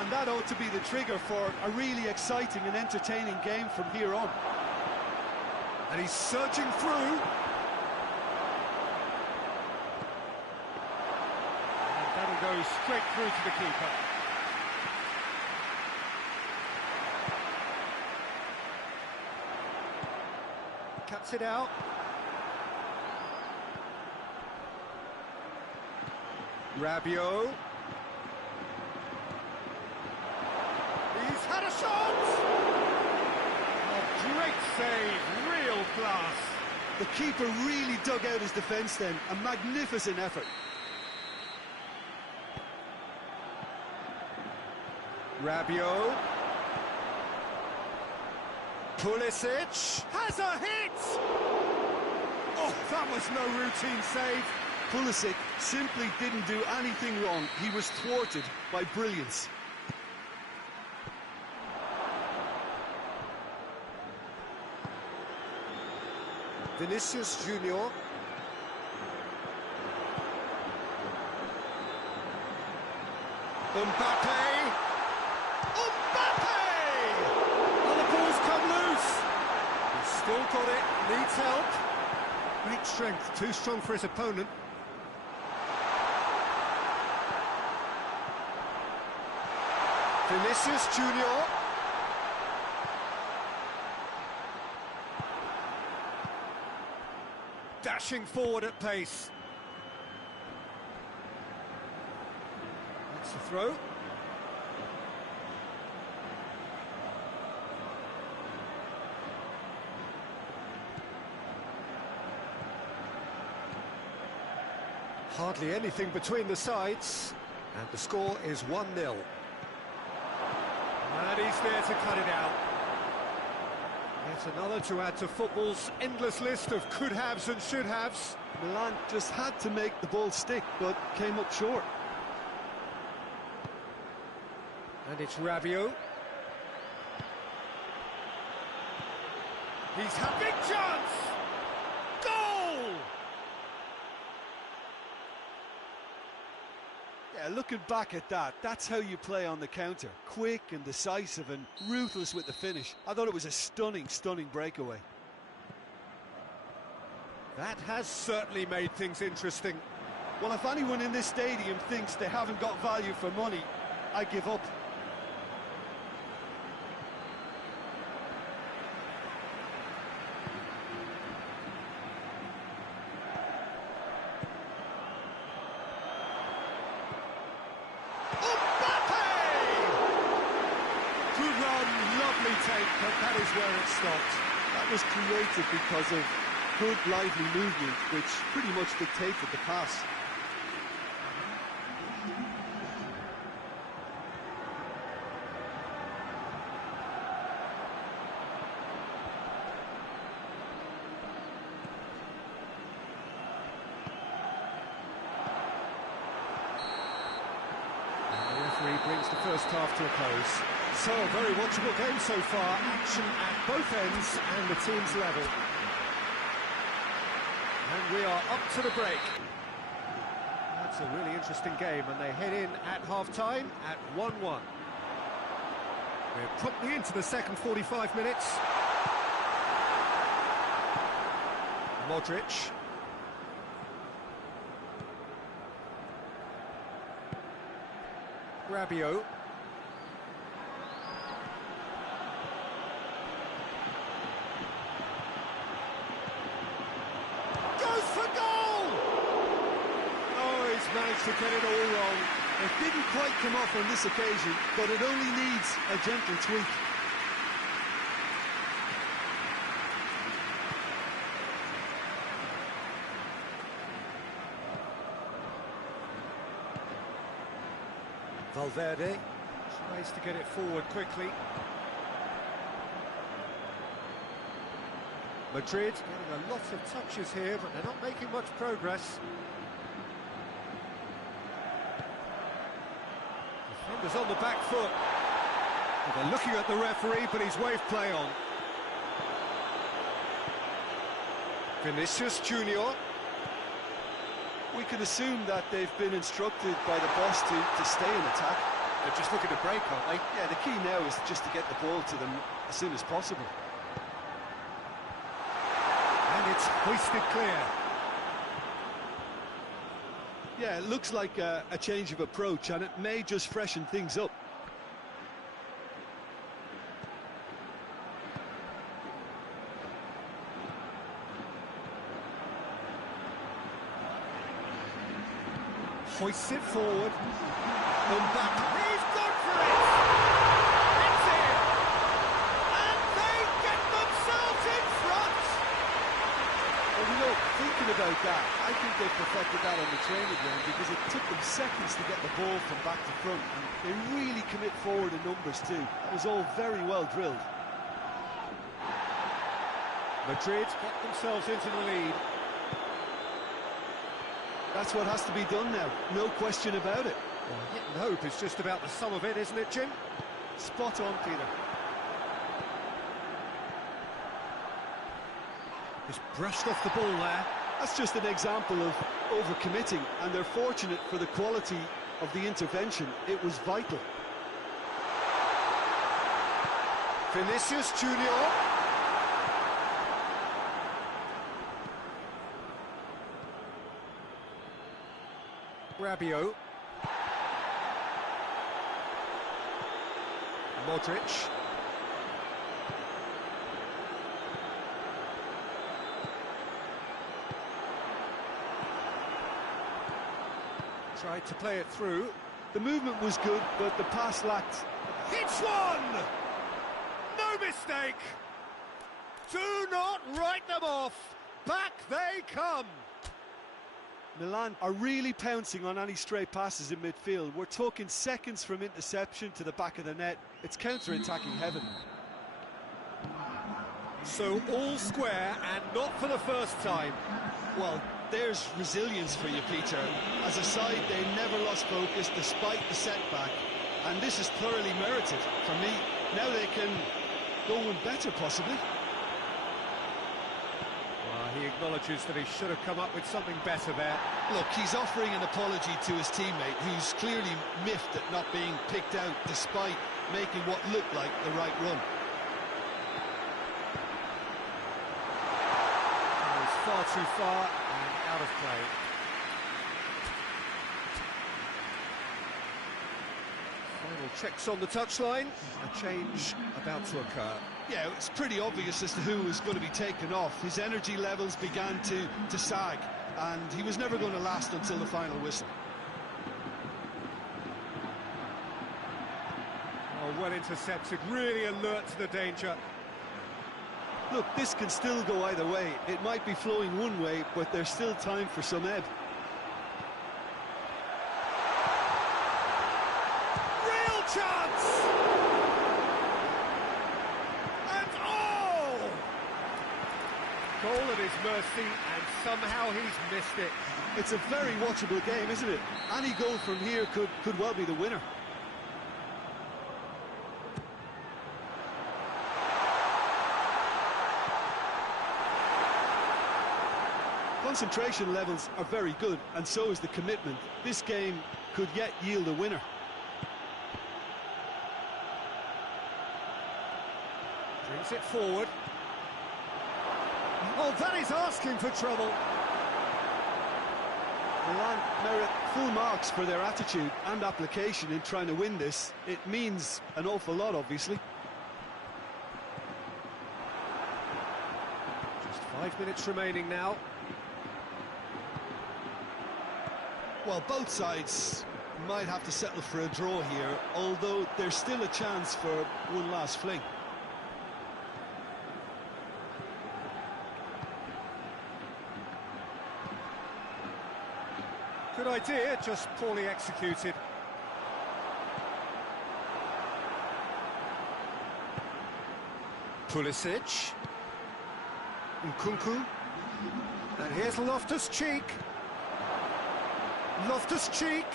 And that ought to be the trigger for a really exciting and entertaining game from here on. And he's surging through. And that'll go straight through to the keeper. Cuts it out. Rabiot. He's had a shot! A great save, real class. The keeper really dug out his defence then. A magnificent effort. Rabiot. Pulisic has a hit! Oh, that was no routine save. Pulisic simply didn't do anything wrong. He was thwarted by brilliance. Vinicius Junior. Mbappe! Mbappe! And the ball's come loose. He's still got it, needs help. Great strength, too strong for his opponent. Vinicius Junior. Dashing forward at pace. That's the throw. Hardly anything between the sides, and the score is 1-0. And he's there to cut it out. Yet another to add to football's endless list of could-haves and should-haves. Milan just had to make the ball stick, but came up short. And it's Rabiot. He's had a big chance! Goal! Yeah, looking back at that, that's how you play on the counter. Quick and decisive and ruthless with the finish. I thought it was a stunning, stunning breakaway. That has certainly made things interesting. Well, if anyone in this stadium thinks they haven't got value for money, I give up. Lovely take, but that is where it stopped. That was created because of good, lively movement, which pretty much dictated the pass. And the referee brings the first half to a close. So, a very watchable game so far. Action at both ends and the team's level. And we are up to the break. That's a really interesting game, and they head in at half-time at 1-1. We're promptly into the second 45 minutes. Modric. Rabiot. Goes for goal! Oh, he's managed to get it all wrong. It didn't quite come off on this occasion, but it only needs a gentle tweak. Valverde tries to get it forward quickly. Madrid getting a lot of touches here, but they're not making much progress. Defenders on the back foot. Well, they're looking at the referee, but he's waved play on. Vinicius Junior. We could assume that they've been instructed by the boss to stay in attack. They're just looking to break, aren't they? Yeah, the key now is just to get the ball to them as soon as possible. And it's hoisted clear. Yeah, it looks like a change of approach, and it may just freshen things up. Hoists it forward. Mbappe. He's gone for it! It's in! And they get themselves in front! Well, you know, thinking about that, I think they perfected that on the training ground because it took them seconds to get the ball from back to front, and they really commit forward in numbers too. That was all very well drilled. Madrid get themselves into the lead. That's what has to be done now, no question about it. Well, hit and hope is just about the sum of it, isn't it, Jim? Spot on, Peter. He's brushed off the ball there. That's just an example of overcommitting, and they're fortunate for the quality of the intervention. It was vital. Vinicius Junior. Rabiot. Modric. Tried to play it through. The movement was good, but the pass lacked. Hits one! No mistake! Do not write them off! Back they come! Milan are really pouncing on any stray passes in midfield. We're talking seconds from interception to the back of the net. It's counter-attacking heaven. So all square, and not for the first time. Well, there's resilience for you, Peter. As a side, they never lost focus despite the setback, and this is thoroughly merited for me. Now they can go one better, possibly. He acknowledges that he should have come up with something better there. Look, he's offering an apology to his teammate, who's clearly miffed at not being picked out despite making what looked like the right run. He's far too far and out of play. Final checks on the touchline. A change about to occur. Yeah, it's pretty obvious as to who was going to be taken off. His energy levels began to sag, and he was never going to last until the final whistle. Oh, well intercepted, really alert to the danger. Look, this can still go either way. It might be flowing one way, but there's still time for some ebb. Real chance! Goal at his mercy, and somehow he's missed it. It's a very watchable game, isn't it? Any goal from here could well be the winner. Concentration levels are very good, and so is the commitment. This game could yet yield a winner. Brings it forward. Oh, that is asking for trouble. Milan merit full marks for their attitude and application in trying to win this. It means an awful lot, obviously. Just 5 minutes remaining now. Well, both sides might have to settle for a draw here, although there's still a chance for one last fling. Good idea, just poorly executed. Pulisic. Nkunku. And here's Loftus-Cheek. Loftus-Cheek.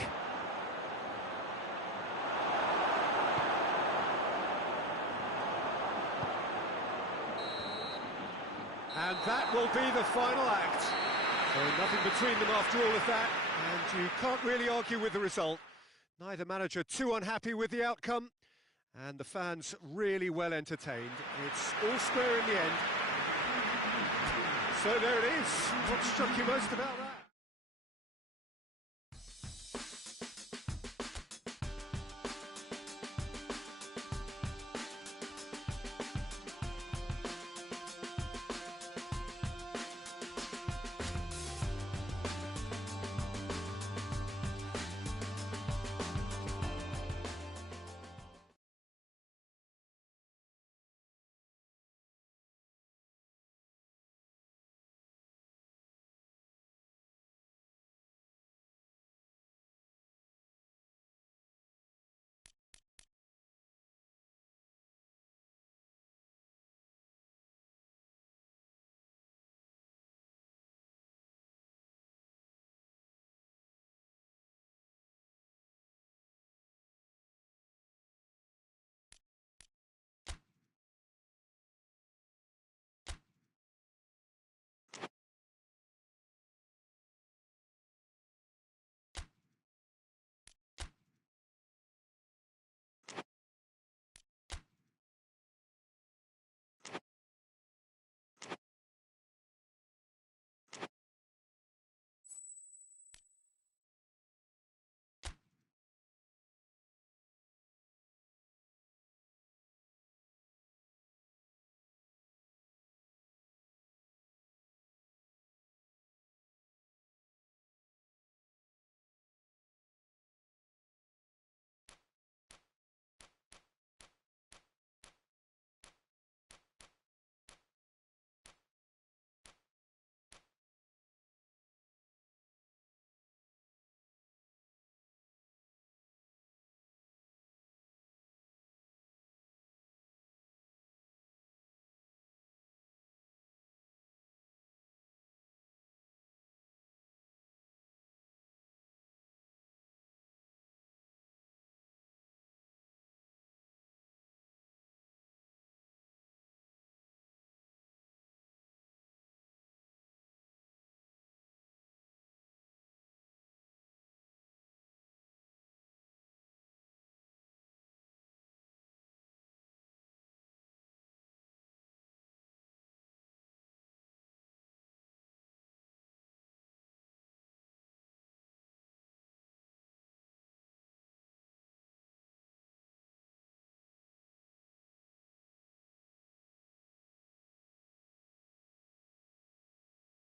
And that will be the final act. So nothing between them after all of that, and you can't really argue with the result. Neither manager too unhappy with the outcome, and the fans really well entertained. It's all square in the end. So there it is. What struck you most about that?